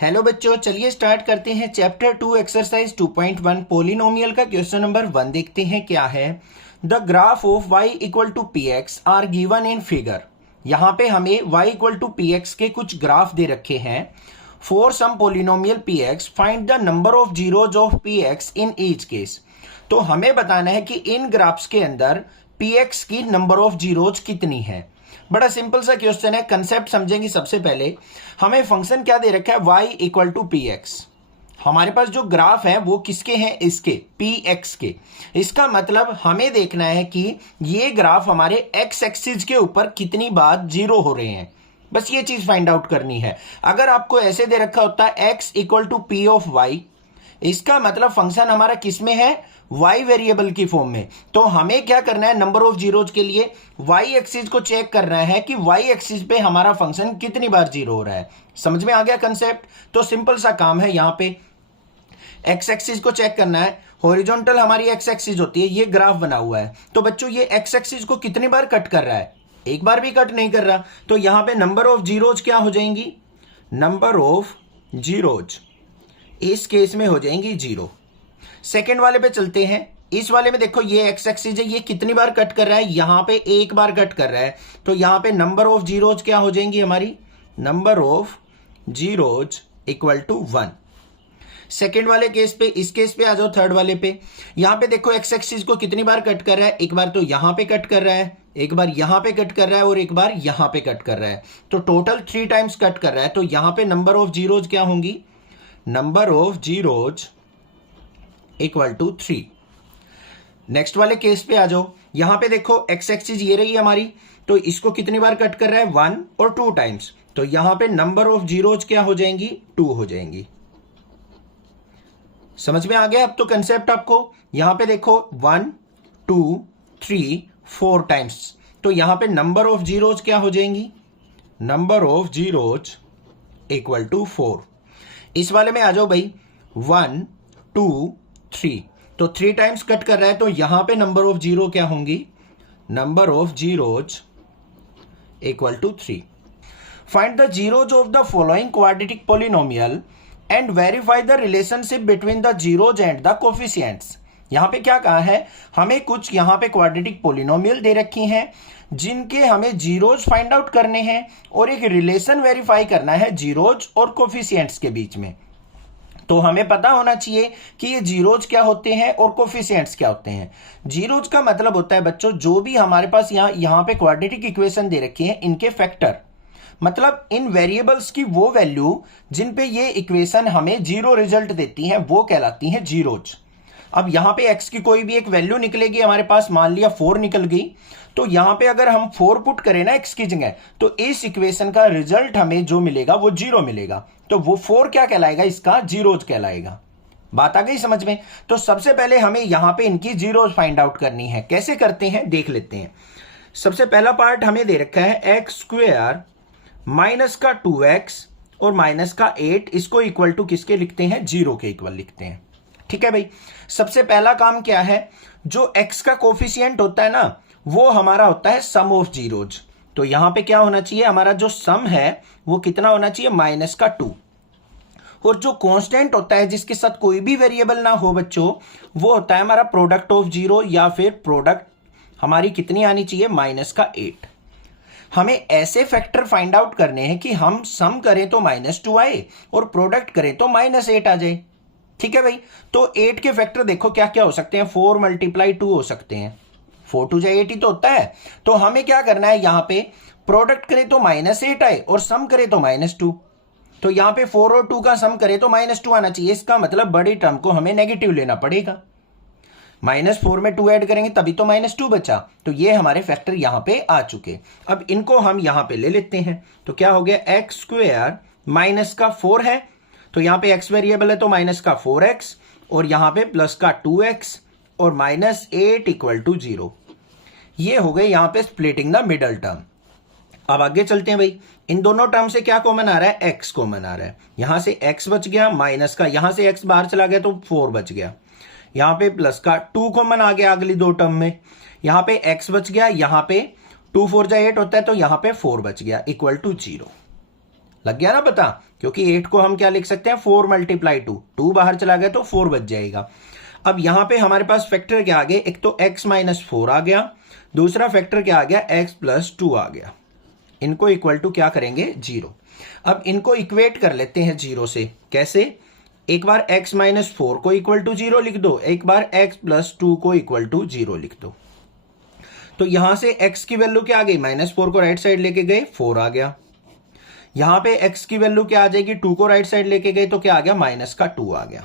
Hello बच्चों, चलिए start करते हैं चैप्टर 2 एक्सरसाइज 2.1 पोलिनोमियल का क्वेश्चन नंबर 1 देखते हैं क्या है। The graph of y equal to p x are given in figure. यहाँ पे हमें y equal to p x के कुछ ग्राफ दे रखे हैं। For some polynomial p x find the number of zeros of p x in each case. तो हमें बताना है कि इन ग्राफ्स के अंदर पी एक्स की नंबर ऑफ जीरोज कितनी है। बड़ा सिंपल सा क्वेश्चन है, कंसेप्ट समझेंगे। सबसे पहले हमें फंक्शन क्या दे रखा है, y equal to p x. हमारे पास जो ग्राफ है वो किसके हैं, इसके पी एक्स के। इसका मतलब हमें देखना है कि ये ग्राफ हमारे एक्स एक्सिस के ऊपर कितनी बार जीरो हो रहे हैं, बस ये चीज फाइंड आउट करनी है। अगर आपको ऐसे दे रखा होता है x equal to p of y, इसका मतलब फंक्शन हमारा किस में है, y वेरिएबल की फॉर्म में। तो हमें क्या करना है, नंबर ऑफ जीरोज के लिए y एक्सिस को चेक करना है कि y एक्सिस पे हमारा फंक्शन कितनी बार जीरो हो रहा है। समझ में आ गया कंसेप्ट। तो सिंपल सा काम है, यहां पे x एक्सिस को चेक करना है। हॉरिजॉन्टल हमारी x एक्सिस होती है, ये ग्राफ बना हुआ है। तो बच्चों ये x एक्सिस को कितनी बार कट कर रहा है, एक बार भी कट नहीं कर रहा। तो यहां पे नंबर ऑफ जीरोज क्या हो जाएंगी, नंबर ऑफ जीरोज इस केस में हो जाएंगी जीरो। सेकेंड वाले पे चलते हैं। इस वाले में देखो ये एक्स एक्सिस है, ये कितनी बार कट कर रहा है, यहां पे एक बार कट कर रहा है। तो यहां पे नंबर ऑफ जीरोज क्या हो जाएंगी हमारी, number of zeros equal to 1। Second वाले केस पे, इस केस पे आ जाओ थर्ड वाले पे। यहां पे देखो एक्स एक्सिस को कितनी बार कट कर रहा है, एक बार तो यहां पे कट कर रहा है, एक बार यहां पे कट कर रहा है और एक बार यहां पे कट कर रहा है। तो टोटल 3 टाइम्स कट कर रहा है। तो यहां पे नंबर ऑफ जीरोज क्या होंगी, number of zeros equal to 3। Next वाले केस पे आ जाओ। यहां पे देखो एक्स एक्सिस ये रही हमारी, तो इसको कितनी बार कट कर रहा है, 1 और 2 टाइम्स। तो यहां पे नंबर ऑफ जीरोज क्या हो जाएंगी, 2 हो जाएंगी। समझ में आ गया अब तो कंसेप्ट आपको। यहां पे देखो 1 2 3 4 टाइम्स। तो यहां पे नंबर ऑफ जीरोज क्या हो जाएंगी, number of zeros equal to 4। इस वाले में आ जाओ भाई, 1 2 3, तो 3 टाइम्स कट कर रहा है। तो यहां पे नंबर ऑफ जीरो क्या होंगी, number of zeros equal to 3। Find the zeros of the following quadratic polynomial and verify the relationship between the zeros and the coefficients. यहां पे क्या कहा है, हमें कुछ यहां पे क्वाड्रेटिक पॉलिनोमियल दे रखी हैं जिनके हमें जीरोज फाइंड आउट करने हैं और एक रिलेशन वेरीफाई करना है जीरोज और कोफिशिएंट्स के बीच में। तो हमें पता होना चाहिए कि ये जीरोज क्या होते हैं और कोफिशिएंट्स क्या होते हैं। जीरोज का मतलब होता है बच्चों, जो भी हमारे पास यहां पे क्वाड्रेटिक इक्वेशन दे रखी है इनके फैक्टर, मतलब इन वेरिएबल्स की वो वैल्यू जिन पे ये इक्वेशन हमें जीरो रिजल्ट देती है वो कहलाती है जीरोज। अब यहां पे x की कोई भी एक वैल्यू निकलेगी हमारे पास, मान लिया 4 निकल गई, तो यहां पे अगर हम 4 पुट करें ना x की जगह, तो इस इक्वेशन का रिजल्ट हमें जो मिलेगा वो जीरो मिलेगा। तो वो 4 क्या कहलाएगा, इसका जीरोज कहलाएगा। बात आ गई समझ में। तो सबसे पहले हमें यहां पे इनकी जीरोज फाइंड आउट करनी है। कैसे करते हैं देख लेते हैं। सबसे पहला पार्ट हमें दे रखा है एक्स स्क्वायर माइनस का 2x और माइनस का 8, इसको इक्वल टू किसके लिखते हैं, जीरो के इक्वल लिखते हैं। ठीक है भाई। सबसे पहला काम क्या है, जो x का कोफिशिएंट होता है ना, वो हमारा होता है सम ऑफ जीरोज। तो यहां पे क्या होना चाहिए, हमारा जो सम है वो कितना होना चाहिए, माइनस का 2। और जो कांस्टेंट होता है जिसके साथ कोई भी वेरिएबल ना हो बच्चों, वो होता है हमारा प्रोडक्ट ऑफ जीरो, या फिर प्रोडक्ट हमारी कितनी आनी चाहिए, माइनस का 8। हमें ऐसे फैक्टर फाइंड आउट करने हैं कि हम सम करें तो -2 आए और प्रोडक्ट करें तो -8 आ जाए। ठीक है भाई। तो 8 के फैक्टर देखो क्या क्या हो सकते हैं, 4 × 2 हो सकते हैं, 4 2 8 ही तो होता है। तो हमें क्या करना है, यहां पे प्रोडक्ट करें तो -8 आए और सम करें तो -2। तो यहां पे 4 और 2 का सम करें तो -2 आना चाहिए। इसका मतलब बड़ी टर्म को हमें नेगेटिव लेना पड़ेगा। -4 में 2 ऐड करेंगे तभी तो -2 बचा। तो ये हमारे फैक्टर यहां पे आ चुके। अब इनको हम यहां पे ले लेते हैं। तो क्या हो गया, एक्स स्क्वायर माइनस का 4 है, तो यहां पे x वेरिएबल है तो माइनस का 4x, और यहां पे प्लस का 2x और -8 इक्वल टू 0। ये हो गए यहां पे स्प्लिटिंग द मिडल टर्म। अब आगे चलते हैं भाई। इन दोनों टर्म से क्या कॉमन आ रहा है, x कॉमन आ रहा है। यहां से x बच गया, माइनस का यहां से x बाहर चला गया तो 4 बच गया। यहां पे प्लस का 2 कॉमन आ गया अगली दो टर्म में। यहां पे x बच गया, यहां पे 2 4 8 होता है तो यहां पे 4 बच गया, इक्वल टू 0। लग गया ना पता। क्योंकि 8 को हम क्या लिख सकते हैं 4 मल्टीप्लाई 2, 2 बाहर चला गया तो 4 बच जाएगा। अब यहां पे हमारे पास फैक्टर क्या आ गए, एक तो x माइनस 4 आ गया, दूसरा फैक्टर क्या आ गया x प्लस 2 आ गया। इनको इक्वल टू क्या करेंगे 0। अब इनको इक्वेट कर लेते हैं 0 से। कैसे, एक बार x माइनस 4 को इक्वल टू 0 लिख दो, एक बार x प्लस 2 को इक्वल टू 0 लिख दो। तो यहां से x की वैल्यू क्या आ गई, -4 को राइट साइड लेके गए 4 आ गया। यहां पे x की वैल्यू क्या आ जाएगी, 2 को राइट साइड लेके गए तो क्या आ गया, -2 आ गया।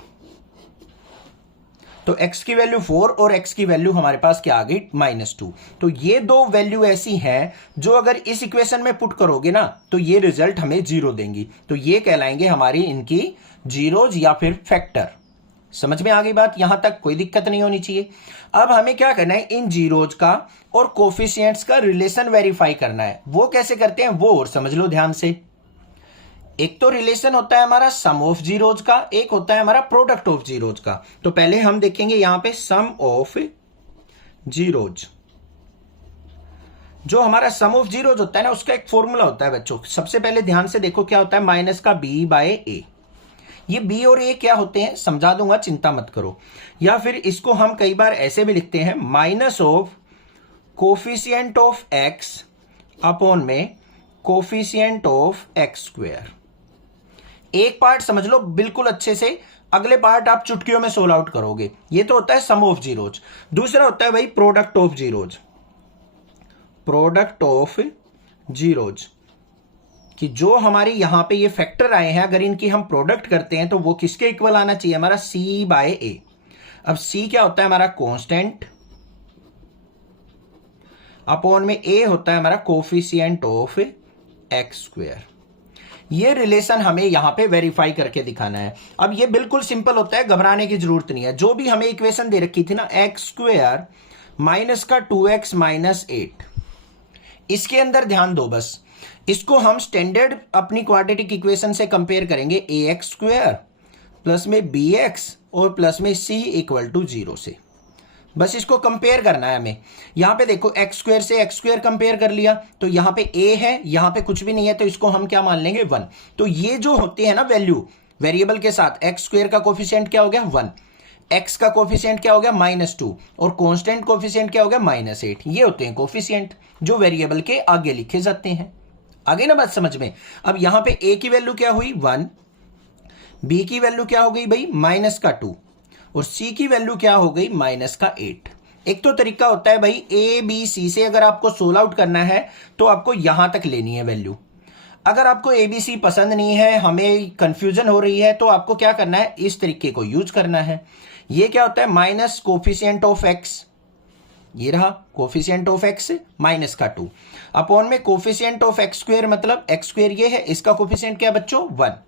तो x की वैल्यू 4 और x की वैल्यू हमारे पास क्या आ गई, -2। तो ये दो वैल्यू ऐसी हैं जो अगर इस इक्वेशन में पुट करोगे ना तो ये रिजल्ट हमें 0 देंगी। तो ये कहलाएंगे हमारी इनकी जीरोज या फिर फैक्टर। समझ में आ गई बात, यहां तक कोई दिक्कत नहीं होनी चाहिए। अब हमें क्या करना है, इन जीरोज का और कोफिशिएंट्स का रिलेशन वेरीफाई करना है। वो कैसे करते हैं वो और समझ लो ध्यान से। एक तो रिलेशन होता है हमारा सम ऑफ जीरोज का, एक होता है हमारा प्रोडक्ट ऑफ जीरोज का। तो पहले हम देखेंगे यहां पे सम ऑफ जीरोज। जो हमारा सम ऑफ जीरोज होता है ना उसका एक फॉर्मूला होता है बच्चों। सबसे पहले ध्यान से देखो क्या होता है, माइनस का b बाय ए। ये b और a क्या होते हैं समझा दूंगा, चिंता मत करो। या फिर इसको हम कई बार ऐसे भी लिखते हैं, minus of coefficient of x upon में कोफिशिएंट ऑफ x स्क्वायर। एक पार्ट समझ लो बिल्कुल अच्छे से, अगले पार्ट आप चुटकियों में सोल्व आउट करोगे। ये तो होता है सम ऑफ जीरोज। दूसरा होता है भाई product of zeros. Product of zeros कि जो हमारे यहां पे ये फैक्टर आए हैं अगर इनकी हम प्रोडक्ट करते हैं तो वो किसके इक्वल आना चाहिए, हमारा c बाय ए। अब c क्या होता है हमारा कांस्टेंट, अपॉन में a होता है हमारा कोफिशिएंट ऑफ x स्क्वायर। ये रिलेशन हमें यहां पे वेरीफाई करके दिखाना है। अब ये बिल्कुल सिंपल होता है, घबराने की जरूरत नहीं है। जो भी हमें इक्वेशन दे रखी थी ना, x स्क्वायर माइनस का 2x माइनस 8, इसके अंदर ध्यान दो बस। इसको हम स्टैंडर्ड अपनी क्वाड्रेटिक इक्वेशन से कंपेयर करेंगे, ax स्क्वायर प्लस में bx और प्लस में c इक्वल टू 0 से। बस इसको कंपेयर करना है हमें। यहां पे देखो x स्क्वायर से x स्क्वायर कंपेयर कर लिया तो यहां पे a है, यहां पे कुछ भी नहीं है तो इसको हम क्या मान लेंगे 1। तो ये जो होते हैं ना वैल्यू वेरिएबल के साथ, x स्क्वायर का कोफिशिएंट क्या हो गया 1, x का कोफिशिएंट क्या हो गया -2 और कांस्टेंट कोफिशिएंट क्या हो गया -8। ये होते हैं कोफिशिएंट जो वेरिएबल के आगे लिखे जाते हैं। आगे ना बात समझ में। अब यहां पे a की वैल्यू क्या हुई 1, b की वैल्यू क्या हो गई भाई -2 और c की वैल्यू क्या हो गई -8। एक तो तरीका होता है भाई a b c से अगर आपको सोल्व आउट करना है तो आपको यहां तक लेनी है वैल्यू। अगर आपको a b c पसंद नहीं है, हमें कंफ्यूजन हो रही है, तो आपको क्या करना है, इस तरीके को यूज करना है। ये क्या होता है माइनस कोफिशिएंट ऑफ x, ये रहा कोफिशिएंट ऑफ x -2 अपॉन में कोफिशिएंट ऑफ x स्क्वायर, मतलब x स्क्वायर ये है, इसका कोफिशिएंट क्या बच्चों 1।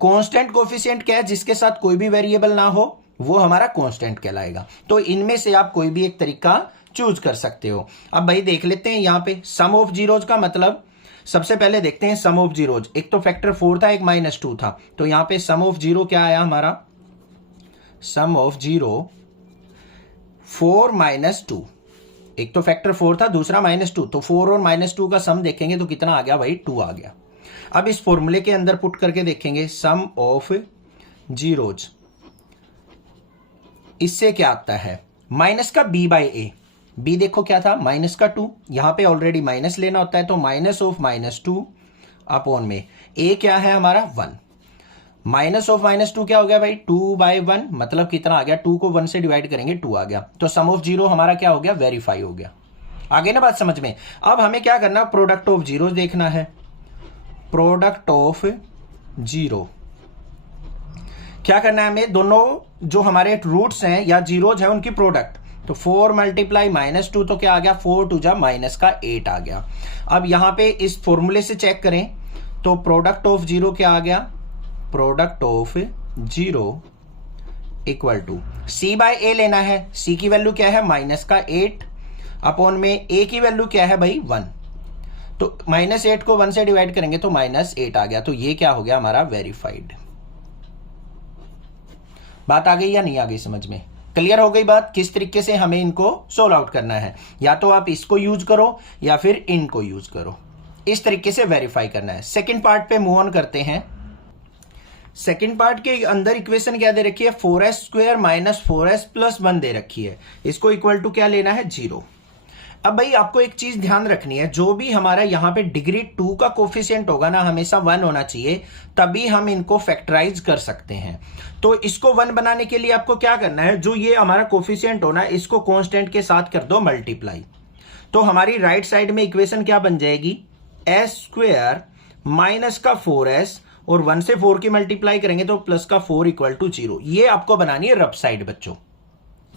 कांस्टेंट कोफिशिएंट क्या है, जिसके साथ कोई भी वेरिएबल ना हो वो हमारा कांस्टेंट कहलाएगा। तो इनमें से आप कोई भी एक तरीका चूज कर सकते हो। अब भाई देख लेते हैं यहां पे सम ऑफ जीरोज का मतलब। सबसे पहले देखते हैं सम ऑफ जीरोज। एक तो फैक्टर 4 था, एक -2 था, तो यहां पे सम ऑफ जीरो क्या आया हमारा, सम ऑफ जीरो 4 -2। एक तो फैक्टर 4 था, दूसरा -2, तो 4 और -2 का सम देखेंगे तो कितना आ गया भाई 2 आ गया। अब इस फॉर्मूले के अंदर पुट करके देखेंगे सम ऑफ जीरोज, इससे क्या आता है माइनस का b बाय ए। b देखो क्या था -2, यहां पे ऑलरेडी माइनस लेना होता है तो माइनस ऑफ -2 अपॉन में a क्या है हमारा 1। माइनस ऑफ -2 क्या हो गया भाई 2 बाय 1, मतलब कितना आ गया, 2 को 1 से डिवाइड करेंगे 2 आ गया। तो सम ऑफ जीरो हमारा क्या हो गया, वेरीफाई हो गया। आगे ना बात समझ में। अब हमें क्या करना, प्रोडक्ट ऑफ जीरो देखना है। प्रोडक्ट ऑफ जीरो क्या करना है हमें, दोनों जो हमारे रूट्स हैं या जीरोज हैं उनकी प्रोडक्ट। तो 4 मल्टीप्लाई -2 तो क्या आ गया 4 2 जा -8 आ गया। अब यहां पे इस फॉर्मूले से चेक करें तो प्रोडक्ट ऑफ जीरो क्या आ गया, product of zero equal to c by a लेना है। c की वैल्यू क्या है -8 अपॉन में a की वैल्यू क्या है भाई 1। तो -8 को 1 से डिवाइड करेंगे तो -8 आ गया। तो ये क्या हो गया हमारा वेरीफाइड। बात आ गई या नहीं आ गई समझ में, क्लियर हो गई बात किस तरीके से हमें इनको सोल्व आउट करना है। या तो आप इसको यूज करो या फिर इनको यूज करो, इस तरीके से वेरीफाई करना है। सेकंड पार्ट पे मूव ऑन करते हैं। सेकेंड पार्ट के अंदर इक्वेशन क्या दे रखी है, 4s² माइनस 4s प्लस 1 दे रखी है, इसको इक्वल टू क्या लेना है, 0। अब भाई आपको एक चीज ध्यान रखनी है, जो भी हमारा यहाँ पे डिग्री 2 का कोफिशिएंट होगा ना, हमेशा 1 होना चाहिए, तभी हम इनको फैक्टराइज कर सकते हैं। तो इसको 1 बनाने के लिए आपको क्या करना है, जो ये हमारा कोफिशिएंट होना है इसको कांस्टेंट के साथ कर दो मल्टीप्लाई। तो हमारी राइट साइड में इक्वेशन क्या बन जाएगी, s² माइनस का 4s और 1 से 4 की मल्टीप्लाई करेंगे तो प्लस का 4 इक्वल टू 0। ये आपको बनानी है रफ साइड बच्चों।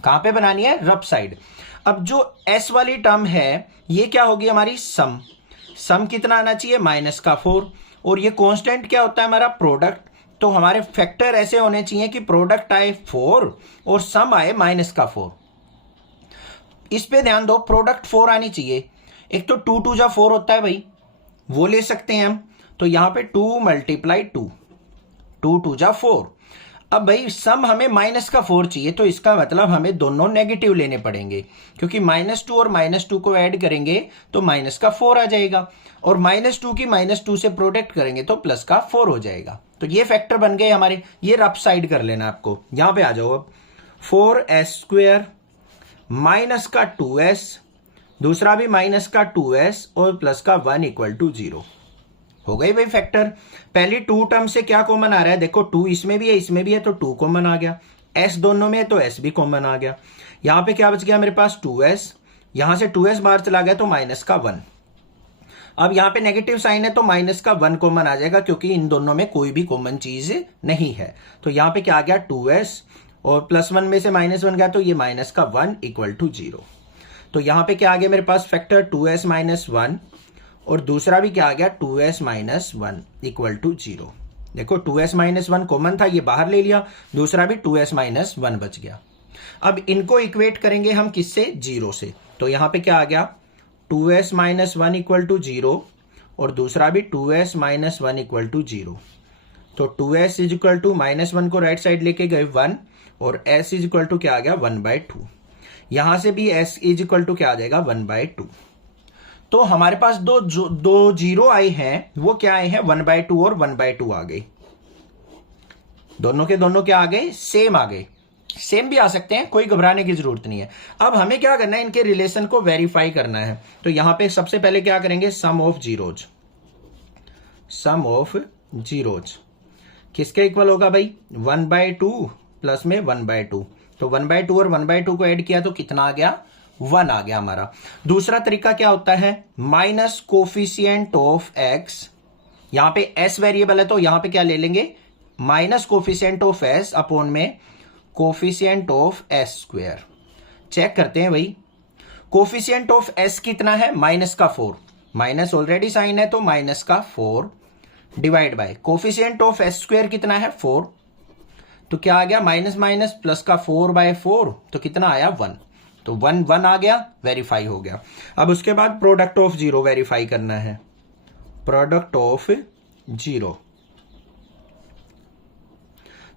कहां पे बनानी है, रफ साइड। अब जो s वाली टर्म है ये क्या होगी हमारी सम। सम कितना आना चाहिए, माइनस का 4। और ये कांस्टेंट क्या होता है हमारा, प्रोडक्ट। तो हमारे फैक्टर ऐसे होने चाहिए कि प्रोडक्ट आए 4 और सम आए माइनस का 4। इस पे ध्यान दो, प्रोडक्ट 4 आनी चाहिए। एक तो 2 2 जा 4 होता है भाई, वो ले सकते हैं हम। तो यहां पे 2 मल्टीप्लाई 2, 2 2 जा 4। अब भाई सम हमें माइनस का 4 चाहिए, तो इसका मतलब हमें दोनों नेगेटिव लेने पड़ेंगे, क्योंकि -2 और -2 को ऐड करेंगे तो माइनस का 4 आ जाएगा, और -2 की -2 से प्रोडक्ट करेंगे तो प्लस का 4 हो जाएगा। तो ये फैक्टर बन गए हमारे। ये रफ साइड कर लेना आपको। यहां पे आ जाओ अब, 4s² माइनस का 2s, दूसरा भी माइनस का 2s और प्लस का 1 इक्वल टू 0। हो गई भाई फैक्टर। पहली 2 टर्म से क्या कॉमन आ रहा है, देखो 2 इसमें भी है इसमें भी है, तो 2 कॉमन आ गया। s दोनों में है तो s भी कॉमन आ गया। यहां पे क्या बच गया मेरे पास, 2s, यहां से 2s बाहर चला गया तो माइनस का 1। अब यहां पे नेगेटिव साइन है तो माइनस का 1 कॉमन आ जाएगा, क्योंकि इन दोनों में कोई भी कॉमन चीज नहीं है। तो यहां पे क्या आ गया, 2s और प्लस 1 में से -1 गया तो ये माइनस का 1 इक्वल टू 0। तो यहां पे क्या आ गया मेरे पास फैक्टर, 2s माइनस 1 और दूसरा भी क्या आ गया, 2s माइनस 1 इक्वल टू 0। देखो 2s माइनस 1 कॉमन था, ये बाहर ले लिया, दूसरा भी 2s माइनस 1 बच गया। अब इनको इक्वेट करेंगे हम किससे, 0 से। तो यहां पे क्या आ गया, 2s माइनस 1 इक्वल टू 0 और दूसरा भी 2s माइनस 1 इक्वल टू 0। तो 2s इज इक्वल टू -1 को राइट साइड लेके गए 1, और s इज इक्वल टू क्या आ गया, 1/2। यहां से भी s इज इक्वल टू क्या आ जाएगा, 1/2। तो हमारे पास दो जीरो आए हैं, वो क्या आए हैं, 1/2 और 1/2 आ गए। दोनों के दोनों क्या आ गए, सेम आ गए। सेम भी आ सकते हैं, कोई घबराने की जरूरत नहीं है। अब हमें क्या करना है, इनके रिलेशन को वेरीफाई करना है। तो यहां पे सबसे पहले क्या करेंगे, sum of zeros. Sum of zeros किसके इक्वल होगा भाई, 1/2 प्लस में 1/2। तो 1/2 और 1/2 को ऐड किया तो कितना आ गया, 1 आ गया हमारा। दूसरा तरीका क्या होता है, माइनस कोफिशिएंट ऑफ x। यहां पे s वेरिएबल है तो यहां पे क्या ले लेंगे, minus coefficient of s upon में कोफिशिएंट ऑफ s²। चेक करते हैं भाई, कोफिशिएंट ऑफ s कितना है, माइनस का 4। माइनस ऑलरेडी साइन है तो माइनस का 4 divide by coefficient of s² कितना है, 4। तो क्या आ गया, माइनस माइनस प्लस का 4/4, तो कितना आया, 1। तो 1 आ गया, वेरीफाई हो गया। अब उसके बाद प्रोडक्ट ऑफ 0 वेरीफाई करना है। प्रोडक्ट ऑफ 0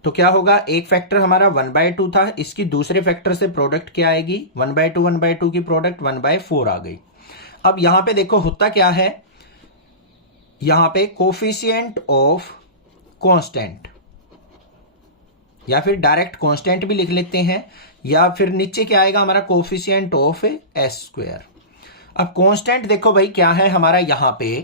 तो क्या होगा, एक फैक्टर हमारा 1/2 था, इसकी दूसरे फैक्टर से प्रोडक्ट क्या आएगी, 1/2 की प्रोडक्ट 1/4 आ गई। अब यहां पे देखो होता क्या है, यहां पे कोफिशिएंट ऑफ कांस्टेंट, या फिर डायरेक्ट कांस्टेंट भी लिख लेते हैं, या फिर नीचे क्या आएगा हमारा, कोफिशिएंट ऑफ s²। अब कांस्टेंट देखो भाई क्या है हमारा, यहां पे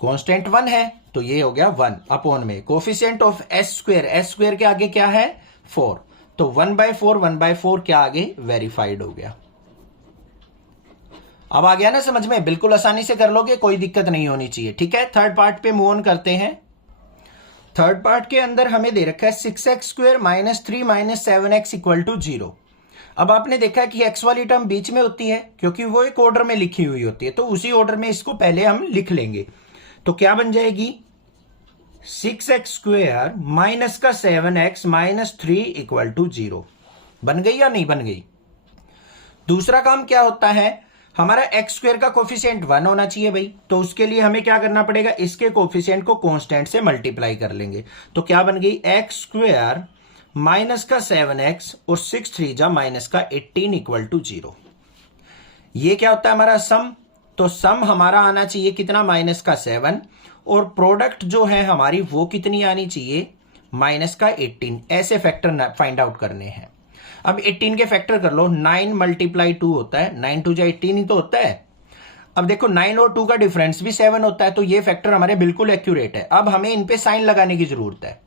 कांस्टेंट 1 है तो ये हो गया 1 अपॉन में कोफिशिएंट ऑफ s² के आगे क्या है, 4। तो 1/4 क्या आगे, वेरीफाइड हो गया। अब आ गया ना समझ में, बिल्कुल आसानी से कर लोगे, कोई दिक्कत नहीं होनी चाहिए। ठीक है, थर्ड पार्ट पे मूव ऑन करते हैं। थर्ड पार्ट के अंदर हमें दे रखा है 6x² minus 3 minus 7x equal to 0। अब आपने देखा कि x वाली टर्म बीच में होती है, क्योंकि वो एक ऑर्डर में लिखी हुई होती है, तो उसी ऑर्डर में इसको पहले हम लिख लेंगे। तो क्या बन जाएगी, 6x² माइनस का 7x माइनस 3 इक्वल टू 0। बन गई या नहीं बन गई। दूसरा काम क्या होता है, हमारा x² का कोफिशिएंट 1 होना चाहिए भाई, तो उसके लिए हमें क्या करना पड़ेगा, इसके कोफिशिएंट को कांस्टेंट से मल्टीप्लाई कर लेंगे। तो क्या बन गई, x² माइनस का 7x और 6 3 जा माइनस का 18 इक्वल टू 0। ये क्या होता है हमारा सम। तो सम हमारा आना चाहिए कितना, -7, और प्रोडक्ट जो है हमारी वो कितनी आनी चाहिए, माइनस का 18। ऐसे फैक्टर फाइंड आउट करने हैं। अब 18 के फैक्टर कर लो, 9 मल्टीप्लाई 2 होता है, 9 2 जा 18 ही तो होता है। अब देखो 9 और 2 का डिफरेंस भी 7 होता है, तो ये फैक्टर हमारे बिल्कुल एक्यूरेट है। अब हमें इन पे साइन लगाने की जरूरत है।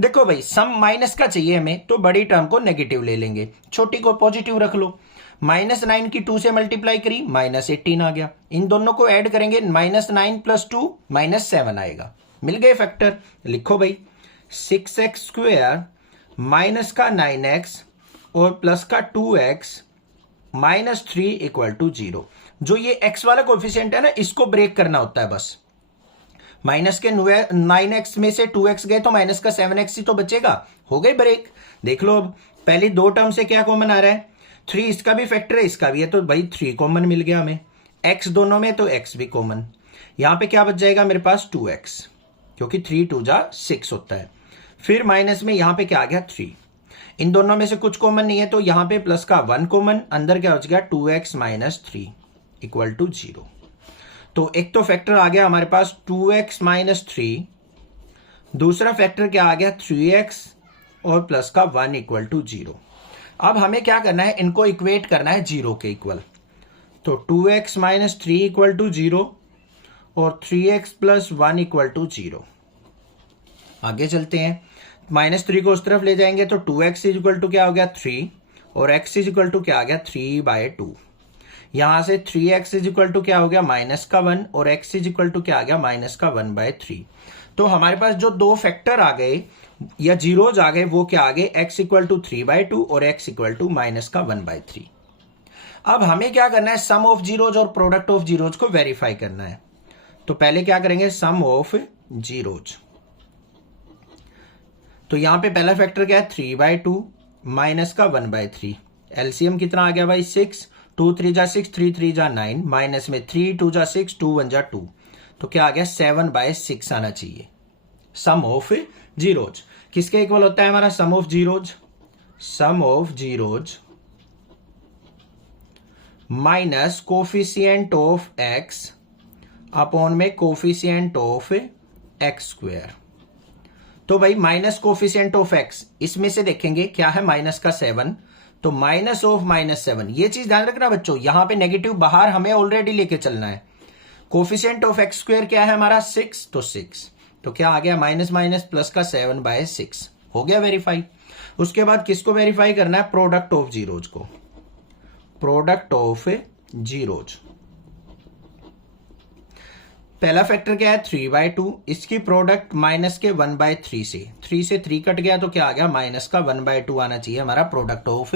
देखो भाई सम माइनस का चाहिए हमें, तो बड़ी टर्म को नेगेटिव ले लेंगे, छोटी को पॉजिटिव रख लो। -9 की 2 से मल्टीप्लाई करी, -18 आ गया। इन दोनों को ऐड करेंगे, -9 + 2 -7 आएगा। मिल गए फैक्टर। लिखो भाई 6x² माइनस का 9x और प्लस का 2x -3 = 0। जो ये x वाला कोफिशिएंट है ना, इसको ब्रेक करना होता है बस। माइनस के 9x में से 2x गए तो माइनस का 7x ही तो बचेगा, हो गई ब्रेक। देख लो अब पहली दो टर्म से क्या कॉमन आ रहा है, 3 इसका भी फैक्टर है, इसका भी है, तो भाई 3 कॉमन मिल गया हमें। x दोनों में तो x भी कॉमन। यहां पे क्या बच जाएगा मेरे पास 2x, क्योंकि 3 2 जा 6 होता है। फिर माइनस में यहां पे क्या आ गया 3। इन दोनों में से कुछ कॉमन नहीं है, तो यहां पे प्लस का 1 कॉमन, अंदर क्या बच गया 2x - 3 = 0। तो एक तो फैक्टर आ गया हमारे पास 2x - 3, दूसरा फैक्टर क्या आ गया 3x और प्लस का 1 = 0। अब हमें क्या करना है, इनको इक्वेट करना है 0 के इक्वल। तो 2x - 3 = 0 और 3x + 1 = 0। आगे चलते हैं, -3 को उस तरफ ले जाएंगे तो 2x = क्या हो गया 3 और x = क्या आ गया 3/2। यहां से 3x = क्या हो गया -1 और x = क्या आ गया -1/3। तो हमारे पास जो दो फैक्टर आ गए या जीरोज आ गए वो क्या आ गए, x = 3/2 और x = -1/3। अब हमें क्या करना है, सम ऑफ जीरोज और प्रोडक्ट ऑफ जीरोज को वेरीफाई करना है। तो पहले क्या करेंगे, सम ऑफ जीरोज। तो यहां पे पहला फैक्टर क्या है 3/2 -1/3। एलसीएम कितना आ गया भाई 6, 2 3 जा 6, 3 3 जा 9, माइनस में 3 2 जा 6, 2 1 जा 2, तो क्या आ गया 7/6 आना चाहिए। सम ऑफ जीरोज किसके इक्वल होता है हमारा, sum of zeros, sum of zeros minus coefficient of x upon में कोफिशिएंट ऑफ x²। तो भाई माइनस कोफिशिएंट ऑफ x, इसमें से देखेंगे क्या है -7, तो -7। ये चीज ध्यान रखना बच्चों, यहां पे नेगेटिव बाहर हमें ऑलरेडी लेके चलना है। कोफिशिएंट ऑफ x² क्या है हमारा 6, तो 6, तो क्या आ गया माइनस प्लस का 7/6, हो गया वेरीफाई। उसके बाद किसको वेरीफाई करना है, प्रोडक्ट ऑफ जीरोज को, प्रोडक्ट ऑफ जीरोज। पहला फैक्टर क्या है 3/2, इसकी प्रोडक्ट माइनस के 1/3 से, 3 से 3 कट गया तो क्या आ गया -1/2 आना चाहिए हमारा प्रोडक्ट ऑफ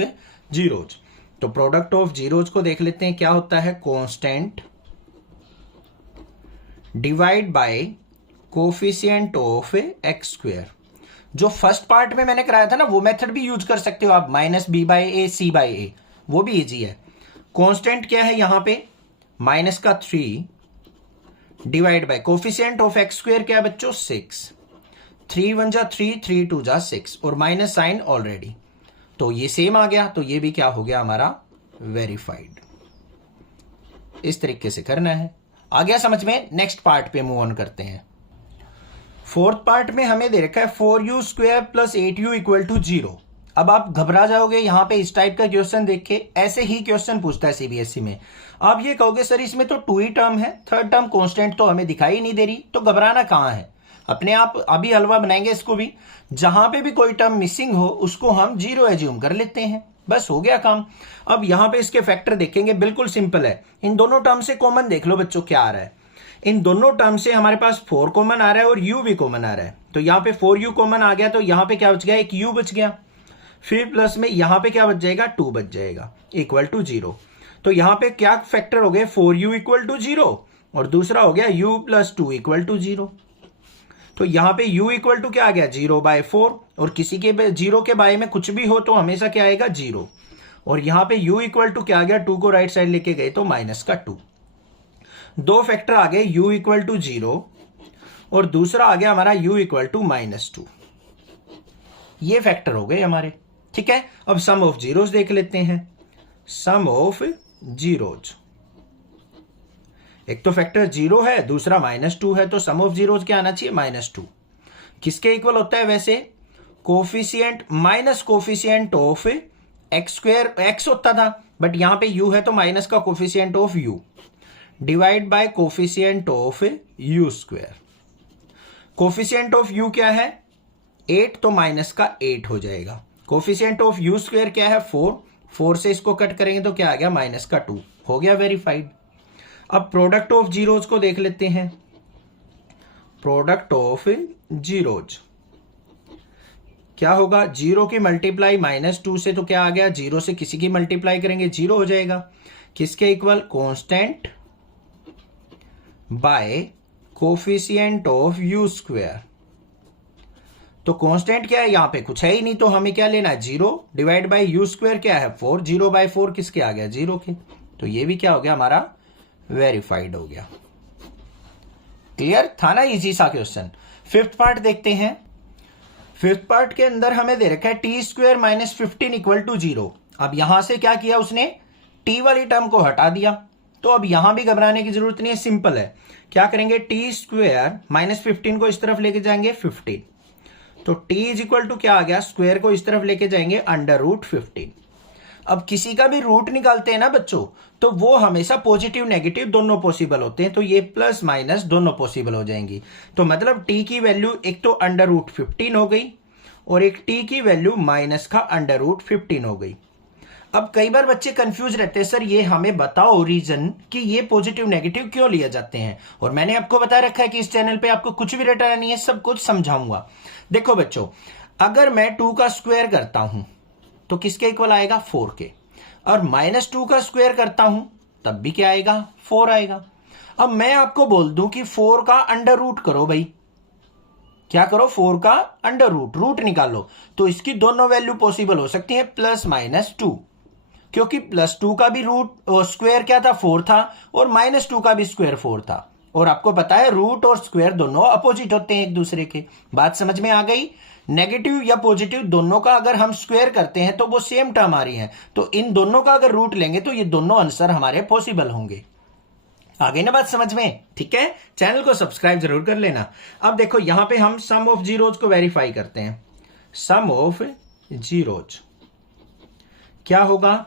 जीरोज। तो प्रोडक्ट ऑफ जीरोज को देख लेते हैं क्या होता है, constant divide by coefficient of x²। जो फर्स्ट पार्ट में मैंने कराया था ना, वो मेथड भी यूज कर सकते हो आप, -b/a c/a, वो भी इजी है। कांस्टेंट क्या है यहां पे -3 divide by coefficient of x² क्या है बच्चों 6, 3 1 जा 3, 3 2 जा 6 और माइनस साइन ऑलरेडी, तो ये सेम आ गया, तो ये भी क्या हो गया हमारा वेरीफाइड। इस तरीके से करना है। आ गया समझ में। नेक्स्ट पार्ट पे मूव ऑन करते हैं। फोर्थ पार्ट में हमें दे रखा है 4u² + 8u = 0। अब आप घबरा जाओगे यहां पे इस टाइप का क्वेश्चन देख के, ऐसे ही क्वेश्चन पूछता है सीबीएसई में। आप ये कहोगे सर इसमें तो 2 ही टर्म है, थर्ड टर्म कांस्टेंट तो हमें दिखाई नहीं दे रही, तो घबराना कहां है, अपने आप अभी हलवा बनाएंगे इसको भी। जहां पे भी कोई टर्म मिसिंग हो उसको हम 0 एज्यूम कर लेते हैं, बस हो गया काम। अब यहां पे इसके फैक्टर देखेंगे, बिल्कुल सिंपल है। इन दोनों टर्म से कॉमन देख लो बच्चों क्या आ रहा है, इन दोनों टर्म से हमारे पास 4 कॉमन आ रहा है और u भी कॉमन आ रहा है। तो यहां पे 4u कॉमन आ गया, तो यहां पे क्या बच गया, एक u बच गया। फिर प्लस में यहां पे क्या बच जाएगा 2 बच जाएगा = 0। तो यहां पे क्या फैक्टर हो गए 4u = 0 और दूसरा हो गया u + 2 = 0। तो यहां पे u = क्या आ गया 0/4, और किसी के 0 के बारे में कुछ भी हो तो हमेशा क्या आएगा 0। और यहां पे u = क्या आ गया, 2 को राइट साइड लेके गए तो -2। दो फैक्टर आ गए u = 0 और दूसरा आ गया हमारा u = -2। ये फैक्टर हो गए हमारे, ठीक है। अब सम ऑफ जीरोज देख लेते हैं। सम ऑफ जीरोज एक तो फैक्टर 0 है, दूसरा -2 है, तो सम ऑफ जीरोज क्या आना चाहिए? -2। किसके इक्वल होता है वैसे? Coefficient minus coefficient of x square, x होता था, बट यहां पे u है तो माइनस का coefficient of u divide by coefficient of u square. Coefficient of u क्या है? 8, तो माइनस का 8 हो जाएगा। कोफिशिएंट ऑफ u स्क्वायर क्या है? 4 से इसको कट करेंगे तो क्या आ गया? माइनस का 2। हो गया वेरीफाइड। अब प्रोडक्ट ऑफ जीरोज को देख लेते हैं। प्रोडक्ट ऑफ जीरोज क्या होगा? 0 की मल्टीप्लाई -2 से, तो क्या आ गया? 0 से किसी की मल्टीप्लाई करेंगे 0 हो जाएगा। किसके equal? Constant bye coefficient of u square. तो कांस्टेंट क्या है? यहां पे कुछ है ही नहीं, तो हमें क्या लेना है? 0 डिवाइड बाय u स्क्वायर क्या है? 4। 0 बाय 4 किसके आ गया? 0 के। तो ये भी क्या हो गया? हमारा वेरीफाइड हो गया। क्लियर था ना? इजी सा क्वेश्चन। फिफ्थ पार्ट देखते हैं। फिफ्थ पार्ट के अंदर हमें दे रखा है t² - 15 = 0। अब यहां से क्या किया उसने? t वाली टर्म को हटा दिया। तो अब यहां भी घबराने की जरूरत नहीं है, सिंपल है। क्या करेंगे? t² - 15 को इस तरफ लेके जाएंगे 15, तो t = क्या आ गया? स्क्वायर को इस तरफ लेके जाएंगे √15। अब किसी का भी रूट निकालते हैं ना बच्चों, तो वो हमेशा पॉजिटिव नेगेटिव दोनों पॉसिबल होते हैं, तो ये प्लस माइनस दोनों पॉसिबल हो जाएंगी। तो मतलब t की वैल्यू एक तो √15 हो गई और एक t की वैल्यू माइनस का √15 हो गई। अब कई बार बच्चे कंफ्यूज रहते हैं, सर ये हमें बताओ रीजन कि ये पॉजिटिव नेगेटिव क्यों लिए जाते हैं। और मैंने आपको बता रखा है कि इस चैनल पे आपको कुछ भी रटना नहीं है, सब कुछ समझाऊंगा। देखो बच्चों, अगर मैं 2 का स्क्वायर करता हूं तो किसके इक्वल आएगा? 4 के। और -2 का स्क्वायर करता हूं तब भी क्या आएगा? 4 आएगा। अब मैं आपको बोल दूं कि 4 का अंडर रूट करो भाई, क्या करो? 4 का अंडर रूट निकालो, तो इसकी दोनों वैल्यू पॉसिबल हो सकती है, +-2, क्योंकि +2 का भी रूट स्क्वायर क्या था? 4 था, और -2 का भी स्क्वायर 4 था। और आपको पता है रूट और स्क्वायर दोनों अपोजिट होते हैं एक दूसरे के। बात समझ में आ गई? नेगेटिव या पॉजिटिव दोनों का अगर हम स्क्वायर करते हैं तो वो सेम टर्म आ रही है, तो इन दोनों का अगर रूट लेंगे तो ये दोनों आंसर हमारे पॉसिबल होंगे। आ गई ना बात समझ में? ठीक है, चैनल को सब्सक्राइब जरूर कर लेना। अब देखो यहां पे हम सम ऑफ जीरोज को वेरीफाई करते हैं। सम ऑफ जीरोज क्या होगा?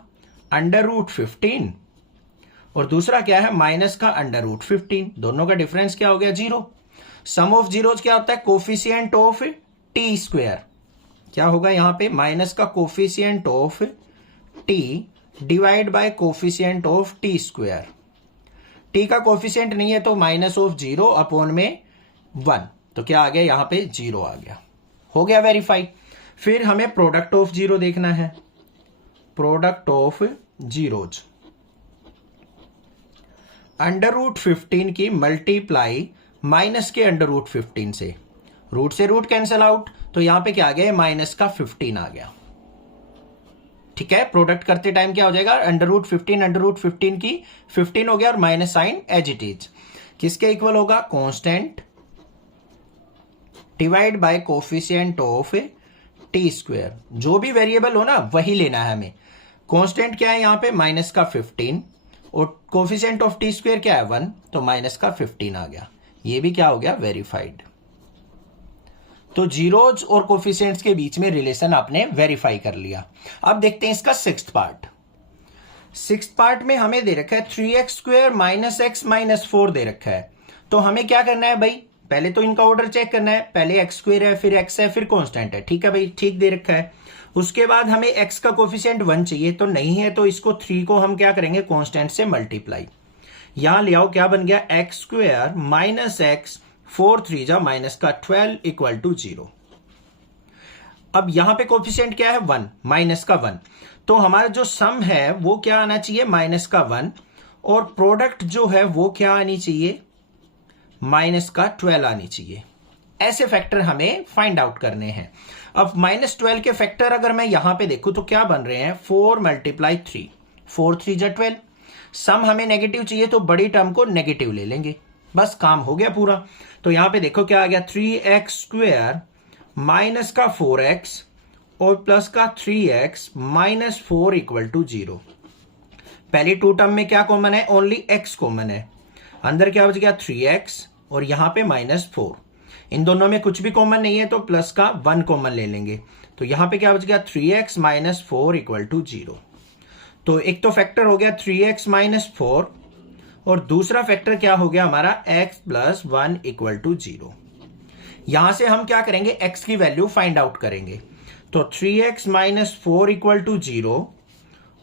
√15 और दूसरा क्या है? माइनस का √15। दोनों का डिफरेंस क्या हो गया? 0। सम ऑफ जीरोज क्या होता है? Coefficient of t²। क्या होगा यहां पे? माइनस का coefficient of t divide by coefficient of t²। t का कोफिशिएंट नहीं है तो -0/1, तो क्या आ गया यहां पे? 0 आ गया। हो गया वेरीफाई। फिर हमें प्रोडक्ट ऑफ जीरो देखना है। प्रोडक्ट ऑफ जीरोज √15 की मल्टीप्लाई माइनस के √15 से, रूट से रूट कैंसिल आउट, तो यहां पे क्या आ गया? -15 आ गया। ठीक है, प्रोडक्ट करते टाइम क्या हो जाएगा? √15 की 15 हो गया और minus sign as it is. किसके इक्वल होगा? Constant divide by coefficient of t²। जो भी वेरिएबल हो ना वही लेना है हमें। कांस्टेंट क्या है यहां पे? माइनस का 15 और कोफिशिएंट ऑफ t² क्या है? 1, तो माइनस का 15 आ गया। ये भी क्या हो गया? वेरीफाइड। तो जीरोज और कोफिशिएंट्स के बीच में रिलेशन आपने वेरीफाई कर लिया। अब देखते हैं इसका सिक्स्थ पार्ट। सिक्स्थ पार्ट में हमें दे रखा है 3x² - x - 4 दे रखा है। तो हमें क्या करना है भाई? पहले तो इनका ऑर्डर चेक करना है। पहले x² है, फिर x है, फिर कांस्टेंट है। ठीक है भाई, ठीक दे रखा है। उसके बाद हमें x का कोफिशिएंट 1 चाहिए, तो नहीं है, तो इसको 3 को हम क्या करेंगे? कांस्टेंट से मल्टीप्लाई। यहां ले आओ, क्या बन गया? x² - x 4 3 जा -12 = 0। अब यहां पे कोफिशिएंट क्या है? 1, माइनस का 1। तो हमारा जो सम है वो क्या आना चाहिए? -1। और प्रोडक्ट जो है वो क्या आनी चाहिए? -12 आनी चाहिए। ऐसे फैक्टर हमें फाइंड आउट करने हैं। अब -12 के फैक्टर अगर मैं यहां पे देखूं तो क्या बन रहे हैं? 4 × 3, 4 3 जा 12। सम हमें नेगेटिव चाहिए तो बड़ी टर्म को नेगेटिव ले लेंगे, बस काम हो गया पूरा। तो यहां पे देखो क्या आ गया? 3x² माइनस का 4x और प्लस का 3x - 4 = 0। पहली 2 टर्म में क्या कॉमन है? ओनली x कॉमन है। अंदर क्या बच गया 3x और यहाँ पे -4। इन दोनों में कुछ भी कॉमन नहीं है तो प्लस का 1 कॉमन ले लेंगे। तो यहाँ पे क्या बच गया 3x - 4 = 0। तो एक तो फैक्टर हो गया 3x - 4 और दूसरा फैक्टर क्या हो गया हमारा x + 1 = 0। यहां से हम क्या करेंगे, x की वैल्यू फाइंड आउट करेंगे। तो 3x - 4 = 0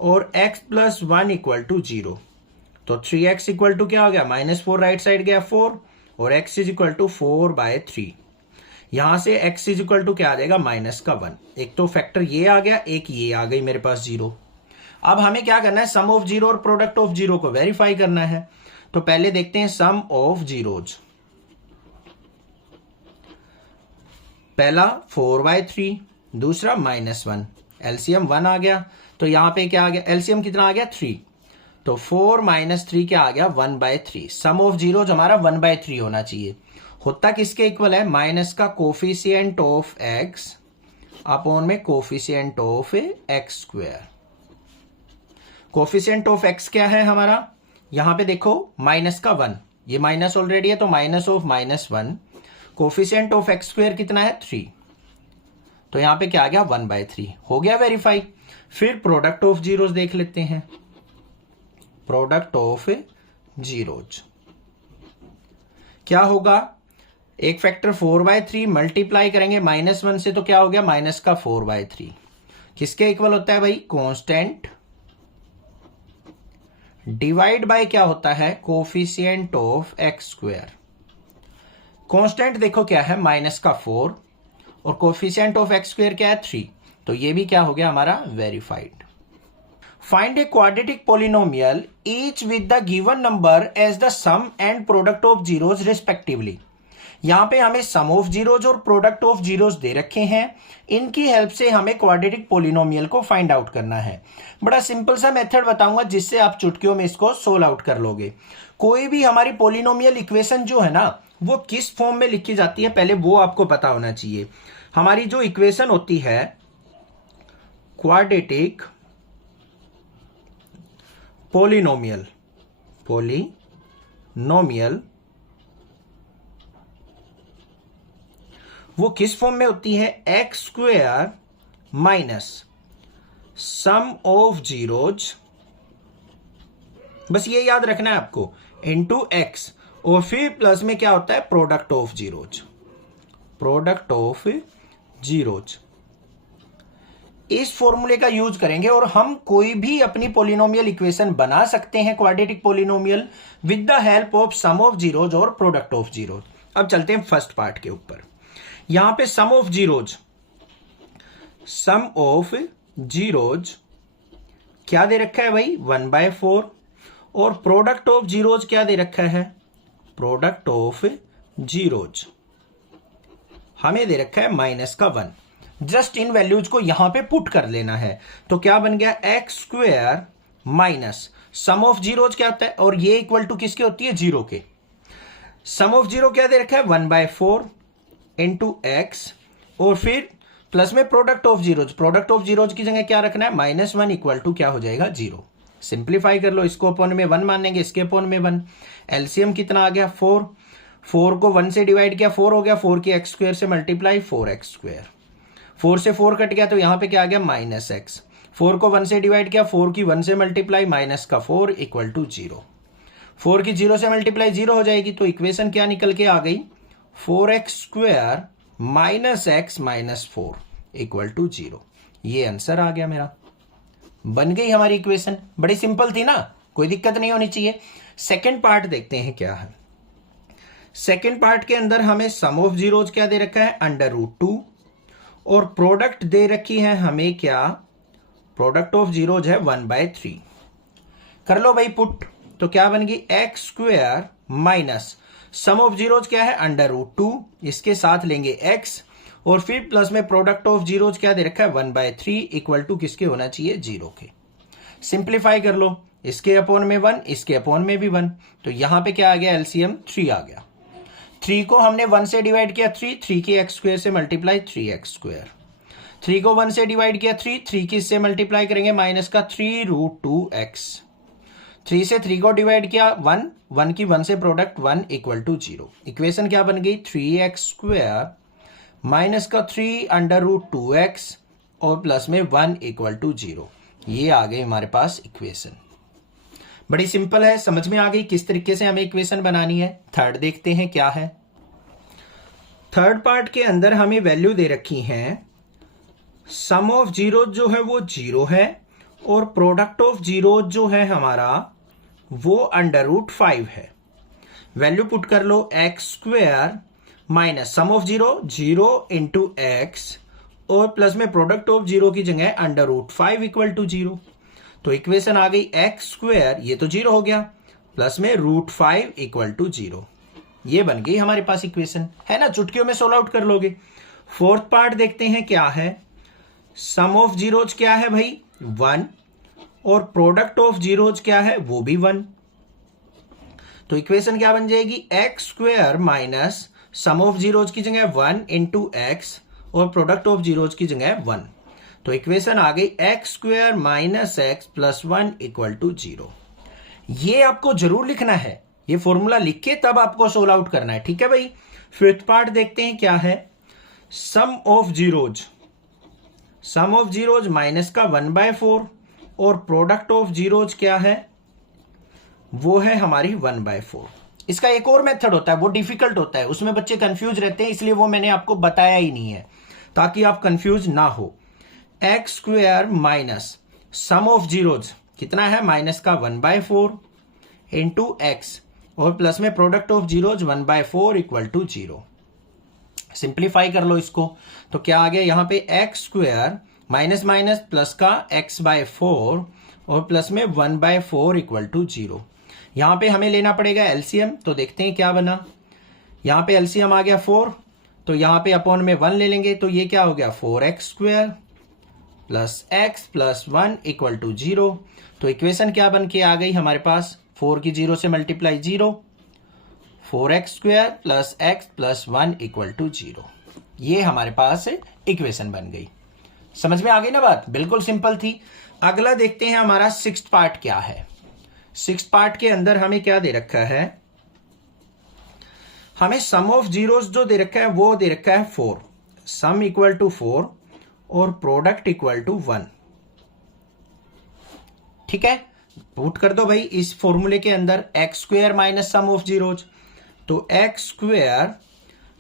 और x + 1 = 0। तो 3x = क्या हो गया -4 राइट साइड गया 4 और x = 4/3। यहां से x = क्या आ जाएगा -1। एक तो फैक्टर ये आ गया, एक ये आ गई मेरे पास 0। अब हमें क्या करना है, सम ऑफ जीरो और प्रोडक्ट ऑफ जीरो को वेरीफाई करना है। तो पहले देखते हैं सम ऑफ जीरोज। पहला 4/3, दूसरा -1, एलसीएम 1 आ गया। तो यहां पे क्या आ गया, एलसीएम कितना आ गया 3। तो 4 - 3 क्या आ गया 1/3। सम ऑफ जीरोज हमारा 1/3 होना चाहिए। होता किसके इक्वल है, माइनस का कोफिशिएंट ऑफ एक्स अपॉन में coefficient of x²। Coefficient of x क्या है हमारा, यहां पे देखो माइनस का 1, ये माइनस ऑलरेडी है तो minus of -1। Coefficient of x² कितना है 3। तो यहां पे क्या आ गया 1/3, हो गया वेरीफाई। फिर प्रोडक्ट ऑफ जीरोज देख लेते हैं। प्रोडक्ट ऑफ जीरोज क्या होगा, एक फैक्टर 4/3 मल्टीप्लाई करेंगे -1 से तो क्या हो गया माइनस का 4/3। किसके इक्वल होता है भाई, कांस्टेंट डिवाइड बाय क्या होता है, कोफिशिएंट ऑफ x²। कांस्टेंट देखो क्या है माइनस का 4 और कोफिशिएंट ऑफ x² क्या है 3। तो ये भी क्या हो गया हमारा verified. Find a quadratic polynomial each with the given number as the sum and product of zeros respectively. यहां पे हमें सम ऑफ जीरोज और प्रोडक्ट ऑफ जीरोज दे रखे हैं, इनकी हेल्प से हमें क्वाड्रेटिक पोलिनोमियल को फाइंड आउट करना है। बड़ा सिंपल सा मेथड बताऊंगा जिससे आप चुटकियों में इसको सोल्व आउट कर लोगे। कोई भी हमारी पोलिनोमियल इक्वेशन जो है ना वो किस फॉर्म में लिखी जाती है पहले वो आपको पता होना चाहिए। हमारी जो इक्वेशन होती है क्वाड्रेटिक पोलिनोमियल वो किस फॉर्म में होती है, x² minus sum of zeros, बस ये याद रखना है आपको, इनटू x और फिर प्लस में क्या होता है प्रोडक्ट ऑफ जीरोज। इस फॉर्मूले का यूज करेंगे और हम कोई भी अपनी पोलिनोमियल इक्वेशन बना सकते हैं quadratic polynomial with the help of sum of zeros और प्रोडक्ट ऑफ जीरोज। अब चलते हैं फर्स्ट पार्ट के ऊपर। यहां पे सम ऑफ जीरोज क्या दे रखा है भाई 1/4 और प्रोडक्ट ऑफ जीरोज क्या दे रखा है, प्रोडक्ट ऑफ जीरोज हमें दे रखा है -1। जस्ट इन वैल्यूज को यहां पे पुट कर लेना है। तो क्या बन गया x² minus sum of zeros क्या होता है और ये इक्वल टू किसके होती है 0 के। सम ऑफ जीरो क्या दे रखा है 1/4 इंटू x और फिर प्लस में प्रोडक्ट ऑफ जीरोज की जगह क्या रखना है -1 इक्वल टू क्या हो जाएगा 0। सिंप्लीफाई कर लो, इसको अपॉन में 1 मानेंगे, इसके अपॉन में 1। एलसीएम कितना आ गया 4 को 1 से डिवाइड किया 4 हो गया, 4 की x² से मल्टीप्लाई 4x²। 4 से 4 कट गया तो यहां पे क्या आ गया -x। 4 को 1 से डिवाइड किया 4 की 1 से मल्टीप्लाई माइनस का 4 इक्वल टू 0। 4 की 0 से मल्टीप्लाई 0 हो जाएगी तो इक्वेशन क्या निकल के आ गई 4x² minus x minus 4 equal to 0। ये आंसर आ गया मेरा, बन गई हमारी इक्वेशन। बड़ी सिंपल थी ना, कोई दिक्कत नहीं होनी चाहिए। सेकेंड पार्ट देखते हैं क्या है। सेकेंड पार्ट के अंदर हमें सम ऑफ जीरोज क्या दे रखा है √2 और प्रोडक्ट दे रखी है हमें क्या, प्रोडक्ट ऑफ जीरोज है 1/3। कर लो भाई पुट, तो क्या बन गई x² minus sum of zeros क्या है √2, इसके साथ लेंगे x और फिर प्लस में प्रोडक्ट ऑफ जीरोज क्या दे रखा है 1/3 इक्वल टू किसके होना चाहिए 0 के। सिंप्लीफाई कर लो, इसके अपॉन में 1, इसके अपॉन में भी 1, तो यहां पे क्या आ गया एलसीएम 3 आ गया। 3 को हमने 1 से डिवाइड किया 3 की x² से मल्टीप्लाई 3x²। 3 को 1 से डिवाइड किया 3 की इससे मल्टीप्लाई करेंगे माइनस का 3√2x। 3 से 3 को डिवाइड किया 1, 1 की 1 से प्रोडक्ट 1 इक्वल टू 0। इक्वेशन क्या बन गई 3x स्क्वायर माइनस का 3 अंडर रूट 2x और प्लस में 1 इक्वल टू 0। ये आ गई हमारे पास इक्वेशन। बड़ी सिंपल है, समझ में आ गई किस तरीके से हमें इक्वेशन बनानी है। थर्ड देखते हैं क्या है। थर्ड पार्ट के अंदर हमें वैल्यू दे रखी है, सम ऑफ जीरो जो है वो 0 है और प्रोडक्ट ऑफ जीरो जो है हमारा वो अंडर रूट 5 है। वैल्यू पुट कर लो x square minus sum of zero 0 into x और प्लस में प्रोडक्ट ऑफ जीरो की जगह अंडर रूट 5 इक्वल टू 0। तो इक्वेशन आ गई एक्स स्क्वायर, ये तो 0 हो गया, प्लस में रूट 5 इक्वल टू 0। ये बन गई हमारे पास इक्वेशन, है ना। चुटकियों में सोल्व आउट कर लोगे। फोर्थ पार्ट देखते हैं क्या है। सम ऑफ जीरोज क्या है भाई 1 और प्रोडक्ट ऑफ जीरोज क्या है वो भी 1। तो इक्वेशन क्या बन जाएगी x square minus sum of zeros की जगह 1 इंटू एक्स और प्रोडक्ट ऑफ जीरोज की जगह 1। तो इक्वेशन आ गई x square minus x plus 1 equal to 0। ये आपको जरूर लिखना है, ये फॉर्मूला लिख के तब आपको सोल्व आउट करना है, ठीक है भाई। फिफ्थ पार्ट देखते हैं क्या है। Sum of zeros, sum of zeros minus का 1/4 और प्रोडक्ट ऑफ जीरोज क्या है वो है हमारी 1/4। इसका एक और मेथड होता है, वो डिफिकल्ट होता है, उसमें बच्चे कंफ्यूज रहते हैं, इसलिए वो मैंने आपको बताया ही नहीं है ताकि आप कंफ्यूज ना हो। X square minus sum of zeros कितना है माइनस का 1/4 इंटू एक्स और प्लस में product of zeros 1/4 equal to 0। Simplify कर लो इसको, तो क्या आ गया यहाँ पे x square minus minus plus का x/4 और प्लस में 1/4 इक्वल टू 0। यहाँ पे हमें लेना पड़ेगा एलसीएम, तो देखते हैं क्या बना। यहाँ पे एलसीएम आ गया 4, तो यहाँ पे अपॉन में 1 ले लेंगे, तो ये क्या हो गया 4x square plus x plus 1 equal to 0। तो इक्वेशन क्या बन के आ गई हमारे पास 4 की 0 से multiply 0, 4x square plus x plus 1 equal to 0। ये हमारे पास इक्वेशन बन गई। समझ में आ गई ना बात, बिल्कुल सिंपल थी। अगला देखते हैं हमारा सिक्स्थ पार्ट क्या है। सिक्स्थ पार्ट के अंदर हमें क्या दे रखा है, हमें सम ऑफ जीरोस जो दे रखा है वो दे रखा है 4, सम इक्वल टू 4 और प्रोडक्ट इक्वल टू 1। ठीक है, पुट कर दो भाई इस फॉर्मूले के अंदर x square minus sum of zeros, तो x square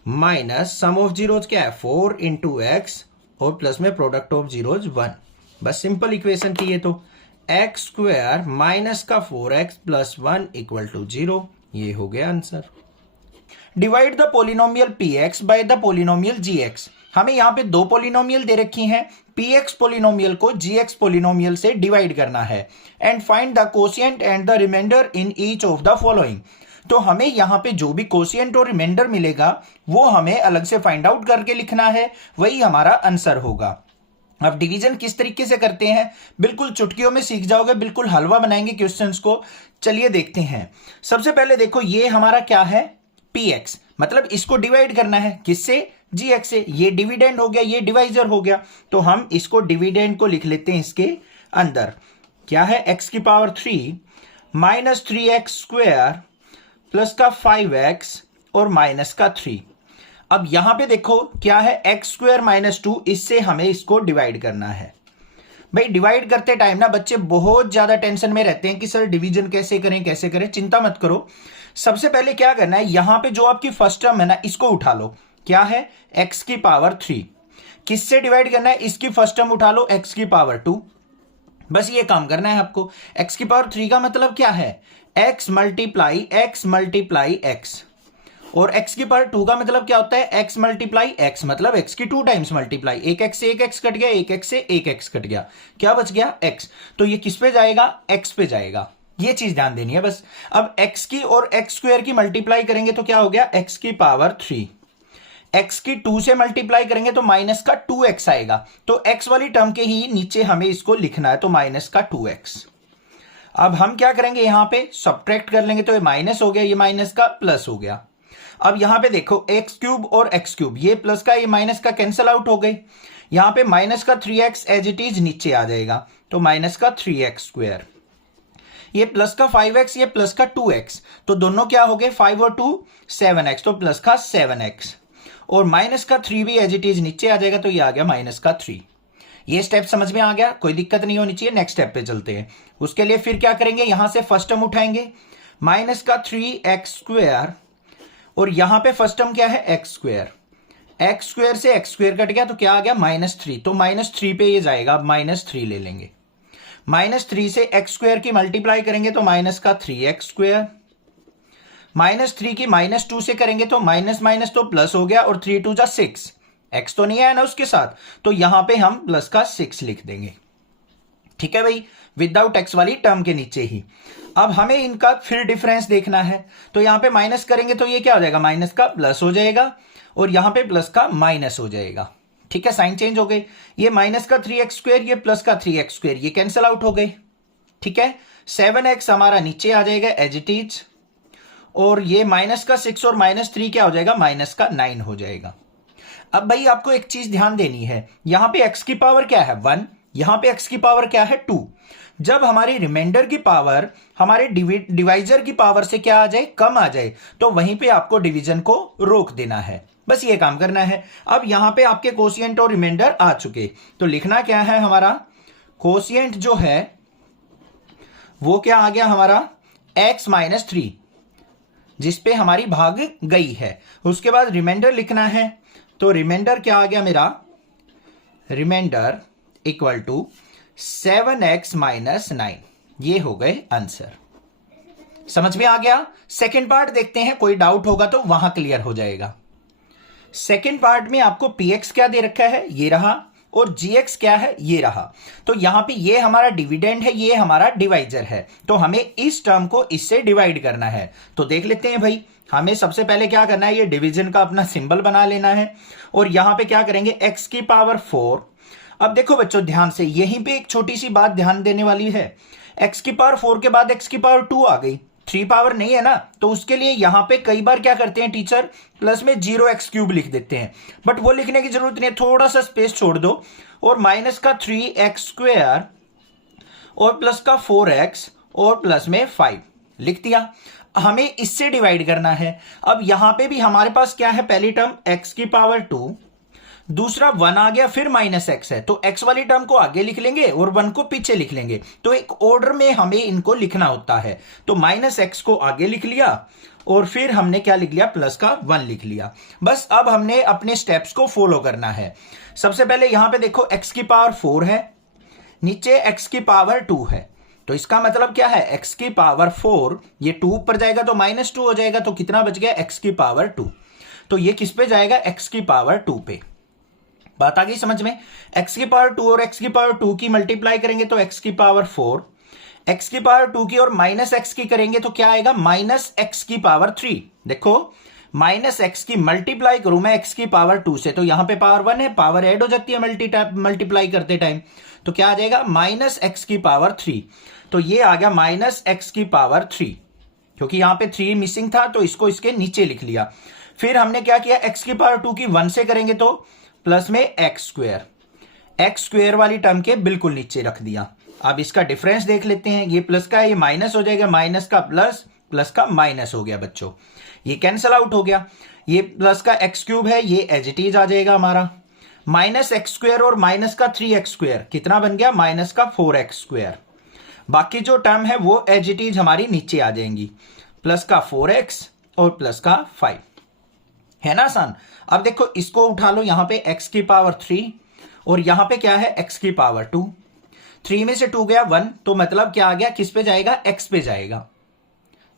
minus sum of zeros क्या है 4 इंटू एक्स और प्लस में प्रोडक्ट ऑफ जीरोज 1। बस सिंपल इक्वेशन थी ये। तो एक्स स्क्वायर माइनस का 4x प्लस 1 इक्वल टू 0। ये हो गया answer. Divide the polynomial px by the polynomial gx। हमें यहाँ पे दो पोलिनोमियल दे रखी हैं, px पोलिनोमियल को gx पोलिनोमियल से डिवाइड करना है। And find the quotient and the remainder in each of the following. तो हमें यहाँ पे जो भी कोशिएंट और रिमाइंडर मिलेगा वो हमें अलग से फाइंड आउट करके लिखना है, वही हमारा आंसर होगा। अब डिवीजन किस तरीके से करते हैं बिल्कुल चुटकियों में सीख जाओगे, बिल्कुल हलवा बनाएंगे क्वेश्चंस को। चलिए देखते हैं। सबसे पहले देखो ये हमारा क्या है px, मतलब इसको डिवाइड करना है किससे gx से। ये डिविडेंड हो गया, ये डिवाइजर हो गया, तो हम इसको डिविडेंड को लिख लेते हैं। इसके अंदर क्या है x की power 3 minus 3x square plus का 5x और माइनस का 3। अब यहां पे देखो क्या है x स्क्वायर माइनस 2, इससे हमें इसको डिवाइड करना है। भाई डिवाइड करते टाइम ना बच्चे बहुत ज्यादा टेंशन में रहते हैं कि सर डिवीजन कैसे करें कैसे करें। चिंता मत करो, सबसे पहले क्या करना है, यहां पे जो आपकी फर्स्ट टर्म है ना इसको उठा लो। क्या है x की पावर 3, किससे डिवाइड करना है, इसकी फर्स्ट टर्म उठा लो x की पावर 2। बस ये काम करना है आपको। x की पावर 3 का मतलब क्या है x मल्टीप्लाई x और x की पावर 2 का मतलब क्या होता है x मल्टीप्लाई x, मतलब x की 2 टाइम्स मल्टीप्लाई। एक x से एक x कट गया, एक x से एक x कट गया, क्या बच गया x। तो ये किस पे जाएगा x पे जाएगा, ये चीज ध्यान देनी है बस। अब x की और x स्क्वायर की मल्टीप्लाई करेंगे तो क्या हो गया x की पावर 3, x की 2 से मल्टीप्लाई करेंगे तो माइनस का 2x आएगा। तो x वाली टर्म के ही नीचे हमें इसको लिखना है, तो माइनस का 2x। अब हम क्या करेंगे यहां पे सब्ट्रैक्ट कर लेंगे, तो ये माइनस हो गया, ये माइनस का प्लस हो गया। अब यहां पे देखो एक्स क्यूब और एक्स क्यूब, ये प्लस का ये माइनस का कैंसिल आउट हो गई। यहां पे माइनस का 3x एज इट इज नीचे आ जाएगा, तो माइनस का 3x स्क्वायर। ये प्लस का 5x, ये प्लस का 2x, तो दोनों क्या हो गए 5 और 2 7x, तो प्लस का 7x, और माइनस का 3 भी एज इट इज नीचे आ जाएगा, तो ये आ गया माइनस का 3। ये स्टेप समझ में आ गया, कोई दिक्कत नहीं होनी चाहिए। नेक्स्ट स्टेप पे चलते हैं। उसके लिए फिर क्या करेंगे, यहां से फर्स्ट टर्म उठाएंगे माइनस का 3x², और यहां पे फर्स्ट टर्म क्या है x², x² से x² कट गया तो क्या आ गया -3, तो -3 पे ये जाएगा, अब -3 ले लेंगे। -3 से x² की मल्टीप्लाई करेंगे तो माइनस का 3x², -3 की -2 से करेंगे तो माइनस माइनस तो प्लस हो गया, और 3 2 जा 6, x तो नहीं आया ना उसके साथ, तो यहां पे हम प्लस का 6 लिख देंगे। ठीक है भाई, विदाउट x वाली टर्म के नीचे ही। अब हमें इनका फिर डिफरेंस देखना है, तो यहां पे माइनस करेंगे तो ये क्या हो जाएगा, माइनस का प्लस हो जाएगा, और यहां पे प्लस का माइनस हो जाएगा। ठीक है, साइन चेंज हो गई। ये माइनस का 3x², ये प्लस का 3x², ये कैंसिल आउट हो गई। ठीक है, 7x हमारा नीचे आ जाएगा एज इट इज, और ये माइनस का 6 और -3 क्या हो जाएगा, माइनस का 9 हो जाएगा। अब भाई आपको एक चीज ध्यान देनी है, यहां पे x की पावर क्या है 1, यहां पे x की पावर क्या है 2। जब हमारी रिमाइंडर की पावर हमारे डिवाइजर की पावर से क्या आ जाए, कम आ जाए, तो वहीं पे आपको डिवीजन को रोक देना है, बस ये काम करना है। अब यहां पे आपके कोशिएंट और रिमाइंडर आ चुके, तो लिखना क्या है हमारा, कोशिएंट जो है वो क्या आ गया हमारा x - 3, जिसपे हमारी भाग गई है। उसके बाद रिमाइंडर लिखना है, तो रिमाइंडर क्या आ गया मेरा, रिमाइंडर इक्वल टू 7x - 9, ये हो गए आंसर। समझ में आ गया। सेकेंड पार्ट देखते हैं, कोई डाउट होगा तो वहां क्लियर हो जाएगा। सेकेंड पार्ट में आपको px क्या दे रखा है, ये रहा, और gx क्या है, ये रहा। तो यहां पे ये हमारा डिविडेंड है, ये हमारा डिवाइजर है, तो हमें इस टर्म को इससे डिवाइड करना है। तो देख लेते हैं भाई, हमें सबसे पहले क्या करना है, ये डिवीजन का अपना सिंबल बना लेना है, और यहां पे क्या करेंगे x की पावर 4। अब देखो बच्चों ध्यान से, यहीं पे एक छोटी सी बात ध्यान देने वाली है, x की पावर 4 के बाद x की पावर 2 आ गई, 3 पावर नहीं है ना, तो उसके लिए यहां पे कई बार क्या करते हैं टीचर, प्लस में 0x³ लिख देते हैं, बट वो लिखने की जरूरत नहीं है, थोड़ा सा स्पेस छोड़ दो, और माइनस का 3x² और प्लस का 4x और प्लस में 5 लिख दिया। हमें इससे डिवाइड करना है। अब यहां पे भी हमारे पास क्या है, पहली टर्म x की पावर 2, दूसरा 1 आ गया, फिर -x है, तो x वाली टर्म को आगे लिख लेंगे और 1 को पीछे लिख लेंगे, तो एक ऑर्डर में हमें इनको लिखना होता है। तो -x को आगे लिख लिया, और फिर हमने क्या लिख लिया, प्लस का 1 लिख लिया। बस अब हमने अपने स्टेप्स को फॉलो करना है। सबसे पहले यहां पे देखो x की पावर 4 है, नीचे x की पावर 2 है, तो इसका मतलब क्या है, x की पावर 4, ये 2 ऊपर जाएगा तो -2 हो जाएगा, तो कितना बच गया, x की पावर 2, तो ये किस पे जाएगा, x की पावर 2 पे। बात आ गई समझ में। x की पावर 2 और x की पावर 2 की मल्टीप्लाई करेंगे तो x की पावर 4, x की पावर 2 की और -x की करेंगे तो क्या आएगा, -x की पावर 3। देखो -x की मल्टीप्लाई करूं मैं x की पावर 2 से, तो यहां पे पावर 1 है, पावर ऐड हो जाती है मल्टीप्लाई करते टाइम, तो क्या आ जाएगा, -x की पावर 3, तो ये आ गया -x की पावर 3, क्योंकि यहां पे 3 मिसिंग था, तो इसको इसके नीचे लिख लिया। फिर हमने क्या किया, x की पावर 2 की 1 से करेंगे तो प्लस में x² वाली टर्म के बिल्कुल नीचे रख दिया। अब इसका डिफरेंस देख लेते हैं, ये प्लस का है, ये माइनस हो जाएगा, माइनस का प्लस, प्लस का माइनस हो गया बच्चों, ये कैंसल आउट हो गया। ये प्लस का x³ है, ये एज इट इज आ जाएगा हमारा, -x² और माइनस का 3x², कितना बन गया, माइनस का 4x²। बाकी जो टर्म है वो एज इट इज हमारी नीचे आ जाएंगी, प्लस का 4x और प्लस का 5, है ना आसान। अब देखो इसको उठा लो, यहां पे x की पावर 3 और यहां पे क्या है, x की पावर 2, 3 में से 2 गया 1, तो मतलब क्या आ गया, किस पे जाएगा, x पे जाएगा,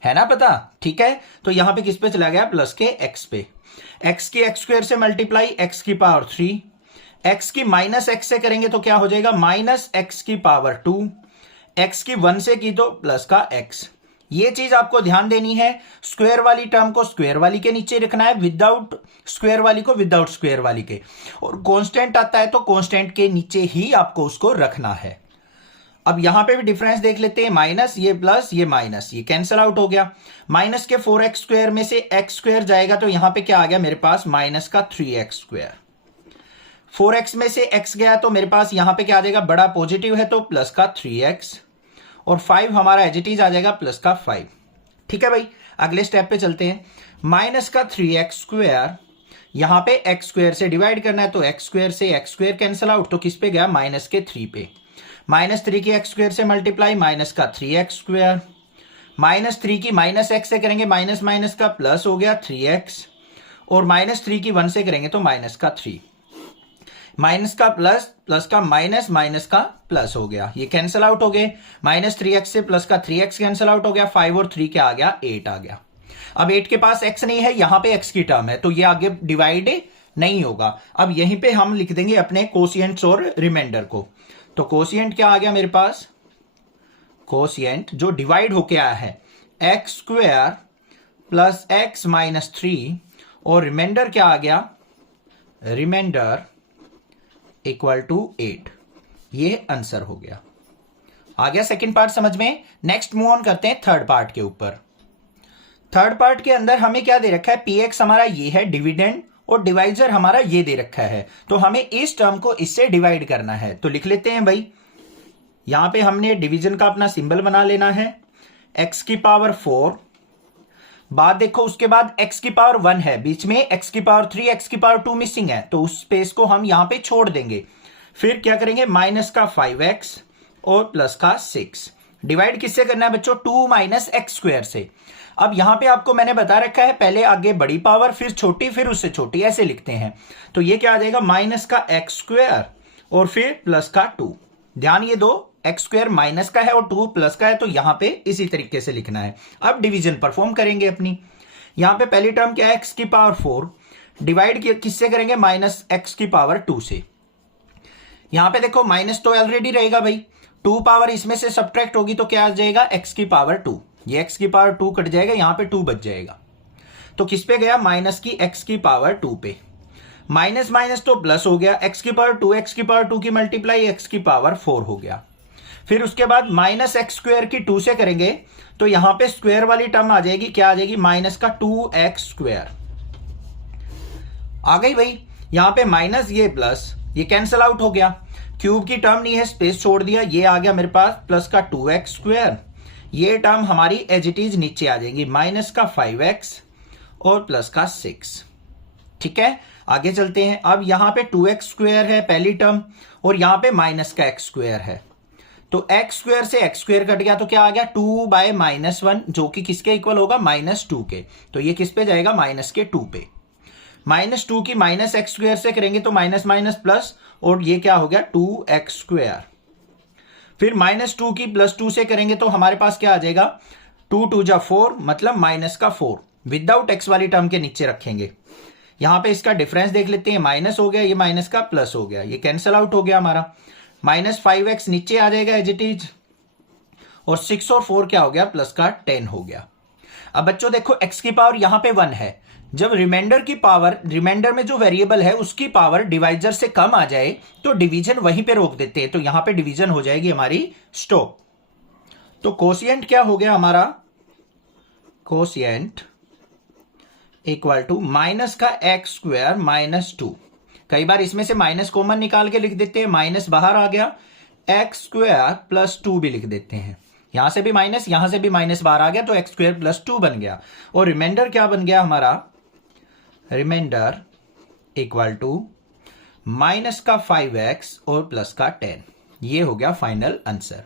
है ना पता। ठीक है, तो यहां पे किस पे चला गया, प्लस के x पे। x की x² से मल्टीप्लाई, x की पावर 3, x की -x से करेंगे तो क्या हो जाएगा, -x की पावर 2, x की 1 से की तो प्लस का x। ये चीज आपको ध्यान देनी है, स्क्वायर वाली टर्म को स्क्वायर वाली के नीचे रखना है, विदाउट स्क्वायर वाली को विदाउट स्क्वायर वाली के, और कांस्टेंट आता है तो कांस्टेंट के नीचे ही आपको उसको रखना है। अब यहां पे भी डिफरेंस देख लेते हैं, माइनस, ये प्लस, ये माइनस, ये कैंसिल आउट हो गया। माइनस के 4x² में से x² जाएगा तो यहां पे क्या आ गया मेरे पास, माइनस का 3x²। 4x में से x गया तो मेरे पास यहां पे क्या आ जाएगा, बड़ा पॉजिटिव है तो प्लस का 3x, और 5 हमारा एज इट इज आ जाएगा प्लस का 5। ठीक है भाई, अगले स्टेप पे चलते हैं। माइनस का 3x², यहां पे x² से डिवाइड करना है, तो x² से x² कैंसिल आउट, तो किस पे गया, माइनस के 3 पे। -3 की x² से मल्टीप्लाई, माइनस का 3x², -3 की माइनस x से करेंगे, माइनस माइनस का प्लस हो गया 3x, और -3 की 1 से करेंगे तो माइनस का 3, माइनस का प्लस, प्लस का माइनस, माइनस का प्लस हो गया, ये कैंसिल आउट हो गए। -3x से प्लस का 3x कैंसिल आउट हो गया, 5 और 3 क्या आ गया, 8 आ गया। अब 8 के पास x नहीं है, यहां पे x की टर्म है, तो ये आगे डिवाइड नहीं होगा। अब यहीं पे हम लिख देंगे अपने कोशिएंट्स और रिमाइंडर को। तो कोशिएंट क्या आ गया मेरे पास, कोशिएंट जो डिवाइड होके आया है x² प्लस x माइनस 3, और रिमाइंडर क्या आ गया, रिमाइंडर इक्वल टू 8। ये आंसर हो गया। आ गया सेकंड पार्ट समझ में। नेक्स्ट मूव ऑन करते हैं थर्ड पार्ट के ऊपर। थर्ड पार्ट के अंदर हमें क्या दे रखा है, px हमारा ये है डिविडेंड, और डिवाइजर हमारा ये दे रखा है, तो हमें इस टर्म को इससे डिवाइड करना है। तो लिख लेते हैं भाई, यहां पे हमने डिवीजन का अपना सिंबल बना लेना है, x की पावर 4, बाद देखो उसके बाद x की पावर 1 है, बीच में x की पावर 3, x की पावर 2 मिसिंग है, तो उस स्पेस को हम यहां पे छोड़ देंगे। फिर क्या करेंगे, माइनस का 5x और प्लस का 6। डिवाइड किससे करना है बच्चों, 2 माइनस x² से। अब यहां पे आपको मैंने बता रखा है, पहले आगे बड़ी पावर, फिर छोटी, फिर उससे छोटी, ऐसे लिखते हैं। तो ये क्या आ जाएगा, माइनस का x² और फिर प्लस का 2। ध्यान ये दो, x² माइनस का है और 2 प्लस का है, तो यहां पे इसी तरीके से लिखना है। अब डिवीजन परफॉर्म करेंगे अपनी। यहां पे पहली टर्म क्या है, x की पावर 4, डिवाइड किससे करेंगे, माइनस x की पावर 2 से। यहां पे देखो माइनस तो ऑलरेडी रहेगा भाई, 2 पावर इसमें से सब्ट्रैक्ट होगी तो क्या आ जाएगा, x की पावर 2, ये x की पावर 2 कट जाएगा, यहां पे 2 बच जाएगा, तो किस पे गया, माइनस की x की पावर 2 पे। माइनस माइनस तो प्लस हो गया, x की पावर 2, x की पावर 2 की मल्टीप्लाई x की पावर 4 हो गया। फिर उसके बाद माइनस x² की 2 से करेंगे, तो यहां पे स्क्वायर वाली टर्म आ जाएगी, क्या आ जाएगी, माइनस का 2x²। आ गई भाई, यहां पे माइनस, ये प्लस, ये कैंसिल आउट हो गया। क्यूब की टर्म नहीं है, स्पेस छोड़ दिया, ये आ गया मेरे पास प्लस का 2x²। ये टर्म हमारी एज इट इज नीचे आ जाएगी, माइनस का 5x और प्लस का 6। ठीक है, आगे चलते हैं। अब यहां पे 2x² है पहली टर्म, और यहां पे माइनस का x² है, तो x² से x² कट गया, तो क्या आ गया, 2/-1, जो कि किसके इक्वल होगा, -2 के। तो ये किस पे जाएगा, माइनस के 2 पे। -2 की माइनस x² से करेंगे तो माइनस माइनस प्लस, और ये क्या हो गया, 2x²। फिर -2 की +2 से करेंगे तो हमारे पास क्या आ जाएगा, 2 × 4, मतलब माइनस का 4, विदाउट x वाली टर्म के नीचे रखेंगे। यहां पे इसका डिफरेंस देख लेते हैं, माइनस हो गया, ये माइनस का प्लस हो गया, ये कैंसिल आउट हो गया हमारा। -5x नीचे आ जाएगा एज इट इज, और 6 और 4 क्या हो गया, प्लस का 10 हो गया। अब बच्चों देखो, x की पावर यहां पे 1 है, जब रिमाइंडर की पावर, रिमाइंडर में जो वेरिएबल है उसकी पावर डिवाइजर से कम आ जाए तो डिवीजन वहीं पे रोक देते हैं, तो यहां पे डिवीजन हो जाएगी हमारी स्टॉप। तो कोशिएंट क्या हो गया हमारा, कोशिएंट इक्वल टू माइनस का x² -2। कई बार इसमें से माइनस कॉमन निकाल के लिख देते हैं, माइनस बाहर आ गया, x² + 2 भी लिख देते हैं। यहां से भी माइनस, यहां से भी माइनस बाहर आ गया, तो x² + 2 बन गया। और रिमाइंडर क्या बन गया हमारा, रिमाइंडर इक्वल टू माइनस का 5x और प्लस का 10। ये हो गया final answer.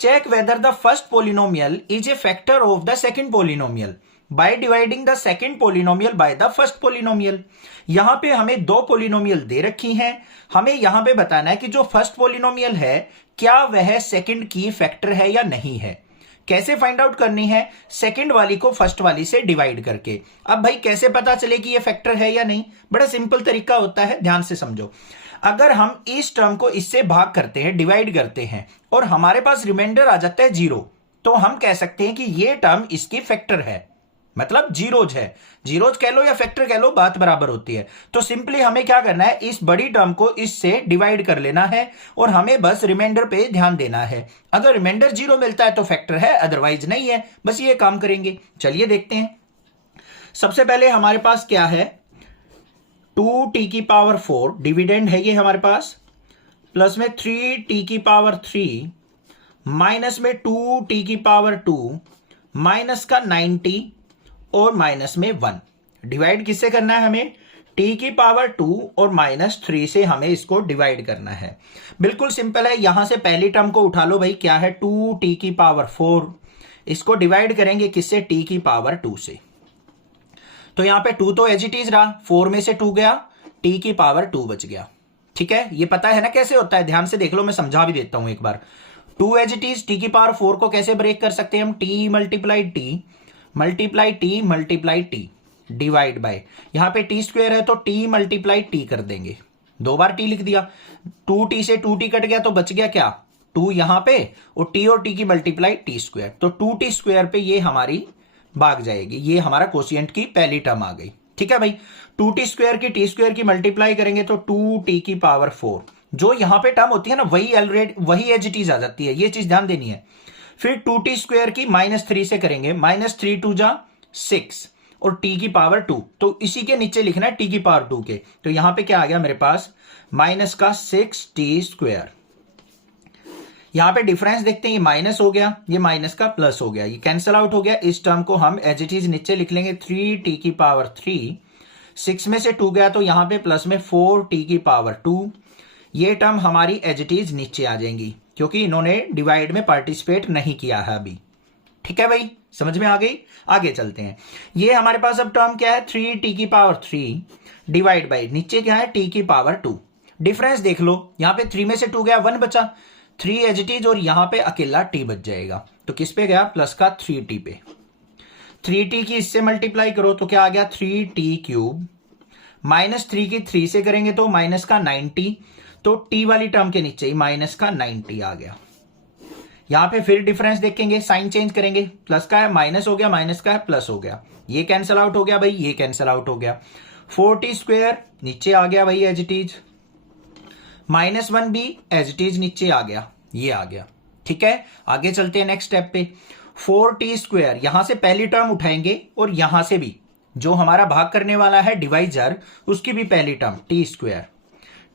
Check whether the first polynomial is a factor of the second polynomial by dividing the second polynomial by the first polynomial. यहां पे हमें दो पोलिनोमियल दे रखी हैं, हमें यहां पे बताना है कि जो फर्स्ट पोलिनोमियल है क्या वह सेकंड की फैक्टर है या नहीं है। कैसे फाइंड आउट करनी है, सेकंड वाली को फर्स्ट वाली से डिवाइड करके। अब भाई कैसे पता चले कि ये फैक्टर है या नहीं, बड़ा सिंपल तरीका होता है, ध्यान से समझो। अगर हम इस टर्म को इससे भाग करते हैं, डिवाइड करते हैं, और हमारे पास रिमाइंडर आ जाता है 0, तो हम कह सकते हैं कि ये टर्म इसकी फैक्टर है, मतलब जीरोज है। जीरोज कह लो या फैक्टर कह लो, बात बराबर होती है। तो सिंपली हमें क्या करना है, इस बड़ी टर्म को इससे डिवाइड कर लेना है और हमें बस रिमाइंडर पे ध्यान देना है। अगर रिमाइंडर 0 मिलता है तो फैक्टर है, अदरवाइज नहीं है। बस ये काम करेंगे। चलिए देखते हैं। सबसे पहले हमारे पास क्या है, 2t⁴ डिविडेंड है ये हमारे पास, प्लस में 3t⁴ माइनस में 2t⁴ माइनस का 90 और माइनस में 1। डिवाइड किससे करना है हमें? t⁴ और -3 से हमें इसको डिवाइड करना है। बिल्कुल सिंपल है, यहां से पहली टर्म को उठा लो भाई, क्या है 2t⁴। इसको डिवाइड करेंगे किससे? t⁴ से। तो यहां पे 2 तो एज इट इज रहा, 4 में से 2 गया, t⁴ बच गया। ठीक है, ये पता है ना कैसे होता है, ध्यान से देख लो, मैं समझा भी देता हूं एक बार। 2 एज इट इज, t⁴ को कैसे ब्रेक कर सकते हैं हम? t multiply t multiply t multiply t divide by, यहां पे t² है तो t मल्टीप्लाई t कर देंगे, 2 बार t लिख दिया, 2t से 2t कट गया तो बच गया क्या? 2 यहां पे, और t की मल्टीप्लाई t², तो 2t² पे ये हमारी भाग जाएगी, ये हमारा कोशिएंट की पहली टर्म आ गई। ठीक है भाई, 2t² की t² की मल्टीप्लाई करेंगे तो 2t⁴, जो यहां पे टर्म होती है ना वही एज इट इज आ जाती है, ये चीज ध्यान देनी है। फिर 2t² की -3 से करेंगे, -3 2 जा 6 और t⁴, तो इसी के नीचे लिखना है t⁴ के, तो यहां पे क्या आ गया मेरे पास? माइनस का 6t²। यहां पे डिफरेंस देखते हैं, ये माइनस हो गया, ये माइनस का प्लस हो गया, ये कैंसिल आउट हो गया। इस टर्म को हम एज इट इज नीचे लिख लेंगे 3t⁴, 6 में से 2 गया तो यहां पे प्लस में 4t⁴, ये टर्म हमारी एज इट इज नीचे आ जाएंगी, क्योंकि इन्होंने डिवाइड में पार्टिसिपेट नहीं किया है अभी। ठीक है भाई, समझ में आ गई? आगे चलते हैं। ये हमारे पास अब टर्म क्या है? 3t⁴ डिवाइड बाई, नीचे क्या है? t⁴। डिफरेंस देख लो, यहां पे 3 में से 2 गया, 1 बचा, 3 एज इट इज, और यहां पे अकेला t बच जाएगा, तो किस पे गया? प्लस का 3t पे। 3t की इससे मल्टीप्लाई करो तो क्या आ गया? 3t³ -3 की 3 से करेंगे तो माइनस का 90, तो t वाली टर्म के नीचे ही माइनस का 90 आ गया। यहां पे फिर डिफरेंस देखेंगे, साइन चेंज करेंगे, प्लस का है माइनस हो गया, माइनस का है प्लस हो गया, ये कैंसिल आउट हो गया भाई, ये कैंसिल आउट हो गया। 4t² नीचे आ गया भाई एज इट इज, -1 भी एज इट इज नीचे आ गया, ये आ गया। ठीक है, आगे चलते हैं नेक्स्ट स्टेप पे। 4t², यहां से पहली टर्म उठाएंगे और यहां से भी जो हमारा भाग करने वाला है डिवाइजर, उसकी भी पहली टर्म t²।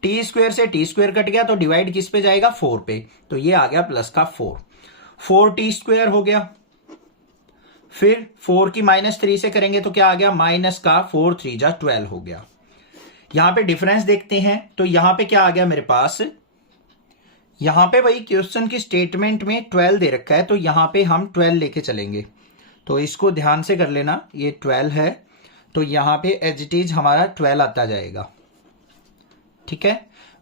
t² से t² कट गया तो डिवाइड किस पे जाएगा? 4 पे, तो ये आ गया प्लस का 4t² हो गया। फिर 4 की -3 से करेंगे तो क्या आ गया? माइनस का 4 3 जा 12 हो गया। यहां पे डिफरेंस देखते हैं, तो यहां पे क्या आ गया मेरे पास? यहां पे भाई क्वेश्चन की स्टेटमेंट में 12 दे रखा है, तो यहां पे हम 12 लेके चलेंगे, तो इसको ध्यान से कर लेना, ये 12 है, तो यहां पे एज इट इज हमारा 12 आता जाएगा। ठीक है,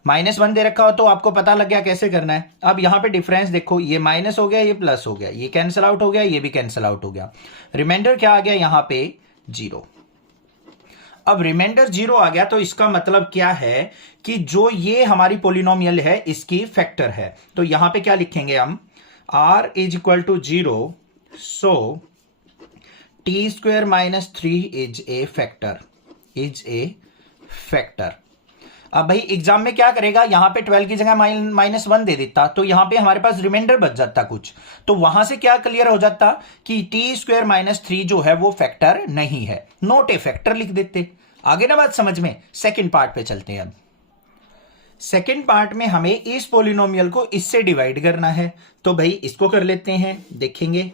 -1 दे रखा हो तो आपको पता लग गया कैसे करना है। अब यहां पे डिफरेंस देखो, ये माइनस हो गया, ये प्लस हो गया, ये कैंसिल आउट हो गया, ये भी कैंसिल आउट हो गया, रिमाइंडर क्या आ गया? यहां पे 0। अब रिमाइंडर 0 आ गया, तो इसका मतलब क्या है कि जो ये हमारी पोलिनोमियल है इसकी फैक्टर है, तो यहां पे क्या लिखेंगे हम? r = 0, so t² -3 is a factor. अब भाई एग्जाम में क्या करेगा? यहां पे 12 की जगह -1 दे देता, तो यहां पे हमारे पास रिमाइंडर बच जाता कुछ, तो वहां से क्या क्लियर हो जाता कि t² -3 जो है वो फैक्टर नहीं है, नॉट ए फैक्टर लिख देते। आगे ना बात समझ में? सेकंड पार्ट पे चलते हैं। अब सेकंड पार्ट में हमें इस पोलिनोमियल को इससे डिवाइड करना है, तो भाई इसको कर लेते हैं, देखेंगे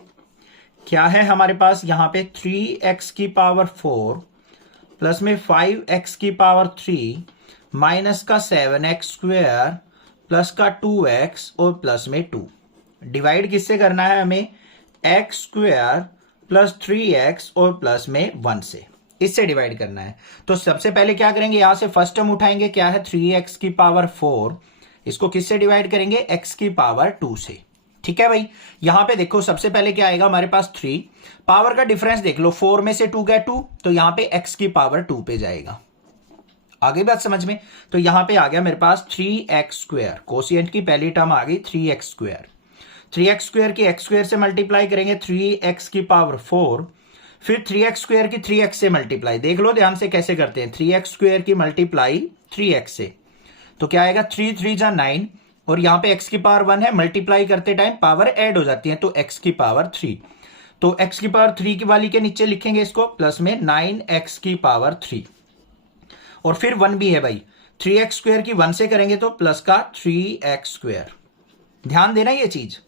क्या है हमारे पास। यहां पे 3x⁴ प्लस में 5x⁴ माइनस का 7x² प्लस का 2x और प्लस में 2। डिवाइड किससे करना है हमें? x² प्लस 3x और प्लस में 1 से, इससे डिवाइड करना है। तो सबसे पहले क्या करेंगे? यहां से फर्स्ट टर्म उठाएंगे, क्या है? 3x⁴, इसको किससे डिवाइड करेंगे? x⁴ से। ठीक है भाई, यहां पे देखो सबसे पहले क्या आएगा हमारे पास? 3, पावर का डिफरेंस देख लो, 4 में से 2 गया 2, तो यहां पे x⁴ पे जाएगा। आगे बात समझ में? तो यहां पे आ गया मेरे पास 3x², कोशिएंट की पहली टर्म आ गई 3x²। 3x² की x² से मल्टीप्लाई करेंगे 3x⁴, फिर 3x² की 3x से मल्टीप्लाई, देख लो ध्यान से कैसे करते हैं। 3x² की मल्टीप्लाई 3x से, तो क्या आएगा? 3 3 जा 9, और यहां पे x⁴ है, मल्टीप्लाई करते टाइम पावर ऐड हो जाती है, तो x⁴, तो x⁴ की वाली के नीचे लिखेंगे इसको, प्लस में 9x⁴, और फिर 1 भी है भाई, 3x² की 1 से करेंगे तो प्लस का 3x²। ध्यान देना ये चीज,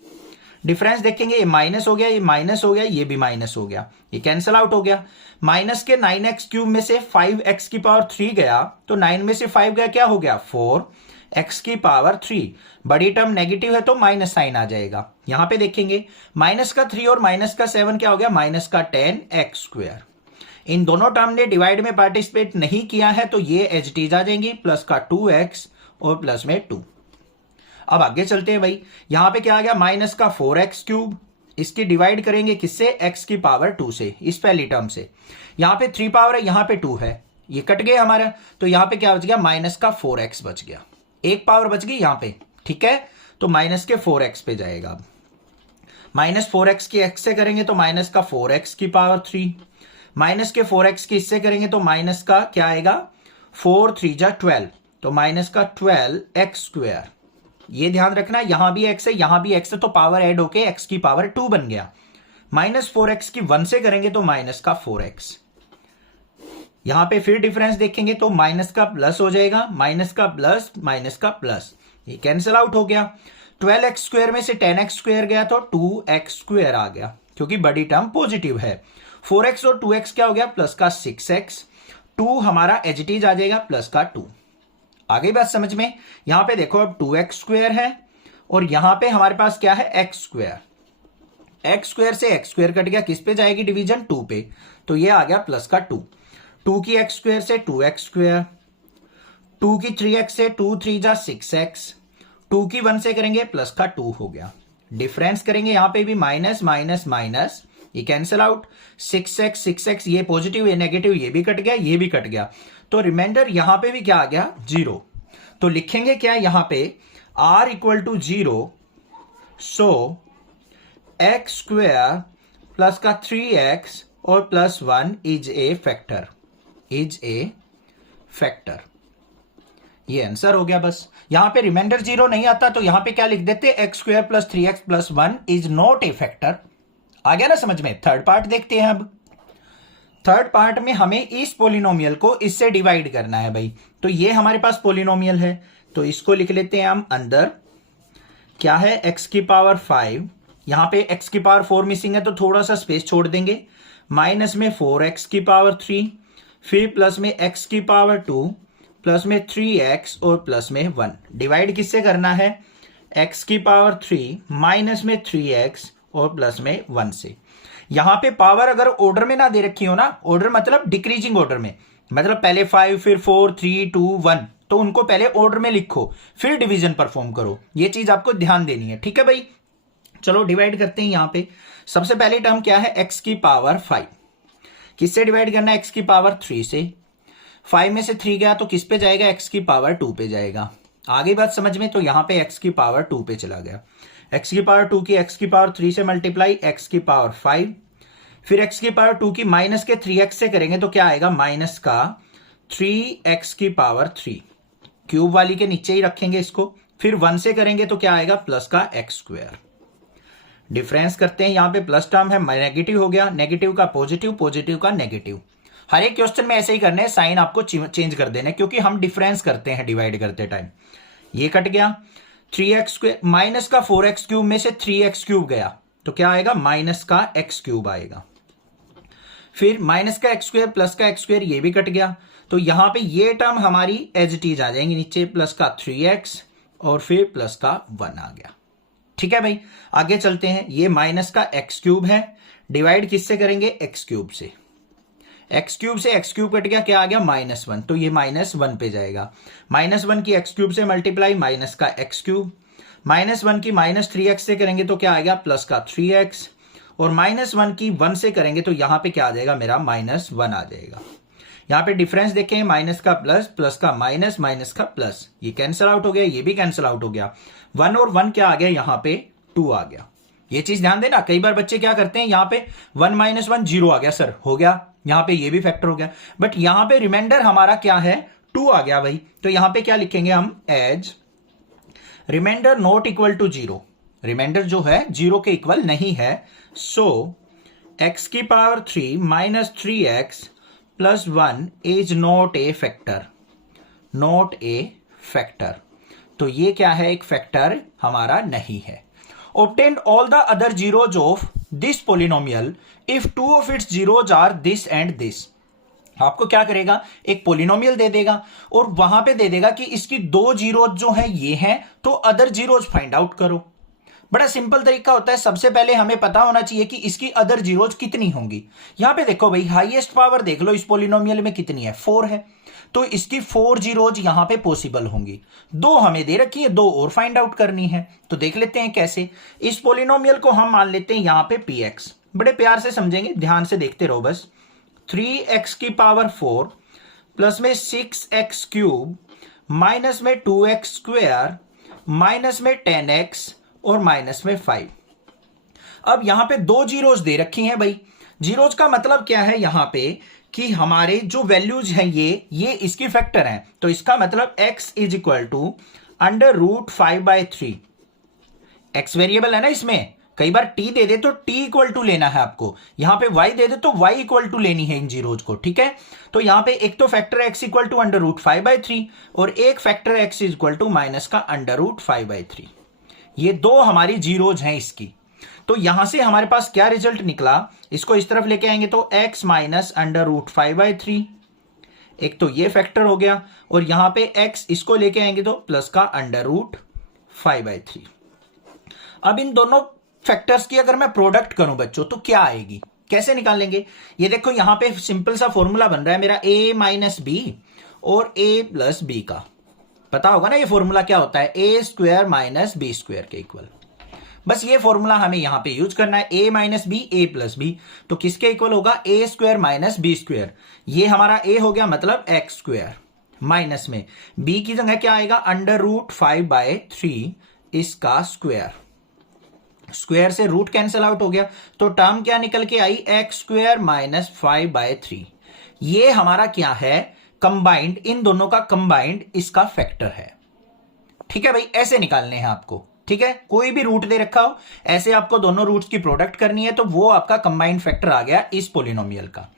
डिफरेंस देखेंगे, ये माइनस हो गया, ये माइनस हो गया, ये भी माइनस हो गया, ये कैंसिल आउट हो गया। माइनस के 9x³ में से 5x³ गया, तो 9 में से 5 गया, क्या हो गया 4x³। बड़ी टर्म नेगेटिव है तो माइनस साइन आ जाएगा। यहां पे देखेंगे माइनस का 3 और माइनस का 7 क्या हो गया, माइनस का 10x²। इन दोनों टर्म ने डिवाइड में पार्टिसिपेट नहीं किया है तो ये एज इट इज आ जाएंगी, प्लस का 2x और प्लस में 2। अब आगे चलते हैं भाई, यहां पे क्या आ गया, माइनस का 4x³, इसकी डिवाइड करेंगे किससे, x⁻² से, इस पहली टर्म से। यहां पे 3 पावर है, यहां पे 2 है, ये कट गए हमारा, तो यहां पे क्या बच गया, माइनस का 4x बच गया, एक पावर बच गई यहां पे, ठीक है। तो माइनस के 4x पे जाएगा। अब माइनस 4x की x से करेंगे तो माइनस का 4x⁻3, माइनस के 4x की इससे करेंगे तो माइनस का क्या आएगा, 4 3 जा 12, तो माइनस का 12x²। ये ध्यान रखना, यहां भी x है, यहां भी x है, तो पावर ऐड होके x⁻² बन गया। माइनस 4x की 1 से करेंगे तो माइनस का 4x। यहां पे फिर डिफरेंस देखेंगे तो माइनस का प्लस हो जाएगा, माइनस का प्लस, माइनस का प्लस, ये कैंसिल आउट हो गया। 12x² में से 10x² गया तो 2x² आ गया, क्योंकि बड़ी टर्म पॉजिटिव है। 4x और 2x क्या हो गया, प्लस का 6x, 2 हमारा एज इट इज आ जाएगा, प्लस का 2। आगे बात समझ में, यहां पे देखो अब 2x² है और यहां पे हमारे पास क्या है, x²। x² से x² कट गया, किस पे जाएगी डिवीजन, 2 पे, तो ये आ गया प्लस का 2। 2 की x² से 2x², 2 की 3x से 2 3 जा 6x, 2 की 1 से करेंगे प्लस का 2 हो गया। डिफरेंस करेंगे यहां पे भी माइनस माइनस माइनस, ये कैंसिल आउट, 6x 6x, ये पॉजिटिव, ये नेगेटिव, ये भी कट गया, ये भी कट गया, तो रिमाइंडर यहां पे भी क्या आ गया, 0। तो लिखेंगे क्या यहां पे, r = 0, सो x² प्लस का 3x और plus 1 is a factor, is a factor. ये आंसर हो गया। बस यहां पे रिमाइंडर 0 नहीं आता तो यहां पे क्या लिख देते, x² plus 3x plus 1 is not a factor. आ गया ना समझ में। थर्ड पार्ट देखते हैं। अब थर्ड पार्ट में हमें इस पोलिनोमियल को इससे डिवाइड करना है भाई। तो ये हमारे पास पोलिनोमियल है, तो इसको लिख लेते हैं हम अंदर, क्या है, x⁻5, यहां पे x⁻4 मिसिंग है तो थोड़ा सा स्पेस छोड़ देंगे, माइनस में 4x⁻3, फिर प्लस में x⁻2, प्लस में 3x और प्लस में 1। डिवाइड किससे करना है, x⁻3 माइनस में 3x और प्लस में 1 से। यहां पे पावर अगर ऑर्डर में ना दे रखी हो ना, ऑर्डर मतलब डिक्रीजिंग ऑर्डर में, मतलब पहले 5 फिर 4 3 2 1, तो उनको पहले ऑर्डर में लिखो फिर डिवीजन परफॉर्म करो। ये चीज आपको ध्यान देनी है, ठीक है भाई। चलो डिवाइड करते हैं। यहां पे सबसे पहली टर्म क्या है, x⁻5, किससे डिवाइड करना है, x⁻3 से। 5 में से 3 गया तो किस पे जाएगा, x⁻2 पे जाएगा। आगे बात समझ में, तो यहां पे x⁻2 पे चला गया, x⁻2 की x⁻3 से मल्टीप्लाई, x⁻5, फिर x⁻2 की माइनस के 3x से करेंगे तो क्या आएगा, माइनस का 3x⁻3, क्यूब वाली के नीचे ही रखेंगे इसको, फिर 1 से करेंगे तो क्या आएगा, प्लस का x²। डिफरेंस करते हैं, यहां पे प्लस टर्म है, नेगेटिव हो गया, नेगेटिव का पॉजिटिव, पॉजिटिव का नेगेटिव। हर एक क्वेश्चन में ऐसे ही करने हैं, साइन आपको चेंज कर देने, क्योंकि हम डिफरेंस करते हैं डिवाइड करते टाइम। ये कट गया, 3x² माइनस का 4x³ में से 3x³ गया तो क्या आएगा, माइनस का x³ आएगा। फिर माइनस का x² प्लस का x², ये भी कट गया, तो यहां पे ये टर्म हमारी एज इट इज आ जाएंगी नीचे, प्लस का 3x और फिर प्लस का 1 आ गया। ठीक है भाई, आगे चलते हैं। ये माइनस का x³ है, डिवाइड किससे करेंगे, x³ से। x³ से x³ कट गया, क्या आ गया, -1, तो ये -1 पे जाएगा। -1 की x³ से मल्टीप्लाई, माइनस का x³, -1 की -3x से करेंगे तो क्या आएगा, प्लस का 3x, और -1 की 1 से करेंगे तो यहां पे क्या आ जाएगा, मेरा -1 आ जाएगा। यहां पे डिफरेंस देखें, माइनस का प्लस, प्लस का माइनस, माइनस का प्लस, ये कैंसिल आउट हो गया, ये भी कैंसिल आउट हो गया। 1 और 1 क्या आ गया, यहां पे 2 आ गया। ये चीज ध्यान देना, कई बार बच्चे क्या करते हैं, यहां पे 1 - 1 0 आ गया, सर हो गया, यहां पे ये भी फैक्टर हो गया, बट यहां पे रिमाइंडर हमारा क्या है, 2 आ गया भाई। तो यहां पे क्या लिखेंगे हम, as remainder not equal to 0, remainder जो है 0 के इक्वल नहीं है, so x⁻3 minus 3x plus 1 is not a factor, not a factor. तो ये क्या है, एक फैक्टर हमारा नहीं है। obtained all the other zeros of this polynomial if two of its zeros are this and this। आपको क्या करेगा, एक पोलिनोमियल दे देगा और वहां पे दे देगा कि इसकी दो जीरोज जो है ये हैं, तो अदर जीरोज फाइंड आउट करो। बड़ा सिंपल तरीका होता है। सबसे पहले हमें पता होना चाहिए कि इसकी अदर जीरोज कितनी होंगी। यहां पे देखो भाई, हाईएस्ट पावर देख लो इस पोलिनोमियल में कितनी है, 4 है, तो इसकी 4 जीरोज यहां पे पॉसिबल होंगी। दो हमें दे रखी है, दो और फाइंड आउट करनी है। तो देख लेते हैं कैसे। इस पोलिनोमियल को हम मान लेते हैं यहां पे px, बड़े प्यार से समझेंगे, ध्यान से देखते रहो बस। 3x की पावर 4 प्लस में 6x क्यूब माइनस में 2x स्क्वायर माइनस में 10x और माइनस में 5। अब यहां पे दो जीरोज दे रखी हैं भाई। जीरोज का मतलब क्या है यहां पे कि हमारे जो वैल्यूज हैं ये इसकी फैक्टर हैं। तो इसका मतलब x is equal to √5/3। x variable है ना, इसमें कई बार t दे दे तो t इक्वल टू लेना है आपको, यहां पे y दे दे तो y इक्वल टू लेनी है इन जीरोज को, ठीक है। तो यहां पे एक तो फैक्टर x इक्वल टू √5/3 और एक factor x equal to minus का √5/3। ये दो हमारी जीरोज हैं इसकी। तो यहां से हमारे पास क्या रिजल्ट निकला, इसको इस तरफ लेके आएंगे तो x माइनस √5/3, एक तो ये फैक्टर हो गया, और यहां पे x इसको लेके आएंगे तो प्लस का √5/3। अब इन दोनों फैक्टर्स की अगर मैं प्रोडक्ट करूं बच्चों तो क्या आएगी, कैसे निकालेंगे। ये देखो यहां पे सिंपल सा फॉर्मूला बन रहा है मेरा a माइनस बी और a प्लस बी का। पता होगा ना ये फॉर्मूला क्या होता है, a square minus b square के इक्वल। बस ये फॉर्मूला हमें यहां पे यूज करना है, a minus b a plus b, तो किसके इक्वल होगा, a square minus b square. ये हमारा a हो गया मतलब x स्क्वायर, माइनस में b की जगह क्या आएगा, √5/3 इसका स्क्वायर। स्क्वायर से रूट कैंसिल आउट हो गया, तो टर्म क्या निकल के आई, x स्क्वायर माइनस 5/3। ये हमारा क्या है, कंबाइंड, इन दोनों का कंबाइंड इसका फैक्टर है। ठीक है भाई, ऐसे निकालने हैं आपको, ठीक है। कोई भी रूट दे रखा हो, ऐसे आपको दोनों रूट्स की प्रोडक्ट करनी है, तो वो आपका कंबाइंड फैक्टर आ गया इस पोलिनोमियल का।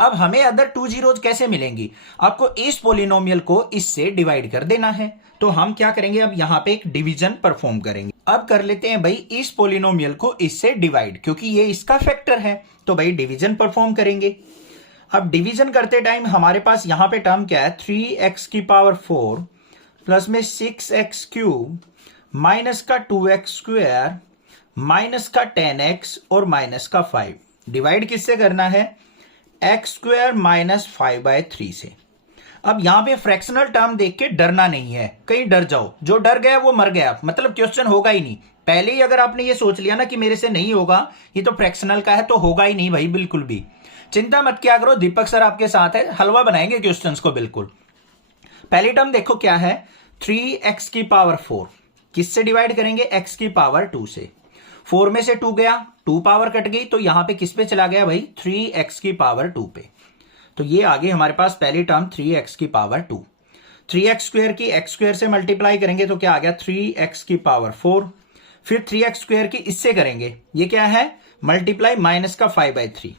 अब हमें अदर टू जीरोज कैसे मिलेंगी, आपको इस पोलिनोमियल को इससे डिवाइड कर देना है। तो हम क्या करेंगे, अब यहां पे एक डिवीजन परफॉर्म करेंगे। अब कर लेते हैं भाई इस पोलिनोमियल को इससे डिवाइड, क्योंकि ये इसका फैक्टर है, तो भाई डिवीजन परफॉर्म करेंगे। अब डिवीजन करते टाइम हमारे पास यहां पे टर्म क्या है, 3x की पावर 4 प्लस में 6x क्यूब माइनस का 2x स्क्वायर माइनस का 10x और माइनस का 5। डिवाइड किससे करना है, x स्क्वायर माइनस 5/3 से। अब यहां पे फ्रैक्शनल टर्म देख के डरना नहीं है, कहीं डर जाओ, जो डर गया वो मर गया, मतलब क्वेश्चन होगा ही नहीं। पहले ही अगर आपने ये सोच लिया ना कि मेरे से नहीं होगा, ये तो फ्रैक्शनल का है, तो होगा ही नहीं भाई, बिल्कुल भी चिंता मत किया करो, दीपक सर आपके साथ है, हलवा बनाएंगे क्वेश्चंस को बिल्कुल। पहली टर्म देखो क्या है, 3x की पावर 4 किससे डिवाइड करेंगे, x की पावर 2 से। 4 में से 2 गया, 2 पावर कट गई, तो यहां पे किस पे चला गया भाई, 3x की पावर 2 पे। तो ये आगे हमारे पास पहली टर्म 3x की पावर 2। 3x स्क्वायर की x स्क्वायर से मल्टीप्लाई करेंगे तो क्या आ गया, 3x की पावर 4। फिर 3x स्क्वायर की इससे करेंगे, ये क्या है, मल्टीप्लाई माइनस का 5/3।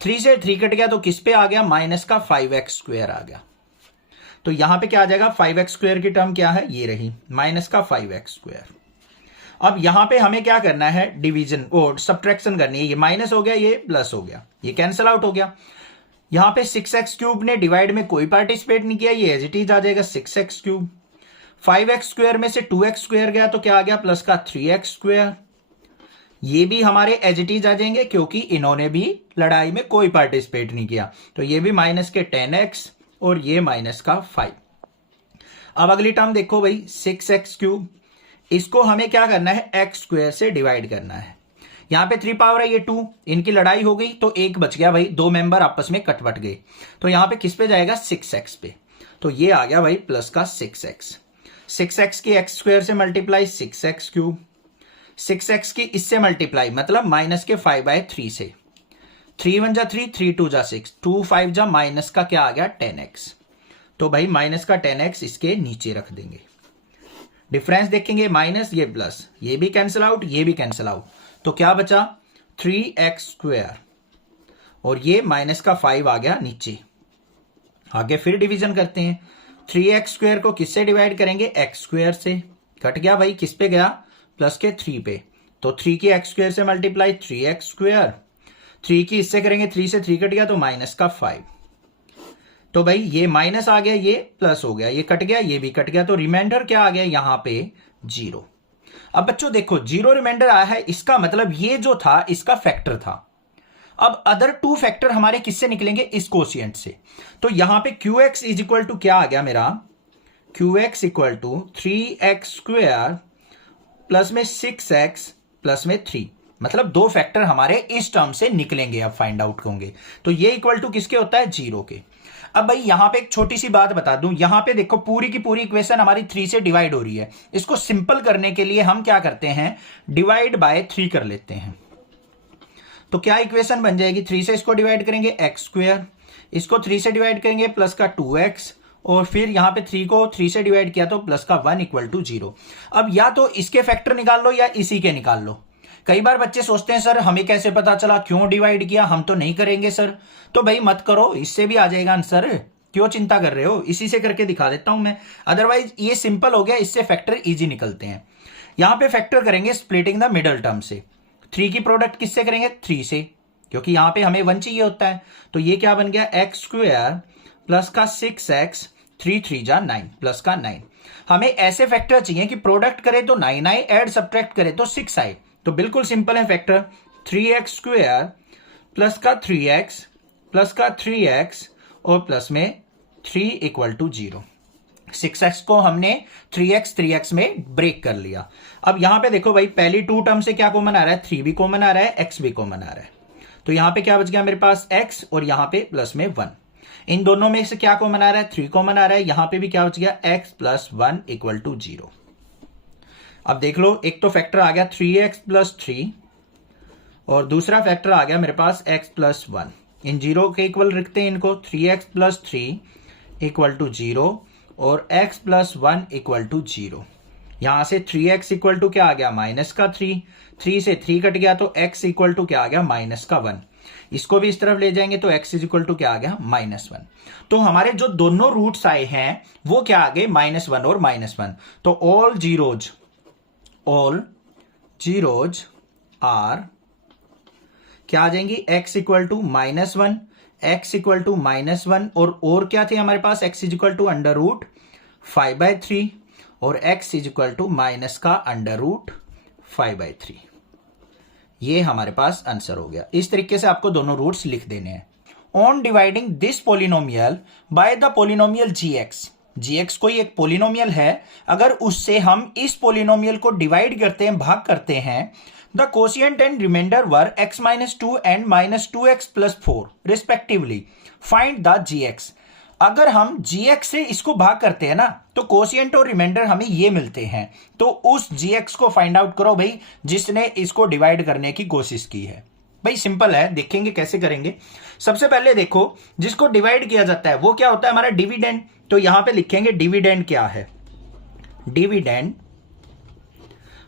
3 से 3 कट गया तो किस पे आ गया, माइनस का 5x स्क्वायर आ गया। तो यहां पे क्या आ जाएगा, 5x स्क्वायर की टर्म क्या है, ये रही, माइनस का 5x स्क्वायर। अब यहां पे हमें क्या करना है, डिवीजन और सब्ट्रैक्शन करनी है। ये माइनस हो गया, ये प्लस हो गया, ये कैंसिल आउट हो गया। यहां पे 6x क्यूब ने डिवाइड में कोई पार्टिसिपेट नहीं किया, ये एज इट इज आ जाएगा 6x क्यूब। 5x स्क्वायर में से 2x स्क्वायर गया तो क्या आ गया, प्लस का 3x स्क्वायर। ये भी हमारे एज इट इज आ जाएंगे, क्योंकि इन्होंने भी लड़ाई में कोई पार्टिसिपेट नहीं किया, तो ये भी माइनस के 10x और ये माइनस का 5। अब अगली टर्म देखो भाई, 6x क्यूब, इसको हमें क्या करना है, x स्क्वायर से डिवाइड करना है। यहां पे 3 पावर है, ये 2, इनकी लड़ाई हो गई तो एक बच गया भाई, दो मेंबर आपस में कटवट गए, तो यहां पे किस पे जाएगा, 6x पे। तो ये आ गया भाई प्लस का 6x। 6x की x स्क्वायर से मल्टीप्लाई 6x क्यूब, 6x की इससे मल्टीप्लाई मतलब माइनस के 5/3 से। 3 1 जा 3, 3 2 जा 6, 2 5 जा माइनस का क्या आ गया, 10x। तो भाई माइनस का 10x इसके नीचे रख देंगे। डिफरेंस देखेंगे, माइनस ये प्लस, ये भी कैंसिल आउट, ये भी कैंसिल आउट, तो क्या बचा, 3x स्क्वायर और ये माइनस का 5 आ गया नीचे। आगे फिर डिवीजन करते हैं, 3x स्क्वायर को किससे डिवाइड करेंगे, x स्क्वायर से। कट गया भाई, किस पे गया, प्लस के 3 पे, तो 3 की एक्स स्क्वायर से मल्टीप्लाई 3x स्क्वायर, 3 की इससे करेंगे 3 से 3 कट गया तो माइनस का 5। तो भाई ये माइनस आ गया, ये प्लस हो गया, ये कट गया, ये भी कट गया, तो रिमाइंडर क्या आ गया यहां पे 0। अब बच्चों देखो 0 रिमाइंडर आया है, इसका मतलब ये जो था इसका फैक्टर था। अब अदर 2 फैक्टर हमारे किससे निकलेंगे, इस कोशिएंट से। तो यहां पे QX इज इक्वल टू क्या आ गया मेरा, QX equal to 3x square plus में 6x प्लस में 3, मतलब 2 फैक्टर हमारे इस टर्म से निकलेंगे, अब फाइंड आउट होंगे। तो ये इक्वल टू किसके होता है, 0 के। अब भाई यहां पे एक छोटी सी बात बता दूं, यहां पे देखो पूरी की पूरी इक्वेशन हमारी 3 से डिवाइड हो रही है। इसको सिंपल करने के लिए हम क्या करते हैं, डिवाइड बाय 3 कर लेते हैं। तो क्या इक्वेशन बन जाएगी, 3 से इसको डिवाइड करेंगे एक्स स्क्वायर, इसको 3 से डिवाइड करेंगे प्लस का 2x, और फिर यहां पे 3 को 3 से डिवाइड किया तो प्लस का 1 इक्वल टू 0। अब या तो इसके फैक्टर निकाल लो या इसी के निकाल लो। कई बार बच्चे सोचते हैं सर हमें कैसे पता चला, क्यों डिवाइड किया, हम तो नहीं करेंगे सर। तो भाई मत करो, इससे भी आ जाएगा आंसर, क्यों चिंता कर रहे हो, इसी से करके दिखा देता हूं मैं। अदरवाइज ये सिंपल हो गया, इससे फैक्टर इजी निकलते हैं। यहां पे फैक्टर करेंगे स्प्लिटिंग द मिडल टर्म से। 3 की प्रोडक्ट किससे करेंगे, 3 से, क्योंकि यहां पे हमें 1 चाहिए होता है। तो ये क्या बन गया, एक्स स्क्वायर प्लस का 6x, 3 3 जा 9 प्लस का 9। हमें ऐसे फैक्टर चाहिए कि प्रोडक्ट करे तो 9 आए, एड सब्ट्रैक्ट करे तो 6 आए। तो बिल्कुल सिंपल है फैक्टर, 3x स्क्वायर प्लस का 3x प्लस का 3x और प्लस में 3 इक्वल टू 0। 6x को हमने 3x में ब्रेक कर लिया। अब यहां पे देखो भाई पहली 2 टर्म से क्या कॉमन आ रहा है, 3 भी कॉमन आ रहा है, x भी कॉमन आ रहा है। तो यहां पे क्या बच गया मेरे पास x, और यहां पे प्लस में 1। इन दोनों में से क्या कॉमन आ रहा है, 3 कॉमन आ रहा है, यहां पे भी क्या बच गया x प्लस 1 इक्वल टू 0। अब देख लो, एक तो फैक्टर आ गया 3x प्लस 3, और दूसरा फैक्टर आ गया मेरे पास x प्लस 1। इन 0 के इक्वल रखते हैं इनको, 3x प्लस 3 इक्वल टू 0 और x प्लस 1 इक्वल टू 0। यहां से 3x इक्वल टू क्या आ गया, माइनस का 3, 3 से 3 कट गया तो x इक्वल टू क्या आ गया, माइनस का 1। इसको भी इस तरफ ले जाएंगे तो x इज इक्वल टू क्या आ गया, -1। तो हमारे जो दोनों रूट्स आए हैं वो क्या आ गए, -1 और -1। तो ऑल जीरोज आर क्या आ जाएंगी, x equal to -1, x equal to -1, और क्या थे हमारे पास, x इज इक्वल टू √5/3 और x is equal to minus का √5/3। ये हमारे पास आंसर हो गया। इस तरीके से आपको दोनों रूट्स लिख देने हैं। On dividing this polynomial by the polynomial gx कोई एक पोलिनोमियल है, अगर उससे हम इस पोलिनोमियल को डिवाइड करते हैं, भाग करते हैं, the quotient and remainder were x-2 and -2x plus 4 respectively, find the gx। अगर हम gx से इसको भाग करते हैं ना तो कोशिएंट और रिमाइंडर हमें ये मिलते हैं, तो उस gx को फाइंड आउट करो भाई जिसने इसको डिवाइड करने की कोशिश की है। भाई सिंपल है, देखेंगे कैसे करेंगे। सबसे पहले देखो जिसको डिवाइड किया जाता है वो क्या होता है, हमारा डिविडेंड। तो यहां पे लिखेंगे डिविडेंड क्या है, डिविडेंड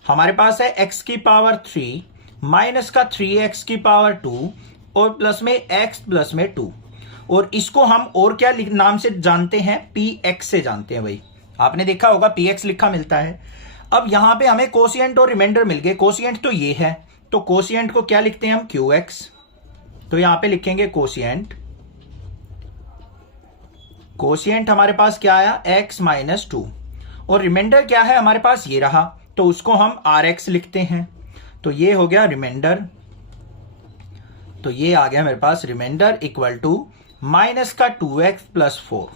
हमारे पास है x की पावर 3 माइनस का 3x की पावर 2 और प्लस में x प्लस में 2, और इसको हम और क्या नाम से जानते हैं, px से जानते हैं। भाई आपने देखा होगा px लिखा मिलता है। अब यहां पे हमें कोशिएंट और रिमाइंडर मिल गए। कोशिएंट तो ये है, तो कोशिएंट को क्या लिखते हैं हम, qx। तो यहां पे लिखेंगे कोशिएंट हमारे पास क्या आया, x माइनस 2, और रिमाइंडर क्या है हमारे पास, ये रहा, तो उसको हम rx लिखते हैं। तो ये हो गया रिमाइंडर, तो ये आ गया मेरे पास रिमाइंडर इक्वल टू माइनस का 2x प्लस 4।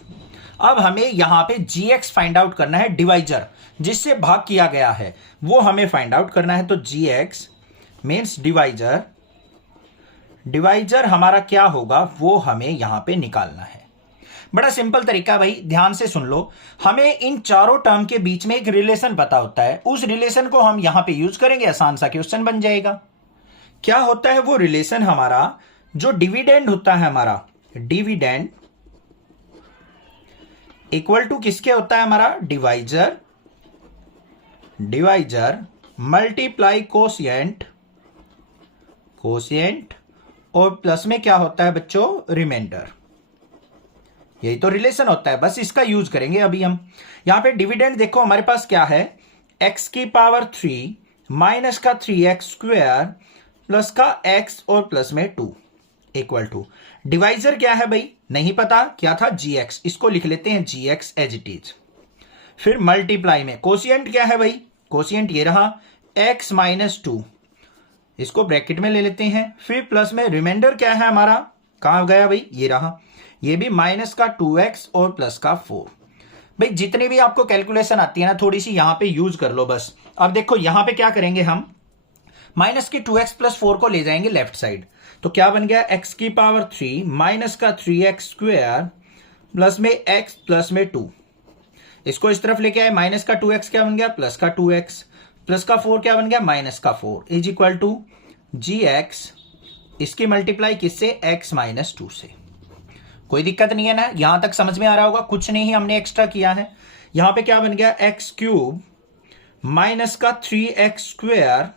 अब हमें यहां पे gx फाइंड आउट करना है, डिवाइजर जिससे भाग किया गया है वो हमें फाइंड आउट करना है। तो gx मीन्स डिवाइजर हमारा क्या होगा वो हमें यहां पे निकालना है। बड़ा सिंपल तरीका भाई, ध्यान से सुन लो। हमें इन चारों टर्म के बीच में एक रिलेशन पता होता है, उस रिलेशन को हम यहां पे यूज करेंगे, आसान सा क्वेश्चन बन जाएगा। क्या होता है वो रिलेशन हमारा, जो डिविडेंड होता है हमारा, डिविडेंड इक्वल टू किसके होता है हमारा, डिवाइजर मल्टीप्लाई कोशिएंट और प्लस में क्या होता है बच्चों, रिमाइंडर। यही तो रिलेशन होता है, बस इसका यूज करेंगे अभी हम। यहां पे डिविडेंड देखो हमारे पास क्या है, x की पावर 3 माइनस का 3x स्क्वायर प्लस का x और प्लस में 2 इक्वल टू डिवाइजर क्या है भाई, नहीं पता, क्या था gx, इसको लिख लेते हैं gx एज इट इज। फिर मल्टीप्लाई में कोशिएंट क्या है भाई, कोशिएंट ये रहा x माइनस 2, इसको ब्रैकेट में ले लेते हैं। फिर प्लस में रिमाइंडर क्या है हमारा, कहां गया भाई, ये रहा, ये भी माइनस का 2x और प्लस का 4। भाई जितनी भी आपको कैलकुलेशन आती है ना, थोड़ी सी यहां पे यूज कर लो बस। अब देखो यहां पे क्या करेंगे हम, माइनस की 2x प्लस 4 को ले जाएंगे लेफ्ट साइड, तो क्या बन गया x की पावर 3 माइनस का 3x स्क्वायर प्लस में x प्लस में 2, इसको इस तरफ लेके आए, माइनस का 2x क्या बन गया, प्लस का 2x प्लस का 4 क्या बन गया, माइनस का 4 इज इक्वल टू gx, इसकी मल्टीप्लाई किससे, x माइनस 2 से। कोई दिक्कत नहीं है ना, यहां तक समझ में आ रहा होगा, कुछ नहीं हमने एक्स्ट्रा किया है। यहां पे क्या बन गया, x क्यूब माइनस का 3x स्क्वायर,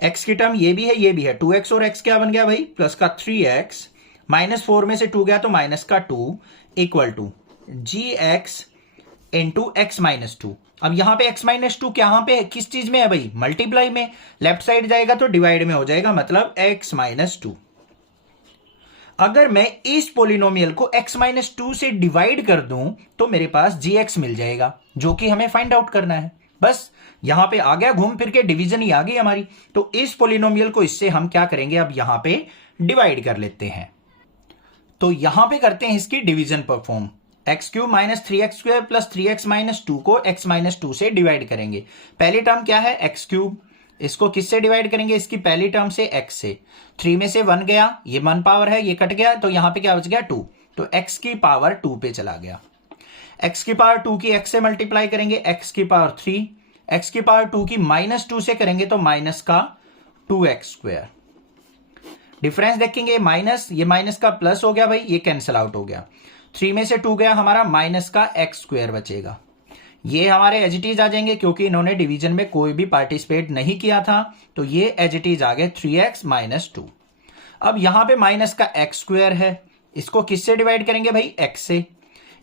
x की टर्म ये भी है ये भी है, 2x और x क्या बन गया भाई, प्लस का 3x, माइनस 4 में से 2 गया तो माइनस का 2 equal to gx into x minus 2। अब यहां पे x माइनस 2 क्या पे है, किस चीज में है भाई, मल्टीप्लाई में, लेफ्ट साइड जाएगा तो डिवाइड में हो जाएगा, मतलब x माइनस 2। अगर मैं इस पोलिनोमियल को x माइनस 2 से डिवाइड कर दूं तो मेरे पास gx मिल जाएगा, जो कि हमें फाइंड आउट करना है। बस यहां पे आ गया, घूम फिर के डिवीजन ही आ गई हमारी। तो इस पोलिनोमियल को इससे हम क्या करेंगे, अब यहां पे डिवाइड कर लेते हैं। तो यहां पे करते हैं इसकी division perform, x cube minus 3x square plus 3x minus 2 को x माइनस 2 से डिवाइड करेंगे। पहली टर्म क्या है, एक्स क्यूब, इसको किससे डिवाइड करेंगे, इसकी पहली टर्म से x से। 3 में से 1 गया, ये 1 पावर है, ये कट गया, तो यहां पे क्या बच गया 2, तो x की पावर 2 पे चला गया। x की पावर 2 की x से मल्टीप्लाई करेंगे, x की पावर 3, x की पावर 2 की माइनस 2 से करेंगे तो माइनस का 2x स्क्वायर। डिफरेंस देखेंगे, माइनस, ये माइनस का प्लस हो गया भाई, ये कैंसिल आउट हो गया। 3 में से 2 गया हमारा, माइनस का x स्क्वायर बचेगा। ये हमारे एज इट इज आ जाएंगे, क्योंकि इन्होंने डिवीजन में कोई भी पार्टिसिपेट नहीं किया था, तो ये एज इट इज आ गए 3x माइनस 2। अब यहां पे माइनस का x स्क्वायर है, इसको किससे डिवाइड करेंगे भाई, x से।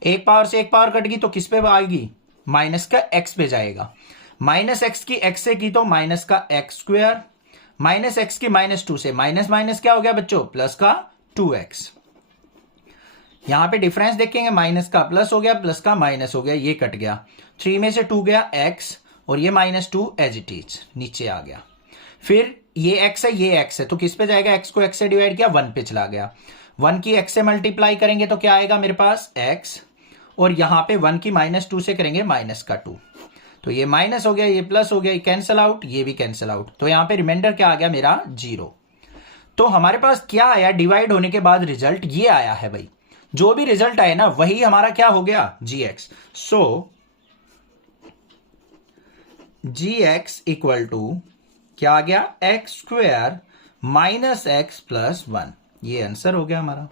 एक पावर से एक पावर कट गई तो किस पे आएगी, माइनस का x पे जाएगा। माइनस एक्स की x से की तो माइनस का x स्क्वायर, माइनस एक्स की माइनस 2 से माइनस माइनस क्या हो गया बच्चों, प्लस का 2x। यहां पे डिफरेंस देखेंगे, माइनस का प्लस हो गया, प्लस का माइनस हो गया, ये कट गया। 3 में से 2 गया x, और ये माइनस 2 एज इट इज नीचे आ गया। फिर ये x है, ये x है, तो किस पे जाएगा, x को x से डिवाइड किया, 1 पे चला गया। 1 की x से मल्टीप्लाई करेंगे तो क्या आएगा मेरे पास, x, और यहां पे 1 की माइनस 2 से करेंगे माइनस का 2, तो ये माइनस हो गया, ये प्लस हो गया, ये कैंसिल आउट, ये भी कैंसिल आउट, तो यहां पे रिमाइंडर क्या आ गया मेरा, 0। तो हमारे पास क्या आया, डिवाइड होने के बाद रिजल्ट ये आया है भाई। जो भी रिजल्ट आया ना वही हमारा क्या हो गया, gx। So gx equal to क्या आ गया, x square minus x plus 1, ये आंसर हो गया हमारा।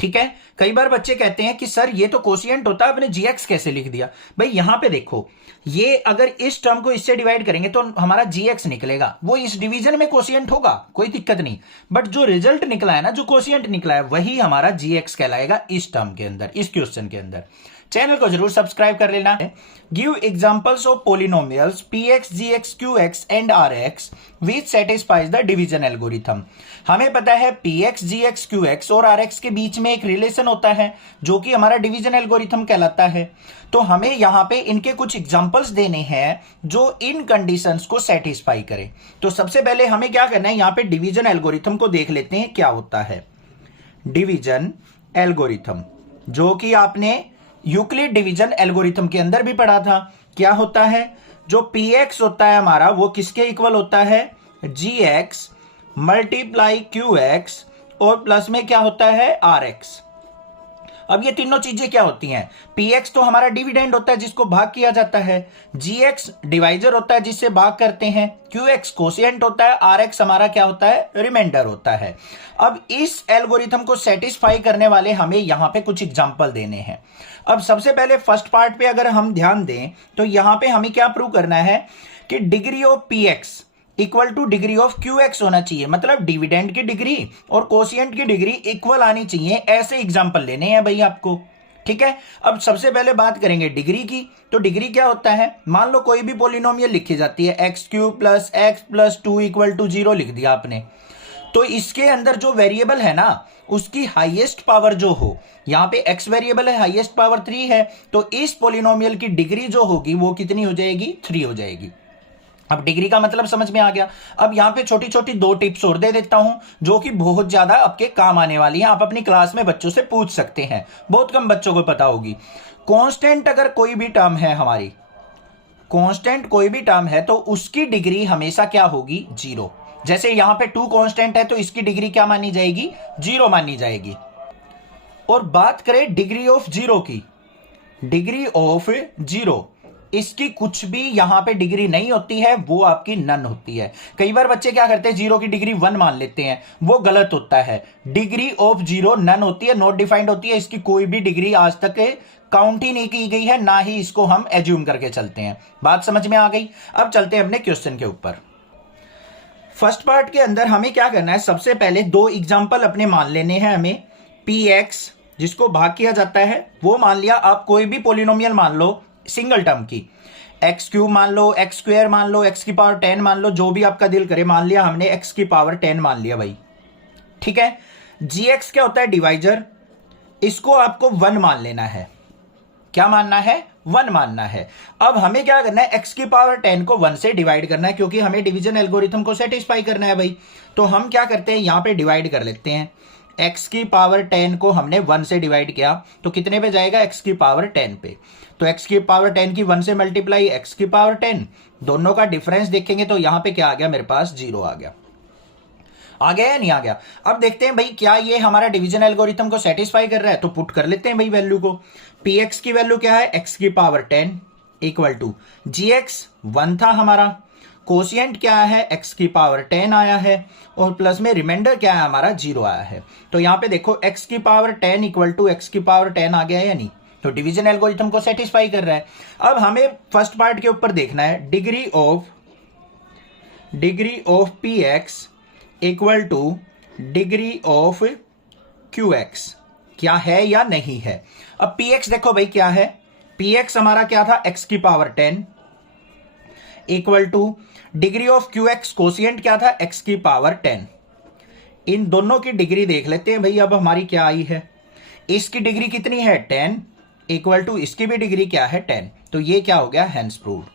ठीक है, कई बार बच्चे कहते हैं कि सर ये तो कोशिएंट होता है, आपने gx कैसे लिख दिया। भाई यहां पे देखो, ये अगर इस टर्म को इससे डिवाइड करेंगे तो हमारा gx निकलेगा, वो इस डिवीजन में कोशिएंट होगा, कोई दिक्कत नहीं, बट जो रिजल्ट निकला है ना, जो कोशिएंट निकला है वही हमारा gx कहलाएगा इस टर्म के अंदर, इस क्वेश्चन के अंदर। चैनल को जरूर सब्सक्राइब कर लेना है। Give examples of polynomials px, gx, qx and rx which satisfies the division algorithm। हमें पता है px, gx, qx और rx के बीच में एक रिलेशन होता है जो कि हमारा डिवीजन एल्गोरिथम कहलाता है। तो हमें यहां पे इनके कुछ एग्जांपल्स देने हैं जो इन कंडीशंस को सेटिस्फाई करें। तो सबसे पहले हमें क्या करना है, यहां पे डिवीजन एल्गोरिथम को देख लेते हैं क्या होता है। डिवीजन एल्गोरिथम, जो कि आपने यूक्लिड डिवीजन एल्गोरिथम के अंदर भी पढ़ा था, क्या होता है, जो px होता है हमारा वो किसके इक्वल होता है, gx मल्टीप्लाई qx और प्लस में क्या होता है, rx। अब ये तीनों चीजें क्या होती हैं, px तो हमारा डिविडेंड होता है जिसको भाग किया जाता है, gx डिवाइजर होता है जिससे भाग करते हैं, qx कोशिएंट होता है, rx हमारा क्या होता है, रिमाइंडर होता है। अब इस एल्गोरिथम को सेटिस्फाई करने वाले हमें यहां पे कुछ एग्जांपल देने हैं। अब सबसे पहले फर्स्ट पार्ट पे अगर हम ध्यान दें तो यहां पे हमें क्या प्रूव करना है कि degree of px equal to degree of qx होना चाहिए, मतलब डिविडेंड की डिग्री और कोशिएंट की डिग्री इक्वल आनी चाहिए। ऐसे एग्जांपल लेने हैं भाई आपको, ठीक है। अब सबसे पहले बात करेंगे डिग्री की। तो डिग्री क्या होता है, मान लो कोई भी पोलिनोमियल लिखी जाती है, x cube plus x plus 2 equal to 0 लिख दिया आपने, तो इसके अंदर जो वेरिएबल है ना उसकी हाईएस्ट पावर जो हो, यहां पे x वेरिएबल है, हाईएस्ट पावर 3 है, तो इस पोलिनोमियल की डिग्री जो होगी वो कितनी हो जाएगी, 3 हो जाएगी। अब डिग्री का मतलब समझ में आ गया। अब यहां पे छोटी छोटी 2 टिप्स और दे देता हूं जो कि बहुत ज्यादा आपके काम आने वाली हैं, आप अपनी क्लास में बच्चों से पूछ सकते हैं, बहुत कम बच्चों को पता होगी। कांस्टेंट अगर कोई भी टर्म है हमारी, कांस्टेंट कोई भी टर्म है तो उसकी डिग्री हमेशा क्या होगी, 0। जैसे यहां पे 2 कांस्टेंट है तो इसकी डिग्री क्या मानी जाएगी, 0 मानी जाएगी। और बात करें डिग्री ऑफ 0 की, डिग्री ऑफ 0, इसकी कुछ भी यहां पे डिग्री नहीं होती है, वो आपकी नन होती है। कई बार बच्चे क्या करते हैं, 0 की डिग्री 1 मान लेते हैं, वो गलत होता है। डिग्री ऑफ 0 नन होती है, नॉट डिफाइंड होती है, इसकी कोई भी डिग्री आज तक काउंट ही नहीं की गई है, ना ही इसको हम एज्यूम करके चलते हैं। बात समझ में आ गई। अब चलते हैं अपने क्वेश्चन के ऊपर। फर्स्ट पार्ट के अंदर हमें क्या करना है, सबसे पहले 2 एग्जांपल अपने मान लेने हैं हमें। px जिसको भाग किया जाता है वो मान लिया, आप कोई भी पोलिनोमियल मान लो सिंगल टर्म की, एक्स क्यूब मान लो, एक्स स्क्वायर मान लो, एक्स की पावर 10 मान लो, जो भी आपका दिल करे। मान लिया हमने एक्स की पावर 10 मान लिया भाई, ठीक है। gx क्या होता है, डिवाइजर, इसको आपको 1 मान लेना है। क्या मानना है, 1 मानना है। अब हमें क्या करना है, x की पावर 10 को 1 से डिवाइड करना है, क्योंकि हमें डिवीजन एल्गोरिथम को सेटिस्फाई करना है भाई। तो हम क्या करते हैं, यहां पे डिवाइड कर लेते हैं। x की पावर 10 को हमने 1 से डिवाइड किया तो कितने पे जाएगा, x की पावर 10 पे। तो x की पावर 10 की 1 से मल्टीप्लाई x की पावर 10, दोनों का डिफरेंस देखेंगे तो यहां पे क्या आ गया, मेरे पास 0 आ गया। आ गया या नहीं आ गया। अब देखते हैं भाई क्या ये हमारा डिवीजन एल्गोरिथम को सेटिस्फाई कर रहा है, तो पुट कर लेते हैं भाई वैल्यू को। px की वैल्यू क्या है, x की पावर 10 इक्वल टू gx 1 था हमारा, कोशिएंट क्या है, x की पावर 10 आया है, और प्लस में रिमाइंडर क्या है हमारा, 0 आया है। तो यहां पे देखो x की पावर 10 इक्वल टू x की पावर 10 आ गया है या नहीं, तो डिवीजन एल्गोरिथम को सेटिस्फाई कर रहा है। अब हमें फर्स्ट पार्ट के ऊपर देखना है, degree of px equal to degree of qx क्या है या नहीं है। अब px देखो भाई क्या है, px हमारा क्या था, x की power 10 equal to degree of qx quotient क्या था, x की पावर 10। इन दोनों की डिग्री देख लेते हैं भाई। अब हमारी क्या आई है, इसकी डिग्री कितनी है, 10 इक्वल टू इसकी भी डिग्री क्या है, 10। तो ये क्या हो गया, हेंस प्रूव्ड।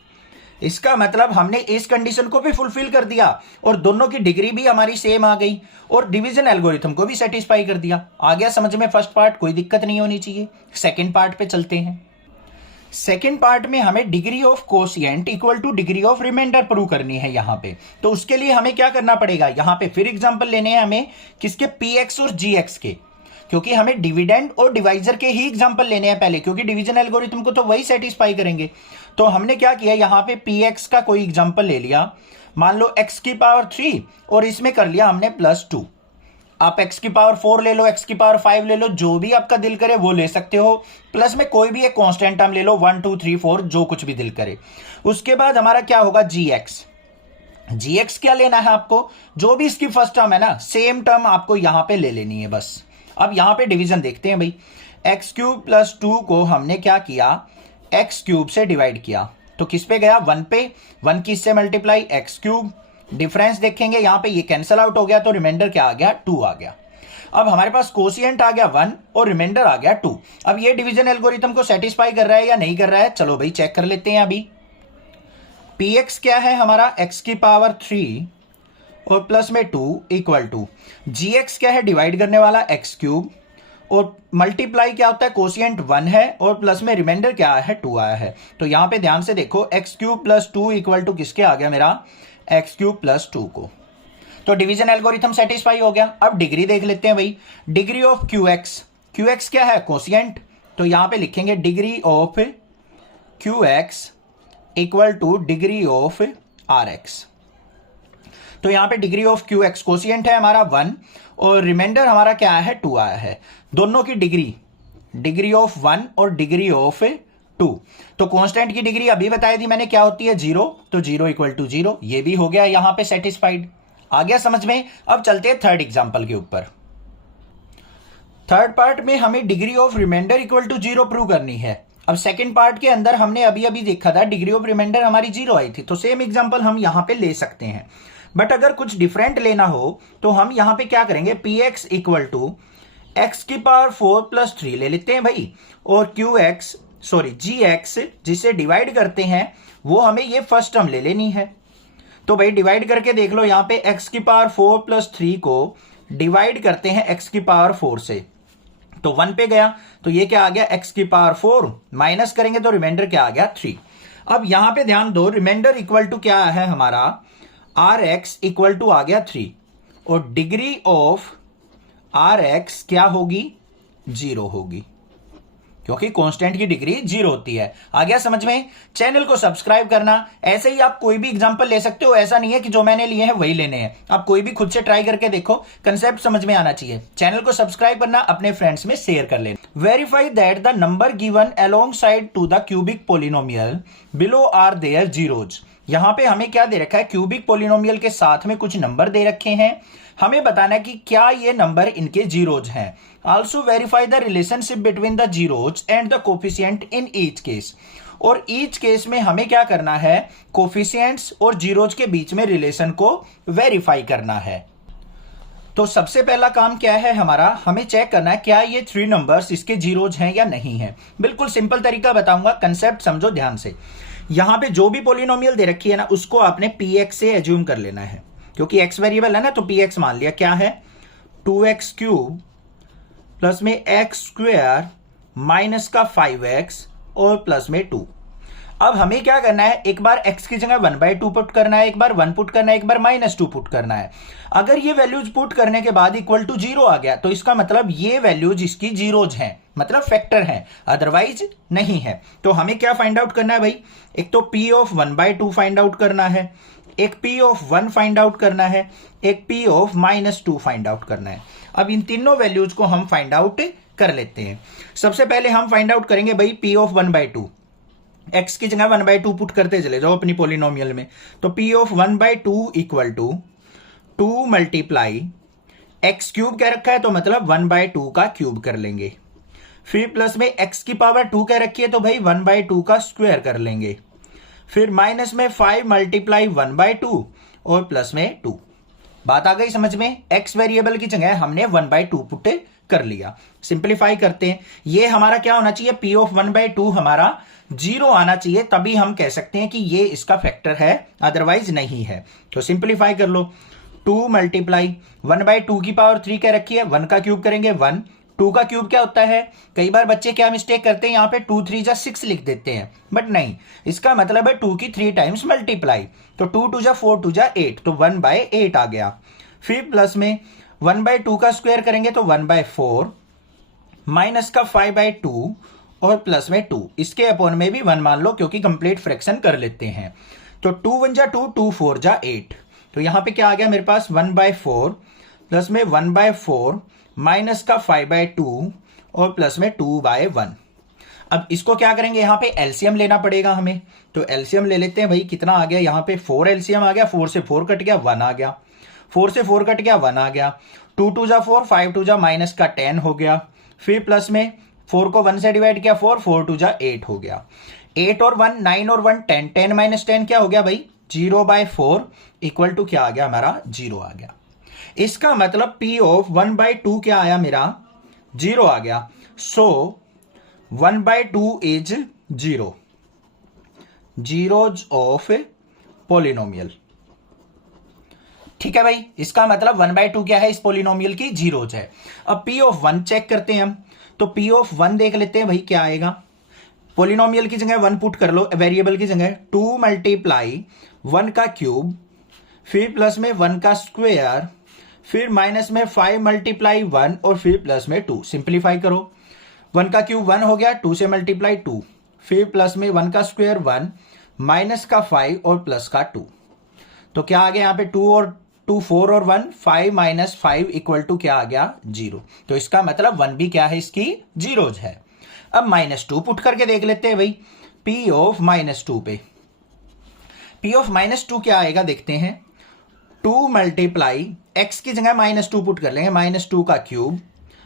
इसका मतलब हमने इस कंडीशन को भी फुलफिल कर दिया और दोनों की डिग्री भी हमारी सेम आ गई और डिवीजन एल्गोरिथम को भी सेटिस्फाई कर दिया। आ गया समझ में फर्स्ट पार्ट, कोई दिक्कत नहीं होनी चाहिए। सेकंड पार्ट पे चलते हैं। सेकंड पार्ट में हमें degree of quotient equal to degree of remainder prove करनी है यहां पे। तो उसके लिए हमें क्या करना पड़ेगा, यहां पे फिर एग्जांपल लेने हैं हमें, किसके, px और gx के, क्योंकि हमें डिविडेंड और डिवाइजर के ही एग्जांपल लेने हैं पहले, क्योंकि डिवीजन एल्गोरिथम को तो वही सेटिस्फाई करेंगे। तो हमने क्या किया, यहां पे px का कोई एग्जांपल ले लिया, मान लो x की पावर 3 और इसमें कर लिया हमने +2। आप x की पावर 4 ले लो, x की पावर 5 ले लो, जो भी आपका दिल करे वो ले सकते हो। प्लस में कोई भी एक कांस्टेंट टर्म ले लो, 1 2 3 4 जो कुछ भी दिल करे। उसके बाद हमारा क्या होगा, gx क्या लेना है आपको, जो भी इसकी फर्स्ट टर्म है ना, सेम टर्म आपको यहां पे ले लेनी है बस। अब यहां पे डिवीजन देखते हैं भाई, x क्यूब प्लस 2 को हमने क्या किया, x क्यूब से डिवाइड किया, तो किस पे गया, 1 पे, 1 की इससे मल्टीप्लाई x क्यूब, डिफरेंस देखेंगे यहां पे ये कैंसिल आउट हो गया तो रिमाइंडर क्या आ गया, 2 आ गया। अब हमारे पास कोशिएंट आ गया 1 और रिमाइंडर आ गया 2। अब ये डिवीजन एल्गोरिथम को सेटिस्फाई कर रहा है या नहीं कर रहा है, चलो भाई चेक कर लेते हैं। अभी px क्या है हमारा, x की पावर 3 और प्लस में 2 इक्वल टू gx क्या है, डिवाइड करने वाला x क्यूब, और मल्टीप्लाई क्या होता है, कोशिएंट 1 है और प्लस में रिमाइंडर क्या आया है, 2 आया है। तो यहां पे ध्यान से देखो, x cube plus 2 equal to किसके आ गया मेरा, x क्यूब प्लस 2 को। तो डिवीजन एल्गोरिथम सेटिस्फाई हो गया। अब डिग्री देख लेते हैं भाई, डिग्री ऑफ qx क्या है, कोशिएंट, तो यहां पे लिखेंगे degree of qx equal to degree of rx। तो यहां पे डिग्री ऑफ qx कोशिएंट है हमारा 1 और रिमाइंडर हमारा क्या आया है, 2 आया है। दोनों की डिग्री ऑफ 1 और डिग्री ऑफ 2, तो कांस्टेंट की डिग्री अभी बताई थी मैंने क्या होती है, 0, तो 0 इक्वल टू 0, ये भी हो गया यहां पे सेटिस्फाइड। आ गया समझ में। अब चलते हैं थर्ड एग्जांपल के ऊपर। थर्ड पार्ट में हमें degree of remainder equal to 0 prove करनी है। अब सेकंड पार्ट के अंदर हमने अभी अभी देखा था डिग्री ऑफ रिमाइंडर हमारी 0 आई थी, तो सेम एग्जांपल हम यहां पे ले सकते हैं। बट अगर कुछ डिफरेंट लेना हो तो हम यहां पे क्या करेंगे, p x equal to x की पावर 4 प्लस 3 ले लेते हैं भाई, और जी एक्स जिसे डिवाइड करते हैं वो हमें ये फर्स्ट टर्म ले लेनी है। तो भाई डिवाइड करके देख लो, यहां पे एक्स की पावर 4 प्लस 3 को डिवाइड करते हैं एक्स की पावर 4 से, तो 1 पे गया, तो ये क्या आ गया, एक्स की पावर 4 माइनस करेंगे तो रिमाइंडर क्या आ गया, 3। अब यहां पे ध्यान दो, रिमाइंडर इक्वल टू क्या है हमारा, आर एक्स इक्वल टू आ गया 3, और डिग्री ऑफ आर एक्स क्या होगी, 0 होगी, क्योंकि कांस्टेंट की डिग्री 0 होती है। आ गया समझ में? चैनल को सब्सक्राइब करना। ऐसे ही आप कोई भी एग्जांपल ले सकते हो, ऐसा नहीं है कि जो मैंने लिए हैं वही लेने हैं, आप कोई भी खुद से ट्राई करके देखो, कंसेप्ट समझ में आना चाहिए। चैनल को सब्सक्राइब करना, अपने फ्रेंड्स में शेयर कर लेना। Verify that the number given alongside to the cubic polynomial below are their zeros. यहां पे हमें क्या दे रखा है, क्यूबिक पोलिनोमियल के साथ में कुछ नंबर दे रखे हैं, हमें बताना है कि क्या ये नंबर इनके जीरोज हैं। Also verify the relationship between the zeros and the coefficient in each case. और ईच केस में हमें क्या करना है, कोफिशिएंट्स और जीरोज के बीच में रिलेशन को वेरीफाई करना है। तो सबसे पहला काम क्या है हमारा, हमें चेक करना है क्या ये 3 नंबर्स इसके जीरोज हैं या नहीं है। बिल्कुल सिंपल तरीका बताऊंगा, कंसेप्ट समझो ध्यान से। यहां पे जो भी पोलिनोमियल दे रखी है ना, उसको आपने पी एक्स से एज्यूम कर लेना है, क्योंकि एक्स वेरिएबल है ना, तो पी एक्स मान लिया। क्या है, 2x क्यूब प्लस में एक्स स्क्वायर माइनस का 5x और प्लस में 2। अब हमें क्या करना है, एक बार x की जगह 1/2 पुट करना है, एक बार 1 पुट करना है, एक बार -2 पुट करना है। अगर ये वैल्यूज पुट करने के बाद इक्वल टू 0 आ गया, तो इसका मतलब ये वैल्यूज इसकी जीरोज हैं, मतलब फैक्टर हैं, अदरवाइज नहीं है। तो हमें क्या फाइंड आउट करना है भाई, एक तो p ऑफ 1/2 फाइंड आउट करना है, एक p ऑफ 1 फाइंड आउट करना है, एक p ऑफ -2 फाइंड आउट करना है। अब इन तीनों वैल्यूज को हम फाइंड आउट कर लेते हैं। सबसे पहले हम फाइंड आउट करेंगे भाई p ऑफ 1/2। x की जगह 1/2 पुट करते चले जाओ अपनी पोलिनोमियल में, तो p of 1/2 equal to 2 multiply x cube कह रखा है, तो मतलब 1/2 का क्यूब कर लेंगे। फिर प्लस में x की पावर 2 कह रखी है, तो भाई 1/2 का स्क्वायर कर लेंगे। फिर माइनस में 5 मल्टीप्लाई 1/2 और प्लस में 2। बात आ गई समझ में? x वेरिएबल की जगह हमने 1/2 पुट कर लिया। सिंपलीफाई करते हैं, ये हमारा क्या होना चाहिए, p ऑफ 1/2 हमारा 0 आना चाहिए, तभी हम कह सकते हैं कि ये इसका फैक्टर है, अदरवाइज नहीं है। तो सिंपलीफाई कर लो, 2 मल्टीप्लाई 1/2 की पावर 3 कह रखी है, 1 का क्यूब करेंगे 1, 2 का क्यूब क्या होता है, कई बार बच्चे क्या मिस्टेक करते हैं, यहां पे 2 3 जा 6 लिख देते हैं, बट नहीं, इसका मतलब है 2 की 3 टाइम्स मल्टीप्लाई, तो 2 2 जा 4 2 जा 8, तो 1/8 आ गया। फिर प्लस में 1/2 का स्क्वायर करेंगे तो 1/4 माइनस का 5/2 और प्लस में 2, इसके अपॉन में भी 1 मान लो, क्योंकि कंप्लीट फ्रैक्शन कर लेते हैं। तो 2 1 जा 2, 2 4 जा 8, तो यहां पे क्या आ गया मेरे पास, 1/4 प्लस में 1/4 माइनस का 5/2 और प्लस में 2/1। अब इसको क्या करेंगे, यहां पे एलसीएम लेना पड़ेगा हमें, तो एलसीएम ले लेते हैं भाई। कितना आ गया, यहां पे 4 एलसीएम आ गया, 4 से 4 कट गया, 1 आ गया, 4 से 4 कट गया, 1 आ गया, 2 2 जा 4, 5 2 जा माइनस का 10 हो गया। फिर प्लस में 4 को 1 से डिवाइड किया, 4 4 2 जा 8 हो गया। 8 और 1 9 और 1 10, 10 माइनस 10 क्या हो गया भाई, 0/4 इक्वल टू क्या आ गया हमारा, 0 आ गया। इसका मतलब p ऑफ 1/2 क्या आया मेरा, 0 आ गया। सो 1/2 इज 0, जीरोज ऑफ पोलिनोमियल। ठीक है भाई, इसका मतलब 1/2 क्या है, इस पोलिनोमियल की जीरोज है। अब p ऑफ 1 चेक करते हैं हम, तो p ऑफ 1 देख लेते हैं भाई क्या आएगा। पोलिनोमियल की जगह 1 पुट कर लो, वेरिएबल की जगह 2 मल्टीप्लाई 1 का क्यूब, फिर प्लस में 1 का स्क्वायर, फिर माइनस में 5 मल्टीप्लाई 1 और फिर प्लस में 2। सिंप्लीफाई करो, 1 का क्यूब 1 हो गया, 2 से मल्टीप्लाई 2, फिर प्लस में 1 का स्क्वायर 1, माइनस का 5 और प्लस का 2। तो क्या आ गया यहाँ पे, 2 और 2 4 और 1, 5 माइनस 5 इक्वल टू क्या आ गया, 0। तो इसका मतलब 1 भी क्या है, इसकी जीरोज है। अब -2 पुट करके देख लेते हैं भाई, p ऑफ -2 पे। p ऑफ -2 क्या आएगा देखते हैं, 2 मल्टीप्लाई x की जगह -2 पुट कर लेंगे, -2 का क्यूब,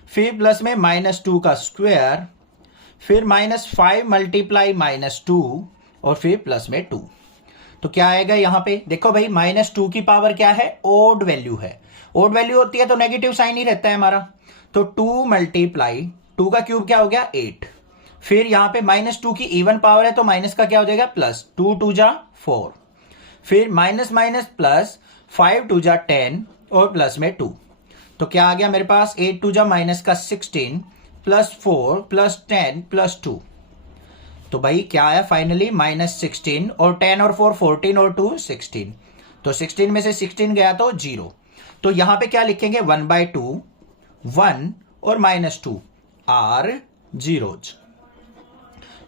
फिर प्लस में -2 का स्क्वायर, फिर -5 मल्टीप्लाई -2 और फिर प्लस में 2। तो क्या आएगा यहां पे देखो भाई, -2 की पावर क्या है, ओड वैल्यू है। ओड वैल्यू होती है तो नेगेटिव साइन ही रहता है हमारा। तो 2 मल्टीप्लाई 2 का क्यूब क्या हो गया 8। फिर यहां पे -2 की इवन पावर है तो माइनस का क्या हो जाएगा प्लस, 2 2 जा 4। फिर माइनस माइनस प्लस, 5 2 जा 10 और प्लस में 2। तो क्या आ गया मेरे पास, 8 2 जा माइनस का 16 प्लस 4 प्लस 10 प्लस 2। तो भाई क्या आया फाइनली -16 और 10 और 4 14 और 2 16। तो 16 में से 16 गया तो 0। तो यहां पे क्या लिखेंगे 1/2 1 और -2 आर जीरोज।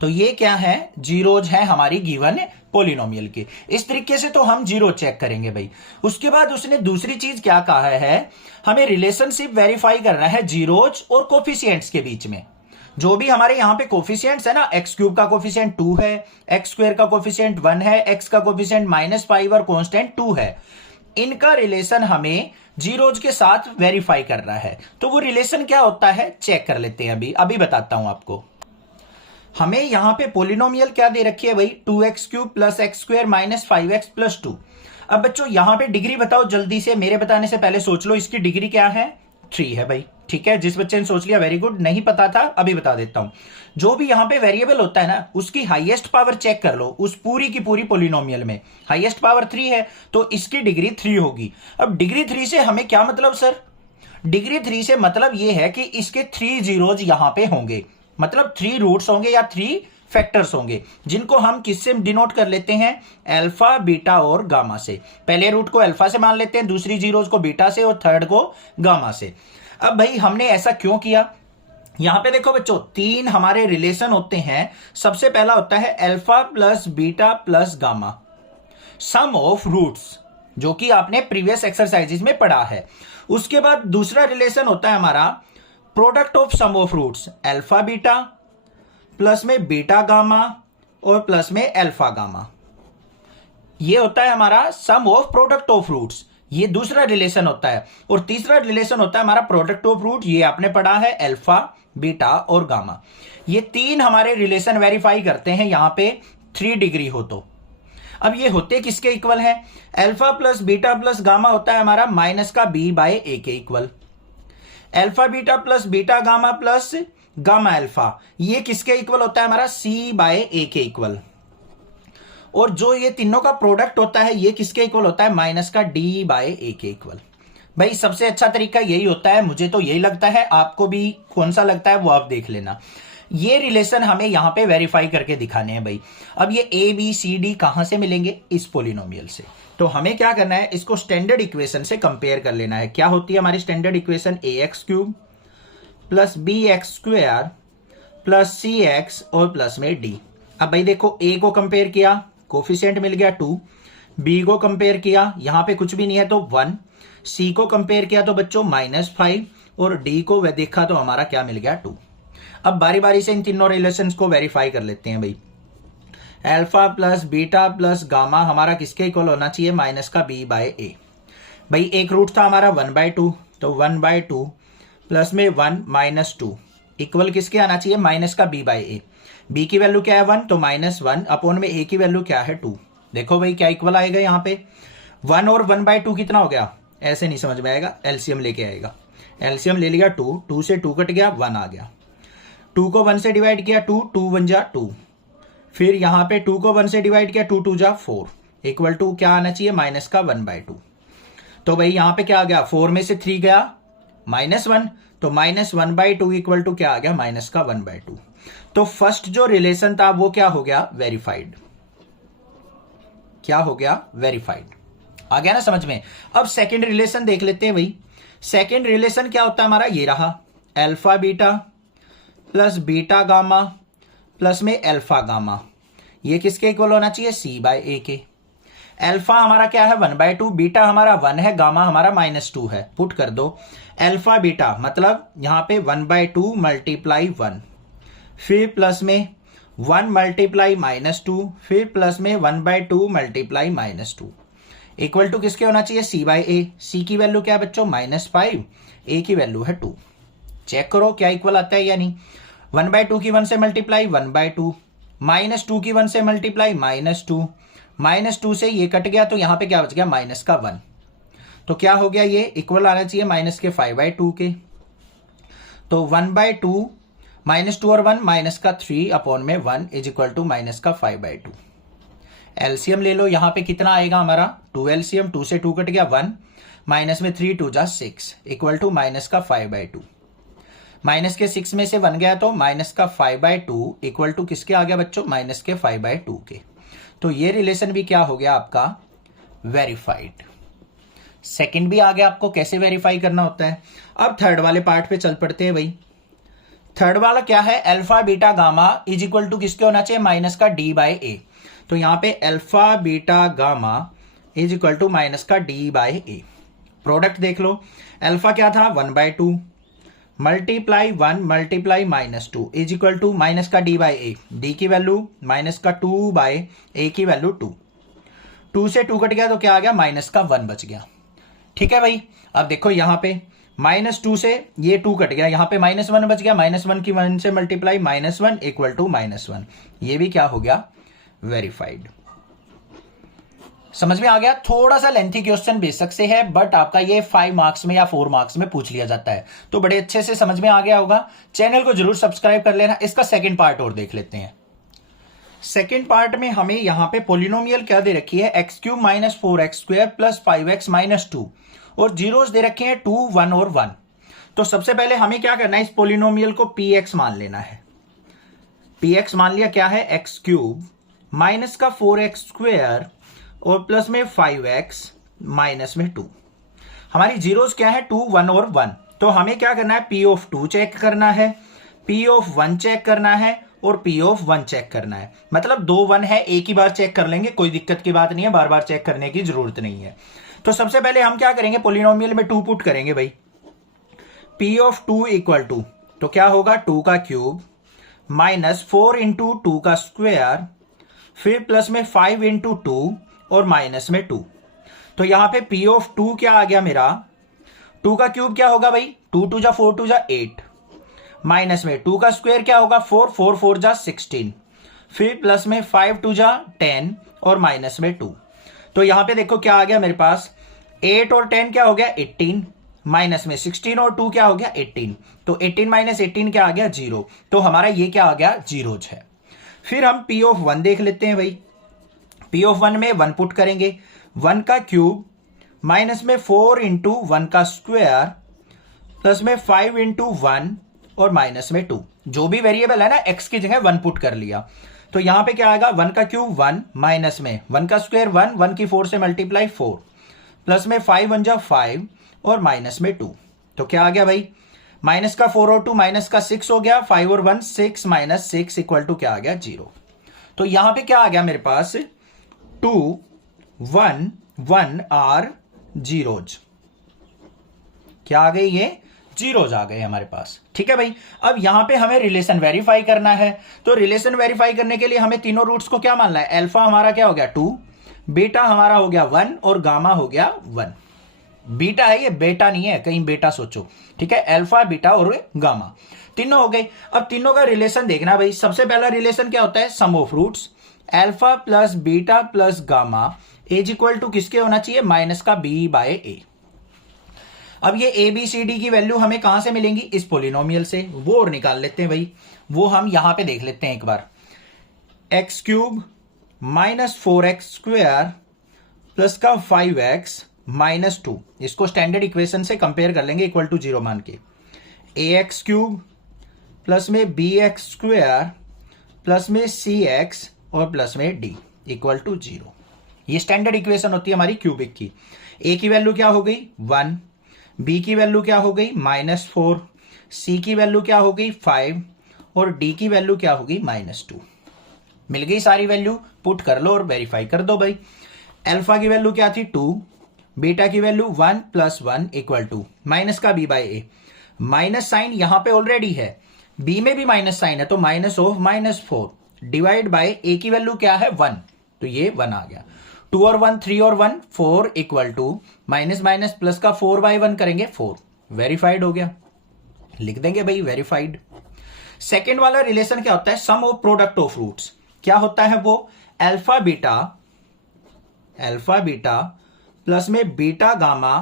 तो ये क्या है, जीरोज है हमारी गिवन पोलिनोमियल के। इस तरीके से तो हम जीरो चेक करेंगे भाई। उसके बाद उसने दूसरी चीज क्या कहा है, हमें रिलेशनशिप वेरीफाई करना है जीरोज और कोफिशिएंट्स के बीच में। जो भी हमारे यहां पे कोफिशिएंट्स है ना, एक्स क्यूब का कोफिशिएंट 2 है, एक्स स्क्वायर का कोफिशिएंट 1 है, एक्स का कोफिशिएंट -5 और कांस्टेंट 2 है। इनका रिलेशन हमें जीरोज के साथ वेरीफाई करना है। तो वो रिलेशन क्या होता है चेक कर लेते हैं, अभी बताता हूं आपको। हमें यहां पे पोलिनोमियल क्या दे रखी है भाई, 2x³ plus x square -5x plus 2। अब बच्चों यहां पे डिग्री बताओ जल्दी से, मेरे बताने से पहले सोच लो इसकी डिग्री क्या है, 3 है भाई। ठीक है, जिस बच्चे ने सोच लिया वेरी गुड, नहीं पता था अभी बता देता हूं। जो भी यहां पे वेरिएबल होता है ना, उसकी हाईएस्ट पावर चेक कर लो। उस पूरी की पूरी पोलिनोमियल में हाईएस्ट पावर 3 है तो इसकी डिग्री 3 होगी। अब डिग्री 3 से हमें क्या मतलब सर, डिग्री 3 से मतलब यह है कि इसके 3 जीरोज यहां पे होंगे, मतलब 3 रूट्स होंगे या 3 फैक्टर्स होंगे, जिनको हम किससे डिनोट कर लेते हैं, अल्फा बीटा और गामा से। पहले रूट को अल्फा से मान लेते हैं, दूसरी जीरोज को बीटा से और थर्ड को गामा से। अब भाई हमने ऐसा क्यों किया, यहां पे देखो बच्चों 3 हमारे रिलेशन होते हैं। सबसे पहला होता है alpha plus beta plus gamma, sum of roots, जो कि आपने प्रीवियस एक्सरसाइजेज में पढ़ा है। उसके बाद दूसरा रिलेशन होता है हमारा product of sum of roots, alpha beta plus में बीटा गामा और प्लस में अल्फा गामा। ये होता है हमारा sum of product of roots, ये दूसरा रिलेशन होता है। और तीसरा रिलेशन होता है हमारा प्रोडक्ट ऑफ रूट, ये आपने पढ़ा है अल्फा बीटा और गामा। ये 3 हमारे रिलेशन वेरीफाई करते हैं यहां पे 3 डिग्री हो तो। अब ये होते किसके इक्वल है, alpha plus beta plus gamma होता है हमारा -b/a के equal. Alpha beta plus beta gamma plus gamma alpha, ये किसके इक्वल होता है हमारा c/a के इक्वल। और जो ये तीनों का प्रोडक्ट होता है ये किसके इक्वल होता है, -d/a के इक्वल। भाई सबसे अच्छा तरीका यही होता है, मुझे तो यही लगता है, आपको भी कौन सा लगता है वो आप देख लेना। ये रिलेशन हमें यहां पे वेरीफाई करके दिखाने हैं भाई। अब ये a b c d कहां से मिलेंगे, इस पोलिनोमियल से। तो हमें क्या करना है, इसको स्टैंडर्ड इक्वेशन से कंपेयर कर लेना है। क्या होती है हमारी standard equation, ax³ plus bx² plus cx और प्लस में d। अब भाई देखो a को कंपेयर किया, कोफिशिएंट मिल गया 2, b को कंपेयर किया, यहां पे कुछ भी नहीं है तो 1, c को कंपेयर किया तो बच्चों -5 और d को देखा तो हमारा क्या मिल गया 2। अब बारी बारी से इन तीनों रिलेशंस को वेरीफाई कर लेते हैं भाई। Alpha plus beta plus gamma हमारा किसके इक्वल होना चाहिए, -b/a। भाई एक रूट था हमारा 1/2, तो 1/2 प्लस में 1 -2 इक्वल किसके आना चाहिए, -b/a। b की वैल्यू क्या है 1, तो -1 अपॉन में a की वैल्यू क्या है 2। देखो भाई क्या इक्वल आएगा यहाँ पे, 1 और 1/2 कितना हो गया, ऐसे नहीं समझ में आएगा, एलसीएम लेके आएगा। एलसीएम ले लिया 2, 2 से 2 कट गया 1 आ गया। 2 को 1 से डिवाइड किया 2, 2 1 जा 2। फिर यहां पे 2 को 1 से डिवाइड किया 2 2 जा 4 इक्वल टू क्या आना चाहिए, -1/2। तो भाई यहां पे क्या आ गया, 4 में से 3 गया -1, तो -1/2 इक्वल टू क्या आ गया, -1/2। तो फर्स्ट जो रिलेशन था वो क्या हो गया, वेरीफाइड। क्या हो गया, वेरीफाइड। आ गया ना समझ में। अब सेकंड रिलेशन देख लेते हैं भाई। सेकंड रिलेशन क्या होता है हमारा, ये रहा alpha beta plus beta gamma plus में अल्फा गामा, ये किसके इक्वल होना चाहिए, c/a के। अल्फा हमारा क्या है 1/2, बीटा हमारा 1 है, गामा हमारा -2 है। पुट कर दो अल्फा बीटा मतलब यहां पे 1/2 मल्टीप्लाई 1, फिर प्लस में 1 मल्टीप्लाई -2, फिर प्लस में 1/2 मल्टीप्लाई -2 इक्वल टू किसके होना चाहिए, c/a। c की वैल्यू क्या है बच्चों, -5, a की वैल्यू है 2। चेक करो क्या इक्वल आता है या नहीं। 1/2 की 1 से मल्टीप्लाई 1/2, -2 की 1 से मल्टीप्लाई -2, -2 से ये कट गया तो यहां पे क्या बच गया माइनस का 1। तो क्या हो गया, ये इक्वल आना चाहिए माइनस के 5/2 के। तो 1/2 -2 और 1 माइनस का 3/1 इज इक्वल टू माइनस का 5/2। एलसीएम ले लो, यहां पे कितना आएगा हमारा 2 एलसीएम, 2 से 2 कट गया 1, माइनस में 3 2 जा 6 इक्वल टू माइनस का 5/2। माइनस के 6 में से 1 गया तो माइनस का 5/2 इक्वल टू किसके आ गया बच्चों, माइनस के 5/2 के। तो ये रिलेशन भी क्या हो गया आपका वेरीफाइड। सेकंड भी आ गया, आपको कैसे वेरीफाई करना होता है। अब थर्ड वाले पार्ट पे चल पड़ते हैं भाई। थर्ड वाला क्या है, alpha beta gamma is equal to किसके होना चाहिए, माइनस का d/a। तो यहां पे alpha beta gamma is equal to minus का d/a। प्रोडक्ट देख लो, अल्फा क्या था 1/2 multiply 1 multiply -2 is equal to minus का d/a। d की वैल्यू माइनस का 2/a की वैल्यू 2, 2 से 2 कट गया तो क्या आ गया माइनस का 1 बच गया। ठीक है भाई। अब देखो यहां पे -2 से ये 2 कट गया, यहां पे -1 बच गया, -1 की 1 से मल्टीप्लाई -1 इक्वल टू -1, ये भी क्या हो गया वेरीफाइड। समझ में आ गया। थोड़ा सा लेंथी क्वेश्चन बेसिक से है, बट आपका ये 5 मार्क्स में या 4 मार्क्स में पूछ लिया जाता है, तो बड़े अच्छे से समझ में आ गया होगा। चैनल को जरूर सब्सक्राइब कर लेना। इसका सेकंड पार्ट और देख लेते हैं। सेकंड पार्ट में हमें यहां पे पोलिनोमियल क्या दे रखी है, x³ - 4x² + 5x - 2 और जीरोस दे रखे हैं 2 1 और 1। तो सबसे पहले हमें क्या करना है, इस पोलिनोमियल को px मान लेना है। px मान लिया, क्या है x³ माइनस का 4x² और प्लस में 5x माइनस में 2। हमारी जीरोस क्या है 2 1 और 1। तो हमें क्या करना है, p(2) चेक करना है, p(1) चेक करना है और p(1) चेक करना है। मतलब 2 1 है, एक ही बार चेक कर लेंगे, कोई दिक्कत की बात नहीं है, बार बार चेक करने की जरूरत नहीं है। तो सबसे पहले हम क्या करेंगे, पोलिनोमियल में 2 पुट करेंगे भाई। p(2) इक्वल टू, तो क्या होगा 2 का क्यूब माइनस 4 इंटू 2 का स्क्वायर, फिर प्लस में 5 इंटू 2 और माइनस में 2। तो यहां पे p(2) क्या आ गया मेरा, 2 का क्यूब क्या होगा भाई 2 2 जा 4 2 जा 8, माइनस में 2 का स्क्वायर क्या होगा 4 4 4 जा 16, फिर प्लस में 5 2 जा 10 और माइनस में 2। तो यहां पे देखो क्या आ गया मेरे पास, 8 और 10 क्या हो गया 18, माइनस में 16 और 2 क्या हो गया 18। तो 18 माइनस 18 क्या आ गया 0। तो हमारा ये क्या आ गया जीरोज है। फिर हम p(1) देख लेते हैं भाई। p(1) में 1 पुट करेंगे, 1 का क्यूब माइनस में 4 इंटू 1 का स्क्वायर प्लस में 5 इंटू 1 और माइनस में 2। जो भी वेरिएबल है ना x की जगह 1 पुट कर लिया। तो यहां पे क्या आएगा 1 का क्यूब 1 माइनस में 1 का स्क्वायर 1, 1 की 4 से मल्टीप्लाई 4 प्लस में 5 1 जा 5 और माइनस में 2। तो क्या आ गया भाई, माइनस का 4 और 2 माइनस का 6 हो गया, 5 और 1 6 माइनस 6 इक्वल टू क्या आ गया 0। तो यहां पे क्या आ गया मेरे पास 2 1 1 आर जीरोज। क्या आ गई, ये जीरोज आ गए हमारे पास। ठीक है भाई। अब यहां पे हमें रिलेशन वेरीफाई करना है। तो रिलेशन वेरीफाई करने के लिए हमें तीनों रूट्स को क्या मानना है, अल्फा हमारा क्या हो गया 2, बीटा हमारा हो गया 1 और गामा हो गया 1। बीटा है ये, बेटा नहीं है, कहीं बेटा सोचो। ठीक है, अल्फा बीटा और गामा तीनों हो गए। अब तीनों का रिलेशन देखना भाई। सबसे पहला रिलेशन क्या होता है, sum of roots. Alpha plus beta plus gamma is equal to किसके होना चाहिए, माइनस का b/a। अब ये ABCD की वैल्यू हमें कहां से मिलेंगी, इस पोलिनोमियल से। वो और निकाल लेते हैं भाई, वो हम यहां पे देख लेते हैं एक बार। x³ माइनस 4x² प्लस का 5x माइनस 2, इसको स्टैंडर्ड इक्वेशन से कंपेयर कर लेंगे इक्वल टू 0 मान के। ax³ प्लस में bx² प्लस में cx और प्लस में d इक्वल टू 0। ये स्टैंडर्ड इक्वेशन होती है हमारी क्यूबिक की। a की वैल्यू क्या हो गई 1, b की वैल्यू क्या हो गई -4, c की वैल्यू क्या हो गई 5 और d की वैल्यू क्या हो गई -2। मिल गई सारी वैल्यू, पुट कर लो और वेरीफाई कर दो भाई। अल्फा की वैल्यू क्या थी 2, बीटा की वैल्यू 1 + 1 इक्वल टू माइनस का b/a। माइनस साइन यहां पे ऑलरेडी है, b में भी माइनस साइन है, तो minus of -4 divide by a की वैल्यू क्या है 1, तो ये 1 आ गया। 2 और 1 3 और 1 4 equal to minus minus plus का 4/1 करेंगे 4, वेरीफाइड हो गया। लिख देंगे भाई वेरीफाइड। सेकेंड वाला रिलेशन क्या होता है, sum of product of roots. क्या होता है वो, अल्फा बीटा प्लस में बीटा गामा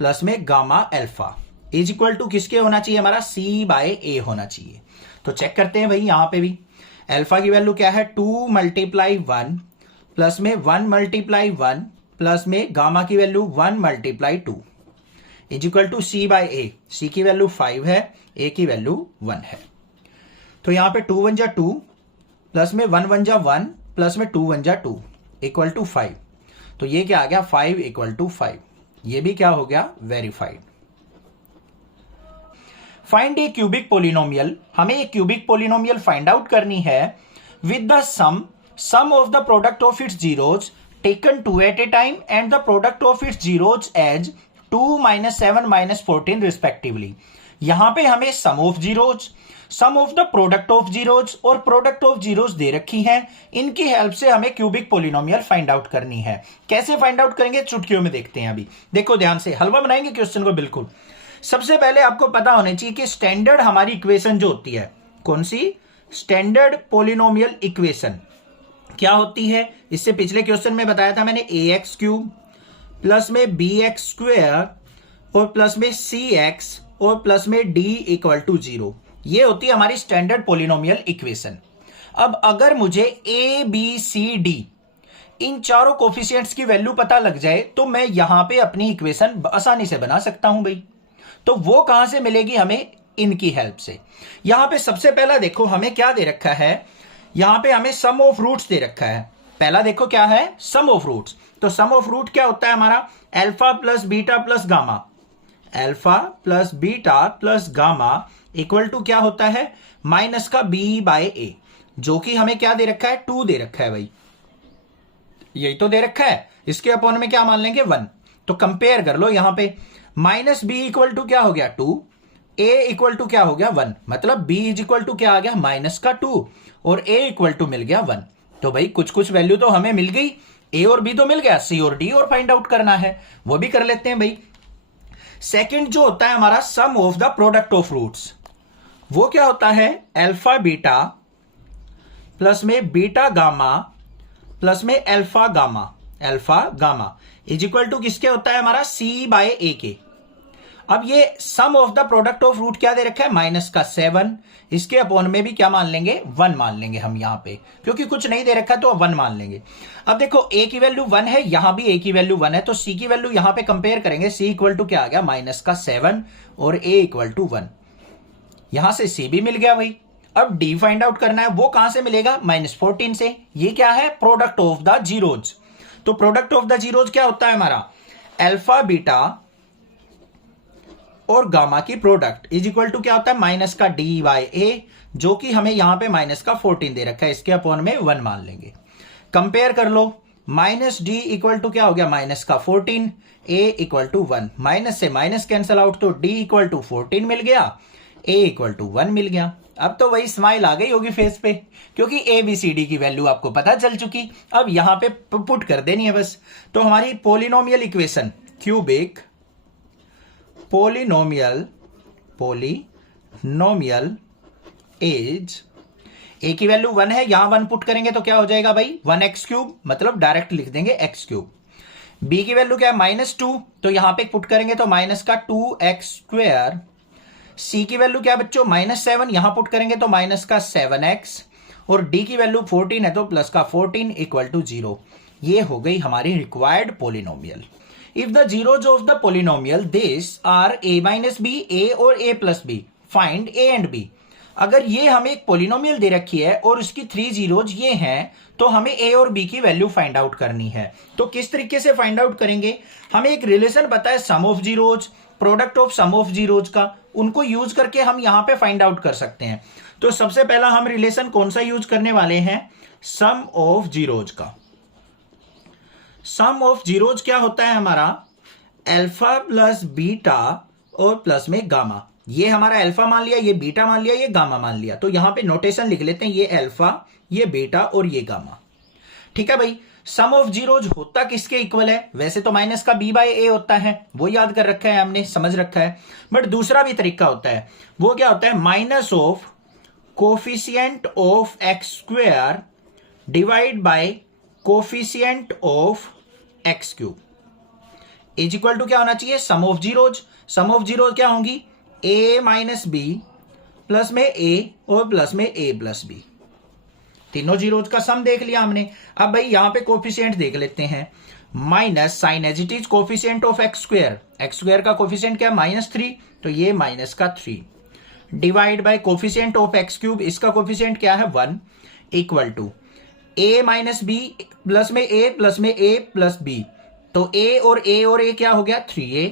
प्लस में gamma alpha is equal to किसके होना चाहिए, हमारा C बाय A होना चाहिए। तो चेक करते हैं भाई, यहां पे भी अल्फा की वैल्यू क्या है 2 × 1 प्लस में 1 × 1 प्लस में गामा की value 1 × 2 is equal to C by A। C की वैल्यू 5 है, A की वैल्यू 1 है। तो यहां पे 2 1 जा 2 प्लस में 1 1 जा 1 प्लस में 2 1 जा 2 इक्वल टू 5। तो ये क्या आ गया 5 इक्वल टू 5। ये भी क्या हो गया, verified. Find a cubic polynomial, हमें एक क्यूबिक पोलिनोमियल फाइंड आउट करनी है with the sum of the product of its zeros taken 2 at a time and the product of its zeros as 2 - 7 - 14 respectively. यहां पे हमें sum of zeros, sum of the product of zeros और product of zeros दे रखी हैं। इनकी help से हमें क्यूबिक पोलिनोमियल फाइंड आउट करनी है। कैसे फाइंड आउट करेंगे, चुटकियों में देखते हैं। अभी देखो ध्यान से, हलवा बनाएंगे क्वेश्चन को बिल्कुल। सबसे पहले आपको पता होना चाहिए कि स्टैंडर्ड हमारी इक्वेशन जो होती है, कौन सी, स्टैंडर्ड पोलिनोमियल इक्वेशन क्या होती है। इससे पिछले क्वेश्चन में बताया था मैंने, ax³ प्लस में bx² और प्लस में cx और प्लस में d = 0। ये होती है हमारी स्टैंडर्ड पोलिनोमियल इक्वेशन। अब अगर मुझे a b c d इन चारों कोफिशिएंट्स की वैल्यू पता लग जाए तो मैं यहां पे अपनी इक्वेशन आसानी से बना सकता हूं भाई। तो वो कहां से मिलेगी हमें, इनकी हेल्प से। यहां पे सबसे पहला देखो हमें क्या दे रखा है, यहां पे हमें सम ऑफ रूट्स दे रखा है। पहला देखो क्या है, सम ऑफ रूट्स। तो सम ऑफ रूट क्या होता है हमारा, alpha plus beta plus gamma, alpha plus beta plus gamma equal to क्या होता है, माइनस का b बाय a, जो कि हमें क्या दे रखा है, 2 दे रखा है भाई। यही तो दे रखा है, इसके अपॉन में क्या मान लेंगे 1। तो कंपेयर कर लो, यहां पे माइनस बी इक्वल टू क्या हो गया 2, a इक्वल टू क्या हो गया 1, मतलब b इज इक्वल टू क्या आ गया माइनस का 2 और a इक्वल टू मिल गया 1। तो भाई कुछ कुछ वैल्यू तो हमें मिल गई, a और b तो मिल गया, c और d और फाइंड आउट करना है, वो भी कर लेते हैं भाई। सेकंड जो होता है हमारा sum of the product of roots, वो क्या होता है, अल्फा बीटा प्लस में बीटा गामा प्लस में alpha gamma is equal to किसके होता है हमारा, C बाय A के। अब ये sum of the product of root क्या दे रखा है, माइनस का 7। इसके अपॉन में भी क्या मान लेंगे, 1 मान लेंगे हम यहां पे, क्योंकि कुछ नहीं दे रखा है तो 1 मान लेंगे। अब देखो a की वैल्यू 1 है, यहां भी a की वैल्यू 1 है, तो c की वैल्यू यहां पे कंपेयर करेंगे। c इक्वल टू क्या आ गया, माइनस का 7 और a इक्वल टू 1। यहां से c भी मिल गया भाई। अब d फाइंड आउट करना है, वो कहां से मिलेगा, -14 से। ये क्या है, प्रोडक्ट ऑफ द जीरोज। तो प्रोडक्ट ऑफ द जीरोज क्या होता है हमारा, अल्फा बीटा और गामा की प्रोडक्ट इज इक्वल टू क्या होता है, माइनस का d बाय a, जो कि हमें यहां पे माइनस का 14 दे रखा है, इसके अपॉन में 1 मान लेंगे। कंपेयर कर लो, माइनस d इक्वल टू क्या हो गया, माइनस का 14, a इक्वल टू 1, माइनस से माइनस कैंसल आउट, तो d इक्वल टू 14 मिल गया, a इक्वल टू 1 मिल गया। अब तो वही स्माइल आ गई होगी फेस पे, क्योंकि a b c d की वैल्यू आपको पता चल चुकी। अब यहां पे पुट कर देनी है बस। तो हमारी polynomial equation, cubic polynomial is, a की वैल्यू 1 है, यहां 1 पुट करेंगे तो क्या हो जाएगा भाई, 1x³, मतलब डायरेक्ट लिख देंगे x³। b की वैल्यू क्या है, -2, तो यहां पे पुट करेंगे तो माइनस का 2x²। c की वैल्यू क्या है बच्चों, -7, यहां पुट करेंगे तो माइनस का 7x, और d की वैल्यू 14 है तो प्लस का 14 इक्वल टू 0। ये हो गई हमारी required polynomial. If the zeros of the polynomial this are a - b, a और a + b, find a and b। अगर ये हमें एक पोलिनोमियल दे रखी है और उसकी 3 जीरोज ये हैं, तो हमें a और b की वैल्यू फाइंड आउट करनी है। तो किस तरीके से फाइंड आउट करेंगे, हमें एक रिलेशन पता है sum of zeros, product of sum of zeros का, उनको यूज करके हम यहां पे फाइंड आउट कर सकते हैं। तो सबसे पहला हम रिलेशन कौन सा यूज करने वाले हैं, सम ऑफ जीरोज का। सम ऑफ जीरोज क्या होता है हमारा, अल्फा प्लस बीटा और प्लस में गामा। ये हमारा अल्फा मान लिया, ये बीटा मान लिया, ये गामा मान लिया। तो यहां पे नोटेशन लिख लेते हैं, ये अल्फा, ये बीटा और ये गामा। ठीक है भाई। सम ऑफ जीरोज होता किसके इक्वल है? वैसे तो माइनस का b बाय ए होता है, वो याद कर रखा है हमने, समझ रखा है। बट दूसरा भी तरीका होता है, वो क्या होता है? Minus of coefficient of x square divide by coefficient of x cube is equal to क्या होना चाहिए? Sum of zeros. Sum of zeros क्या होंगी? a माइनस बी प्लस में a और प्लस में a प्लस बी। तीनों जीरोज का सम देख लिया हमने। अब भाई यहां पे कोफिशिएंट देख लेते हैं। Minus sign as it is coefficient of x square. X square का कोफिशिएंट क्या है? -3, तो ये माइनस का 3 divide by coefficient of x cube, इसका कोफिशिएंट क्या है? 1 equal to a minus b plus में a प्लस में a प्लस b, तो a और a क्या हो गया? 3a।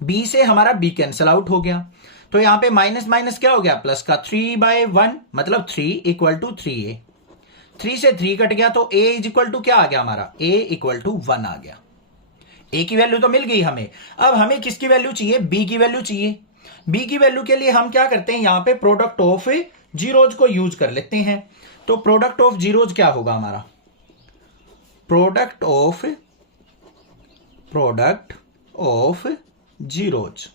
b से हमारा b कैंसल आउट हो गया, तो यहां पे माइनस माइनस क्या हो गया? प्लस का 3/1, मतलब 3 इक्वल टू 3a। 3 से 3 कट गया, तो a इज इक्वल टू क्या आ गया हमारा? a इक्वल टू 1 आ गया। a की वैल्यू तो मिल गई हमें। अब हमें किसकी वैल्यू चाहिए? b की वैल्यू चाहिए। b की वैल्यू के लिए हम क्या करते हैं? यहां पे प्रोडक्ट ऑफ जीरोज को यूज कर लेते हैं। तो प्रोडक्ट ऑफ जीरोज क्या होगा हमारा? प्रोडक्ट ऑफ जीरोज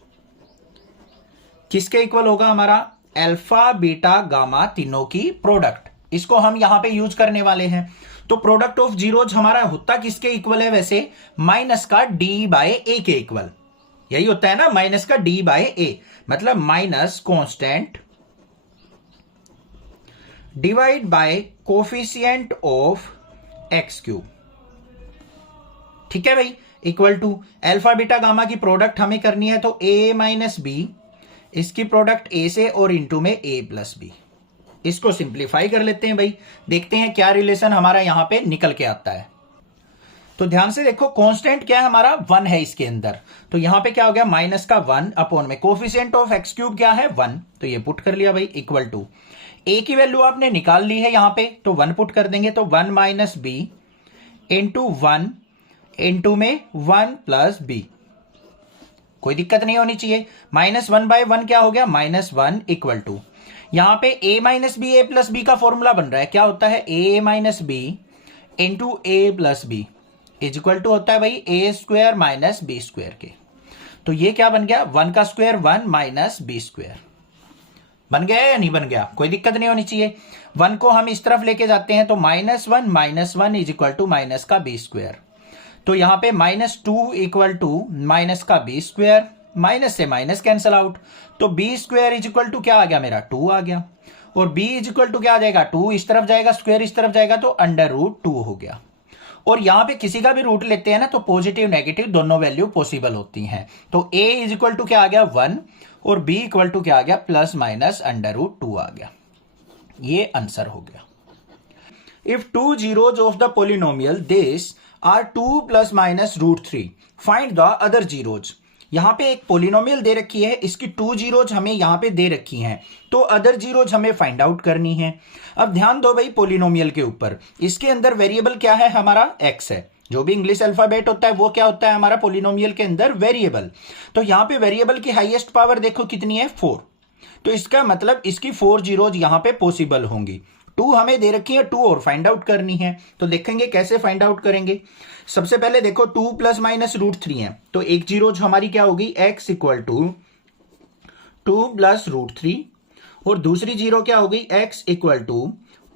किसके इक्वल होगा हमारा? अल्फा बीटा गामा तीनों की प्रोडक्ट। इसको हम यहां पे यूज करने वाले हैं। तो प्रोडक्ट ऑफ जीरोज हमारा होता किसके इक्वल है? वैसे माइनस का डी बाय ए के इक्वल। यही होता है ना, माइनस का डी बाय ए, मतलब minus constant divide by coefficient of x cube. ठीक है भाई, equal to alpha beta gamma की प्रोडक्ट हमें करनी है, तो a माइनस बी, इसकी प्रोडक्ट a से और इंटू में a प्लस बी। इसको सिंप्लीफाई कर लेते हैं भाई, देखते हैं क्या रिलेशन हमारा यहां पे निकल के आता है। तो ध्यान से देखो, कांस्टेंट क्या है हमारा? 1 है इसके अंदर, तो यहां पे क्या हो गया? माइनस का 1 अपॉन में कोफिशिएंट ऑफ एक्स क्यूब क्या है? 1, तो ये पुट कर लिया भाई, इक्वल टू a की वैल्यू आपने निकाल ली है यहां पे, तो 1 पुट कर देंगे, तो 1 माइनस बी इंटू 1 इंटू में 1 प्लस बी। कोई दिक्कत नहीं होनी चाहिए। -1/1 क्या हो गया? -1 इक्वल टू, यहां पे a minus b a plus b का फॉर्मूला बन रहा है, क्या होता है? a minus b into a plus b is equal to होता है भाई a square minus b square के। तो ये क्या बन गया? 1 का स्क्वायर 1 माइनस बी स्क्वायर। बन गया या नहीं बन गया? कोई दिक्कत नहीं होनी चाहिए। 1 को हम इस तरफ लेके जाते हैं, तो -1 इज इक्वल टू माइनस का बी स्क्वायर। तो यहां पे -2 इक्वल टू माइनस का बी स्क्वायर, माइनस से माइनस कैंसल आउट, तो b square is equal to क्या आ गया मेरा? 2 आ गया। और b इज इक्वल टू क्या आ जाएगा? 2 इस तरफ जाएगा, स्क्वायर इस तरफ जाएगा, तो √2 हो गया। और यहां पे किसी का भी रूट लेते हैं ना, तो पॉजिटिव नेगेटिव दोनों वैल्यू पॉसिबल होती हैं। तो a इज इक्वल टू क्या आ गया? 1, और b इक्वल टू क्या आ गया? प्लस माइनस √2 आ गया। ये आंसर हो गया। If 2 zeros of the polynomial this are 2 plus minus √3, find the other zeros। यहां पे एक पोलिनोमियल दे रखी है, इसकी 2 जीरोज हमें यहां पे दे रखी हैं, तो अदर जीरोज हमें फाइंड आउट करनी है। अब ध्यान दो भाई पोलिनोमियल के ऊपर, इसके अंदर वेरिएबल क्या है हमारा? x है। जो भी इंग्लिश अल्फाबेट होता है वो क्या होता है हमारा पोलिनोमियल के अंदर? वेरिएबल। तो यहां पे वेरिएबल की हाईएस्ट पावर देखो कितनी है? 4। तो इसका मतलब इसकी 4 जीरोज यहां पे पॉसिबल होंगी। 2 हमें दे रखी है, 2 और फाइंड आउट करनी है, तो देखेंगे कैसे फाइंड आउट करेंगे। सबसे पहले देखो 2 प्लस माइनस √3 है, तो एक जीरोज हमारी क्या होगी? x इक्वल टू 2 प्लस √3, और दूसरी जीरो क्या होगी? x इक्वल टू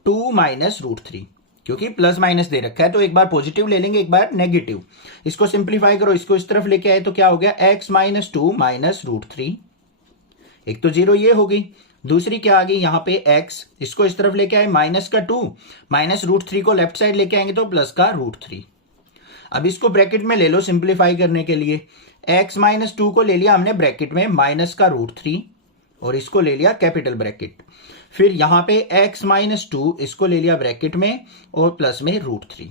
2 माइनस √3, क्योंकि प्लस माइनस दे रखा है, तो एक बार पॉजिटिव ले लेंगे, एक बार नेगेटिव। इसको सिंप्लीफाई करो, इसको इस तरफ लेके आए, तो क्या हो गया? x minus 2 minus √3। एक तो जीरो ये होगी, दूसरी क्या आ गई यहां पे x, इसको इस तरफ लेके आए, माइनस का 2 माइनस √3 को लेफ्ट साइड लेके आएंगे, तो प्लस का √3। अब इसको ब्रैकेट में ले लो सिंप्लीफाई करने के लिए। x माइनस 2 को ले लिया हमने ब्रैकेट में, माइनस का √3, और इसको ले लिया कैपिटल ब्रैकेट। फिर यहां पे x माइनस 2, इसको ले लिया ब्रैकेट में और प्लस में √3।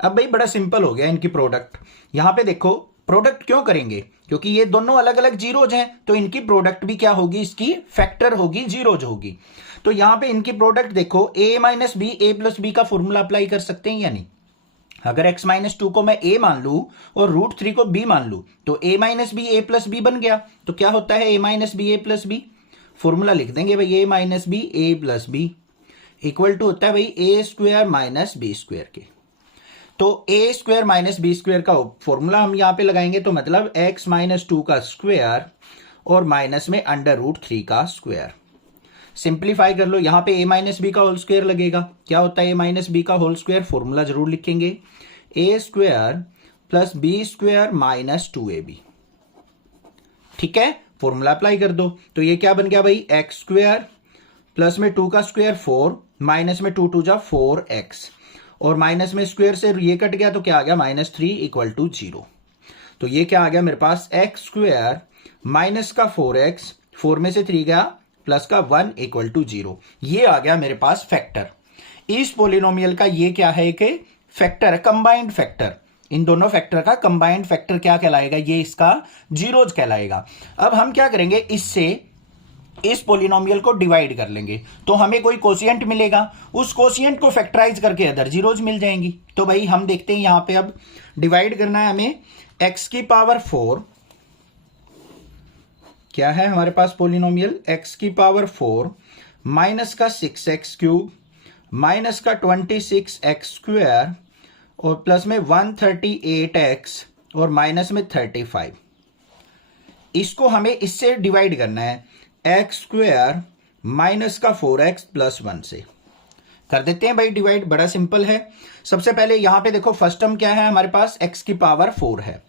अब भाई बड़ा सिंपल हो गया इनकी प्रोडक्ट। यहां पे देखो प्रोडक्ट क्यों करेंगे? क्योंकि ये दोनों अलग अलग जीरोज हैं, तो इनकी प्रोडक्ट भी क्या होगी? इसकी फैक्टर होगी, जीरोज होगी। तो यहां पे इनकी प्रोडक्ट देखो, a minus b a plus b का फॉर्मूला अप्लाई कर सकते हैं या नहीं? अगर x माइनस 2 को मैं a मान लू और √3 को b मान लू, तो a minus b a plus b बन गया। तो क्या होता है a minus b a plus b? Formula लिख देंगे भाई, a minus b a plus b equal to होता है भाई a square minus b square के। तो a square minus b square का फॉर्मूला हम यहां पे लगाएंगे, तो मतलब x माइनस 2 का स्क्वायर और माइनस में √3 का स्क्वायर। सिंप्लीफाई कर लो, यहां पे a माइनस बी का होल स्क्वायर लगेगा। क्या होता है a माइनस बी का होल स्क्वायर? फॉर्मूला जरूर लिखेंगे, a square plus b square minus 2ab। ठीक है, फॉर्मूला अप्लाई कर दो। तो ये क्या बन गया भाई? एक्स स्क्वायर प्लस में 2 का स्क्वायर 4, माइनस में 2 2 जा 4x, और माइनस में स्क्वायर से ये कट गया तो क्या आ गया? -3 इक्वल टू 0। तो ये क्या आ गया मेरे पास? एक्स स्क्वायर माइनस का 4x, 4 में से 3 गया, प्लस का 1 इक्वल टू 0। ये आ गया मेरे पास फैक्टर। इस पोलिनोमियल का ये क्या है? कि फैक्टर, कंबाइंड फैक्टर। इन दोनों फैक्टर का कंबाइंड फैक्टर क्या कहलाएगा? ये इसका जीरोज कहलाएगा। अब हम क्या करेंगे, इससे इस पोलिनोमियल को डिवाइड कर लेंगे, तो हमें कोई कोशिएंट मिलेगा, उस कोशिएंट को फैक्टराइज करके अदर जीरोज मिल जाएंगी। तो भाई हम देखते हैं यहां पे, अब डिवाइड करना है हमें। x की पावर 4 क्या है हमारे पास पोलिनोमियल? x की पावर 4 माइनस का 6x क्यूब माइनस का 26x स्क्वायर और प्लस में 138x और माइनस में 35। इसको हमें इससे डिवाइड करना है, एक्स स्क्वायर माइनस का 4x प्लस 1 से। कर देते हैं भाई डिवाइड, बड़ा सिंपल है। सबसे पहले यहां पे देखो, फर्स्ट टर्म क्या है हमारे पास? x की पावर 4 है,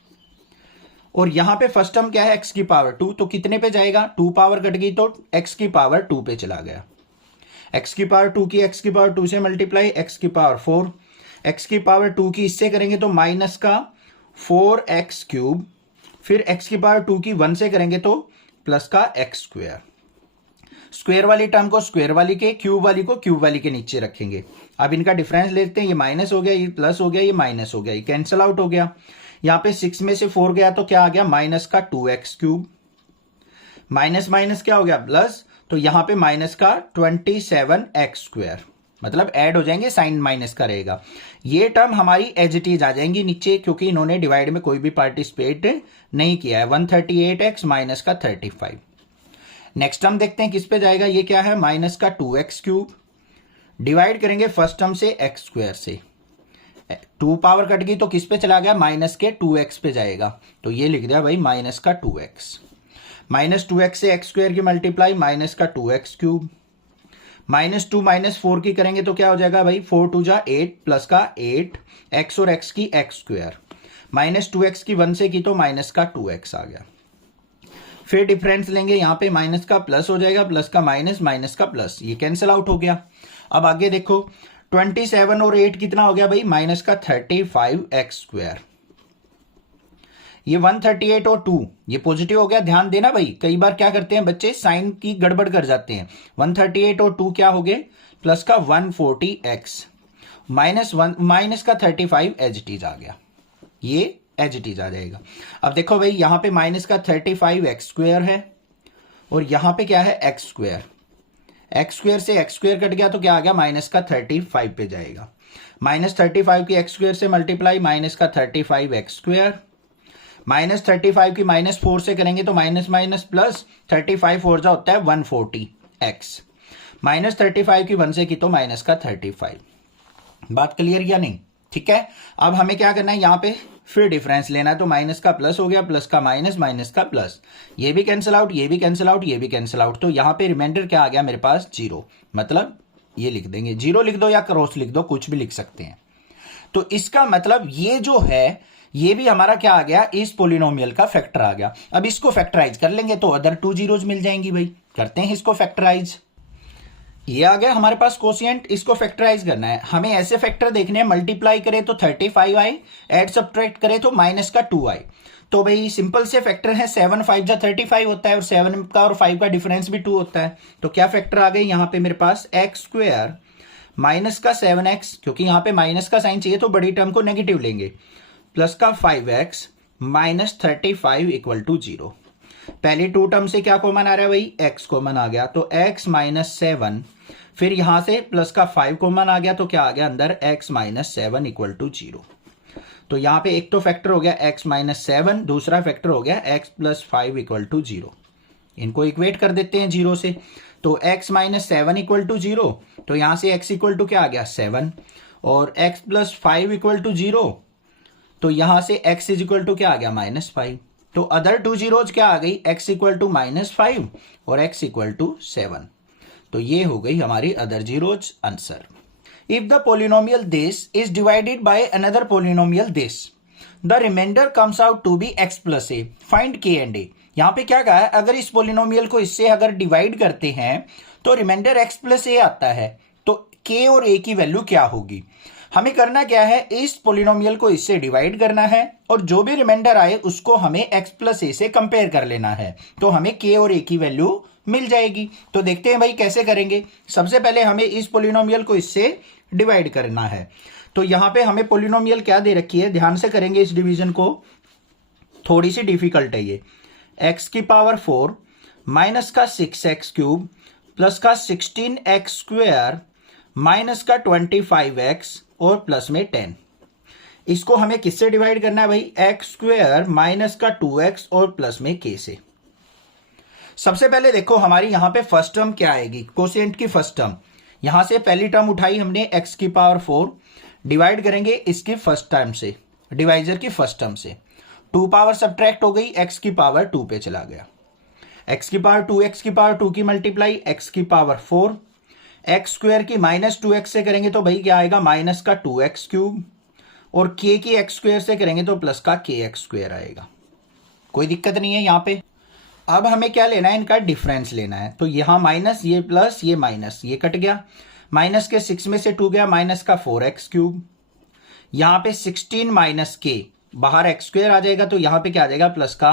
और यहां पे फर्स्ट टर्म क्या है? x की पावर 2। तो कितने पे जाएगा? 2 पावर कट गई तो x की पावर 2 पे चला गया। x की पावर 2 की x की पावर 2 से मल्टीप्लाई, x की पावर 4, x की पावर 2 की इससे करेंगे तो माइनस का 4x क्यूब, फिर x की पावर 2 की 1 से करेंगे तो प्लस का x स्क्वायर। स्क्वायर वाली टर्म को स्क्वायर वाली के, क्यूब वाली को क्यूब वाली के नीचे रखेंगे। अब इनका डिफरेंस लेते हैं, ये माइनस हो गया, ये प्लस हो गया, ये माइनस हो गया, ये कैंसिल आउट हो गया। यहां पे 6 में से 4 गया तो क्या आ गया? माइनस का 2x क्यूब, माइनस माइनस क्या हो गया? प्लस, तो यहां पे माइनस का 27x स्क्वायर, मतलब ऐड हो जाएंगे, साइन माइनस का रहेगा। ये टर्म हमारी एज इट इज आ जाएंगी नीचे, क्योंकि इन्होंने डिवाइड में कोई भी पार्टिसिपेट नहीं किया है। 138x माइनस का 35। नेक्स्ट टर्म देखते हैं किस पे जाएगा। ये क्या है? माइनस का 2x क्यूब, डिवाइड करेंगे फर्स्ट टर्म से x स्क्वायर से, 2 पावर कट गई तो किस पे चला गया? माइनस के 2x पे जाएगा, तो ये लिख दिया भाई माइनस का 2x। माइनस 2x से x स्क्वायर की मल्टीप्लाई, माइनस का 2x क्यूब, -2 -4 की करेंगे तो क्या हो जाएगा भाई? 4 2 जा 8 प्लस का 8, x और x की x स्क्वायर, -2x की 1 से की तो माइनस का 2x आ गया। फिर डिफरेंस लेंगे, यहां पे माइनस का प्लस हो जाएगा, प्लस का माइनस, माइनस का प्लस, ये कैंसिल आउट हो गया। अब आगे देखो, 27 और 8 कितना हो गया भाई? माइनस का 35x स्क्वायर। ये 138 और 2 ये पॉजिटिव हो गया, ध्यान देना भाई, कई बार क्या करते हैं बच्चे, साइन की गड़बड़ कर जाते हैं। 138 और 2 क्या हो गए? प्लस का 140x माइनस का 35 एज इट इज आ गया, ये एज इट इज आ जाएगा। अब देखो भाई, यहां पे माइनस का 35x स्क्वायर है, और यहां पे क्या है? x square. x स्क्वायर से x स्क्वायर कट गया तो क्या आ गया? माइनस का 35 पे जाएगा। -35 की x स्क्वायर से मल्टीप्लाई, माइनस का 35x स्क्वायर, -35 की -4 से करेंगे तो माइनस माइनस प्लस, 35 और जा होता है 140x, -35 की 1 से की तो माइनस का 35। बात क्लियर या नहीं? ठीक है। अब हमें क्या करना है, यहां पे फिर डिफरेंस लेना है, तो माइनस का प्लस हो गया, प्लस का माइनस, माइनस का प्लस, ये भी कैंसिल आउट, ये भी कैंसिल आउट, ये भी कैंसिल आउट। तो यहां पे रिमाइंडर क्या आ गया मेरे पास? 0। मतलब ये लिख देंगे, 0 लिख दो या क्रॉस लिख दो, कुछ भी लिख सकते हैं। तो इसका मतलब ये जो है, ये भी हमारा क्या आ गया? इस पोलिनोमियल का फैक्टर आ गया। अब इसको फैक्टराइज कर लेंगे तो अदर 2 जीरोज मिल जाएंगी भाई। करते हैं इसको फैक्टराइज। ये आ गया हमारे पास कोशिएंट, इसको फैक्टराइज करना है। हमें ऐसे फैक्टर देखने हैं, मल्टीप्लाई करे तो 35 आए, एड सब्ट्रैक्ट करे तो माइनस का 2 आए। तो भाई सिंपल से फैक्टर है, 7 5 जा 35 होता है, और 7 का और 5 का डिफरेंस भी 2 होता है। तो क्या फैक्टर आ गए यहां पे मेरे पास? एक्स स्क्वायर माइनस का 7x, क्योंकि यहां पे माइनस का साइन चाहिए तो बड़ी टर्म को नेगेटिव लेंगे, प्लस का 5x माइनस 35 इक्वल टू 0। पहली 2 टर्म से क्या कॉमन आ रहा है भाई? x कॉमन आ गया, तो x माइनस 7, फिर यहां से प्लस का 5 कॉमन आ गया, तो क्या आ गया अंदर? x minus 7 equal to 0। तो यहां पे एक तो फैक्टर हो गया x माइनस 7, दूसरा फैक्टर हो गया x प्लस 5 इक्वल टू 0। इनको इक्वेट कर देते हैं 0 से, तो x माइनस 7 इक्वल टू 0, तो यहां से x इक्वल टू क्या आ गया? 7, और x प्लस 5 इक्वल टू 0, तो यहां से x इज इक्वल टू क्या आ गया -5। तो अदर टू जीरोज क्या आ गई, x इक्वल टू -5 और x इक्वल टू 7। तो ये हो गई हमारी other zeros answer. If the polynomial this is divided by another polynomial this, the remainder comes out to be x plus a, find k and a। यहां पे क्या कहा है, अगर इस पोलिनोमियल को इससे अगर डिवाइड करते हैं तो रिमाइंडर x प्लस ए आता है, तो k और a की वैल्यू क्या होगी। हमें करना क्या है, इस पोलिनोमियल को इससे डिवाइड करना है और जो भी रिमाइंडर आए उसको हमें x प्लस ए से कंपेयर कर लेना है, तो हमें k और a की वैल्यू मिल जाएगी। तो देखते हैं भाई कैसे करेंगे। सबसे पहले हमें इस पोलिनोमियल को इससे डिवाइड करना है। तो यहां पे हमें पोलिनोमियल क्या दे रखी है, ध्यान से करेंगे इस डिवीजन को, थोड़ी सी डिफिकल्ट है ये। x की पावर 4 माइनस का 6x क्यूब प्लस का 16x स्क्वायर माइनस का 25x और प्लस में 10। इसको हमें किससे डिवाइड करना है भाई, x स्क्वायर माइनस का 2x और प्लस में k से। सबसे पहले देखो हमारी यहां पे फर्स्ट टर्म क्या आएगी, कोसेंट की फर्स्ट टर्म। यहां से पहली टर्म उठाई हमने x की पावर 4, डिवाइड करेंगे इसकी फर्स्ट टर्म से, डिवाइजर की फर्स्ट टर्म से। 2 पावर सब्ट्रैक्ट हो गई, x की पावर 2 पे चला गया। x की पावर 2 x की पावर 2 की मल्टीप्लाई x की पावर 4, x स्क्वायर की माइनस 2x से करेंगे तो भाई क्या आएगा, माइनस का 2x क्यूब, और k की x स्क्वायर से करेंगे तो प्लस का kx स्क्वायर आएगा। कोई दिक्कत नहीं है यहां पे। अब हमें क्या लेना है, इनका डिफरेंस लेना है। तो यहां माइनस, ये प्लस, ये माइनस, ये कट गया। माइनस के 6 में से 2 गया, माइनस का 4x क्यूब। यहां पे 16 माइनस k, बाहर x स्क्वायर आ जाएगा तो यहां पे क्या आ जाएगा, प्लस का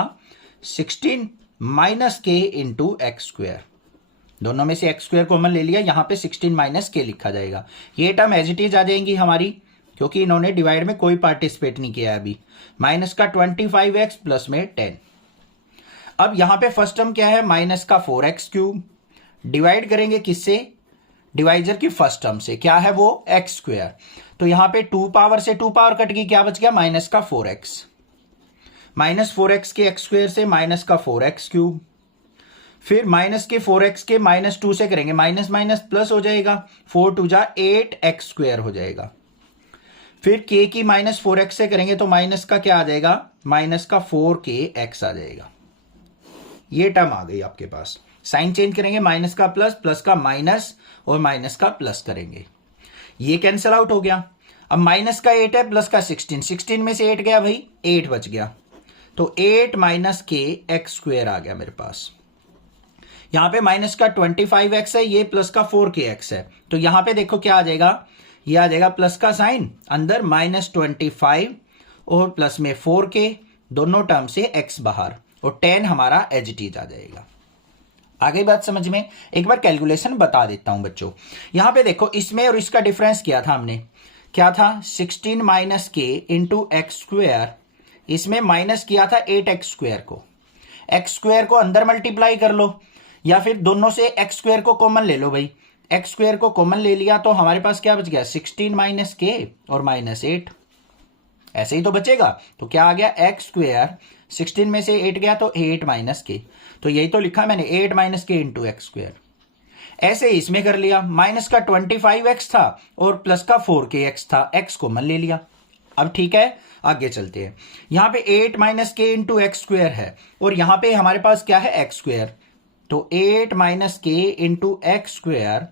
16 minus k into x square. दोनों में से x स्क्वायर कॉमन ले लिया, यहां पे 16 माइनस k लिखा जाएगा। ये टर्म एज इट इज आ जाएंगी हमारी, क्योंकि इन्होंने डिवाइड में कोई पार्टिसिपेट नहीं किया अभी। माइनस का 25x प्लस में 10। अब यहां पे फर्स्ट टर्म क्या है, माइनस का 4x क्यूब, डिवाइड करेंगे किससे, डिवाइजर की फर्स्ट टर्म से, क्या है वो, x स्क्वायर। तो यहां पे 2 पावर से 2 पावर कट गई, क्या बच गया, माइनस का 4x। माइनस 4x के x स्क्वायर से माइनस का 4x क्यूब, फिर माइनस के 4x के माइनस 2 से करेंगे, माइनस माइनस प्लस हो जाएगा, 4 2 जा 8x स्क्वायर हो जाएगा। फिर k की माइनस 4x से करेंगे तो माइनस का क्या आ जाएगा, माइनस का 4kx आ जाएगा। ये टर्म आ गई आपके पास। साइन चेंज करेंगे, माइनस का प्लस, प्लस का माइनस और माइनस का प्लस करेंगे, ये कैंसिल आउट हो गया। अब माइनस का 8 है, प्लस का 16, 16 में से 8 गया भाई, 8 बच गया। तो 8 माइनस के एक्स स्क्वायर आ गया मेरे पास। यहां पे माइनस का 25x है, ये प्लस का 4kx है। तो यहां पे देखो क्या आ जाएगा, ये आ जाएगा प्लस का साइन, अंदर माइनस 25 और प्लस में 4k, दोनों टर्म से x बाहर, और 10 हमारा एज इट इज आ जाएगा। आगे बात समझ में, एक बार कैलकुलेशन बता देता हूं बच्चों। यहां पे देखो इसमें और इसका डिफरेंस किया था हमने, क्या था, 16 minus k into x square. इसमें माइनस किया था 8x स्क्वायर को, एक्स स्क्वायर को अंदर मल्टीप्लाई कर लो, या फिर दोनों से एक्स स्क्वायर को कॉमन ले लो भाई। एक्स स्क्वायर को कॉमन ले लिया तो हमारे पास क्या बच गया, 16 माइनस k और माइनस 8, ऐसे ही तो बचेगा। तो क्या आ गया, एक्स स्क्वायर, 16 में से 8 गया तो 8 माइनस k, तो यही तो लिखा मैंने, 8 minus k into x square. ऐसे इसमें कर लिया, माइनस का 25x था और प्लस का 4kx था, x कॉमन ले लिया। अब ठीक है, आगे चलते हैं। यहां पे 8 minus k into x square है, और यहां पे हमारे पास क्या है, एक्स स्क्वायर। तो 8 minus k into x square,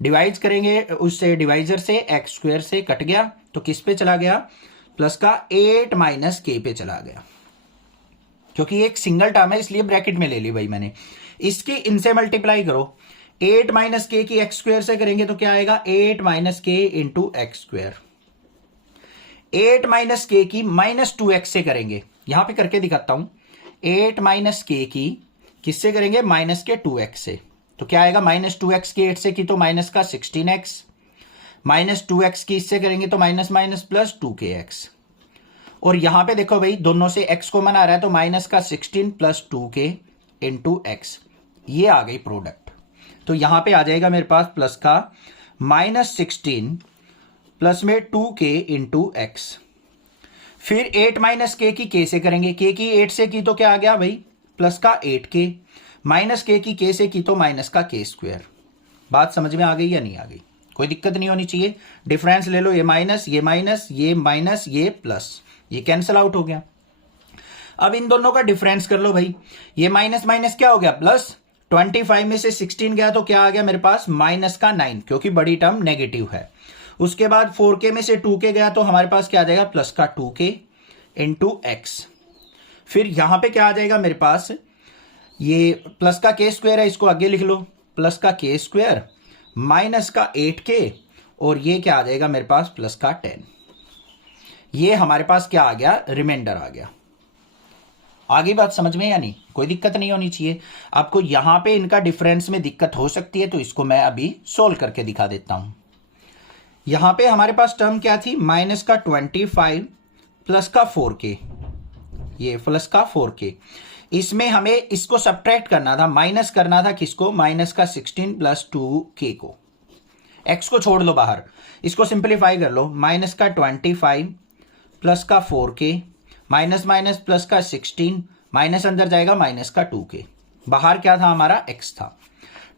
divide करेंगे उससे, डिवाइजर से, एक्स स्क्वायर से कट गया तो किस पे चला गया, प्लस का 8 माइनस k पे चला गया। क्योंकि ये एक सिंगल टर्म है इसलिए ब्रैकेट में ले ली भाई मैंने। इसकी इनसे मल्टीप्लाई करो, 8 माइनस k की एक्स स्क्वायर से करेंगे तो क्या आएगा, 8 minus k into x square. 8 minus k की माइनस 2x से करेंगे, यहां पे करके दिखाता हूं। 8 माइनस k की किससे करेंगे, माइनस के 2x से, तो क्या आएगा, माइनस 2x की 8 से की तो माइनस का 16x, माइनस 2x की इससे करेंगे तो माइनस माइनस प्लस 2kx। और यहां पे देखो भाई दोनों से x कॉमन आ रहा है तो माइनस का 16 प्लस 2k इंटू एक्स, ये आ गई प्रोडक्ट। तो यहां पे आ जाएगा मेरे पास प्लस का माइनस 16 प्लस में 2k इंटू एक्स। फिर 8 माइनस k की k से करेंगे, k की 8 से की तो क्या आ गया भाई, प्लस का 8k, माइनस k की k से की तो माइनस का k स्क्वायर। बात समझ में आ गई या नहीं आ गई, कोई दिक्कत नहीं होनी चाहिए। डिफरेंस ले लो, ये माइनस, ये माइनस, ये माइनस, ये प्लस, ये कैंसिल आउट हो गया। अब इन दोनों का डिफरेंस कर लो भाई, ये माइनस माइनस क्या हो गया प्लस, 25 में से 16 गया तो क्या आ गया मेरे पास माइनस का 9, क्योंकि बड़ी टर्म नेगेटिव है। उसके बाद 4k में से 2k गया तो हमारे पास क्या आ जाएगा प्लस का 2k इंटू एक्स। फिर यहां पे क्या आ जाएगा मेरे पास, ये प्लस का k स्क्वायर है, इसको आगे लिख लो, प्लस का k स्क्वायर माइनस का 8k, और ये क्या आ जाएगा मेरे पास प्लस का 10। ये हमारे पास क्या आ गया, रिमाइंडर आ गया। आगे बात समझ में या नहीं, कोई दिक्कत नहीं होनी चाहिए। आपको यहां पे इनका डिफरेंस में दिक्कत हो सकती है, तो इसको मैं अभी सोल्व करके दिखा देता हूं। यहां पे हमारे पास टर्म क्या थी, माइनस का 25 प्लस का 4k, ये प्लस का 4k। इसमें हमें इसको सब्ट्रैक्ट करना था, माइनस करना था किसको, माइनस का 16 प्लस 2k को। x को छोड़ लो बाहर, इसको सिंप्लीफाई कर लो, माइनस का 25 प्लस का 4k, माइनस माइनस प्लस का 16, माइनस अंदर जाएगा माइनस का 2k, बाहर क्या था हमारा x था।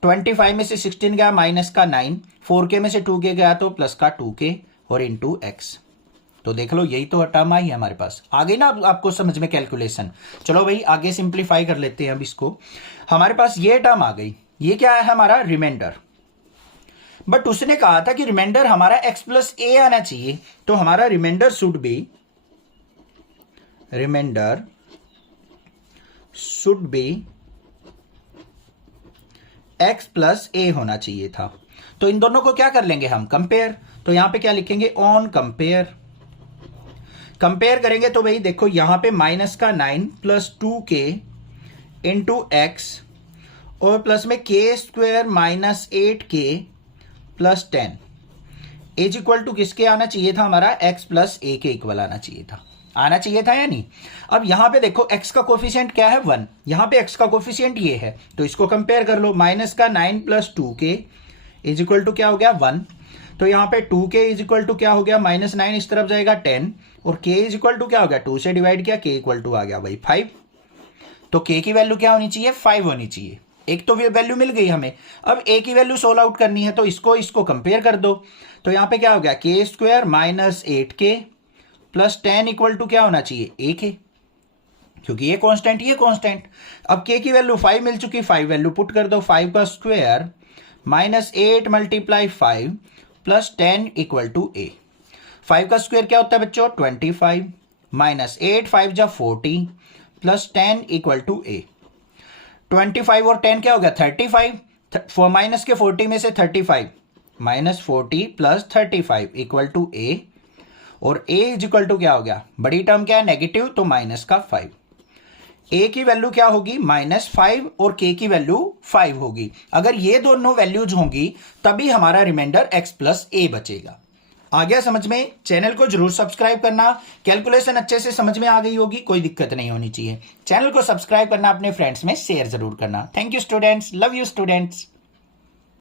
25 में से 16 गया माइनस का 9, 4k में से 2k गया तो प्लस का 2k और इंटू एक्स। तो देख लो यही तो टर्म आई है हमारे पास। आ गई ना आपको समझ में कैलकुलेशन। चलो भाई आगे सिंप्लीफाई कर लेते हैं अब इसको। हमारे पास ये टर्म आ गई, ये क्या है हमारा रिमाइंडर। बट उसने कहा था कि रिमाइंडर हमारा x प्लस ए आना चाहिए, तो हमारा remainder should be x plus a होना चाहिए था। तो इन दोनों को क्या कर लेंगे हम, कंपेयर। तो यहां पे क्या लिखेंगे, ऑन कंपेयर। कंपेयर करेंगे तो भाई देखो यहां पे माइनस का 9 प्लस 2k इंटू एक्स, और प्लस में k square minus 8k plus 10 is equal to किसके आना चाहिए था, हमारा x प्लस ए के इक्वल आना चाहिए था। आना चाहिए था या नहीं। अब यहां पे देखो x का कोफिशिएंट क्या है 1, यहां पे x का कोफिशिएंट ये है, तो इसको कंपेयर कर लो। माइनस का 9 plus 2k is equal to क्या हो गया 1, तो यहां पे 2k इज इक्वल टू क्या हो गया, माइनस 9 इस तरफ जाएगा 10, और k इज इक्वल टू क्या हो गया, 2 से डिवाइड किया, k इक्वल टू आ गया भाई 5। तो k की वैल्यू क्या होनी चाहिए, 5 होनी चाहिए। एक तो वैल्यू मिल गई हमें। अब a की वैल्यू सोल्व आउट करनी है, तो इसको कंपेयर कर दो। तो यहां पे क्या हो गया, k square minus 8k plus 10 equal to क्या होना चाहिए, a k, क्योंकि ये कांस्टेंट ये कांस्टेंट। अब k की वैल्यू 5 मिल चुकी, 5 वैल्यू पुट कर दो। 5 का square minus 8 multiply 5 plus 10 equal to a। 5 का स्क्वायर क्या होता है बच्चों, 25 माइनस 8 5 जा 40 प्लस 10 इक्वल टू a। 25 और 10 क्या हो गया 35, माइनस के 40 में से 35, minus 40 plus 35 equal to a, और a इज इक्वल टू क्या हो गया, बड़ी टर्म क्या है नेगेटिव, तो माइनस का 5। a की वैल्यू क्या होगी -5 और k की वैल्यू 5 होगी। अगर ये दोनों वैल्यूज होंगी तभी हमारा रिमाइंडर x प्लस ए बचेगा। आ गया समझ में। चैनल को जरूर सब्सक्राइब करना। कैलकुलेशन अच्छे से समझ में आ गई होगी, कोई दिक्कत नहीं होनी चाहिए। चैनल को सब्सक्राइब करना, अपने फ्रेंड्स में शेयर जरूर करना। Thank you students, love you students.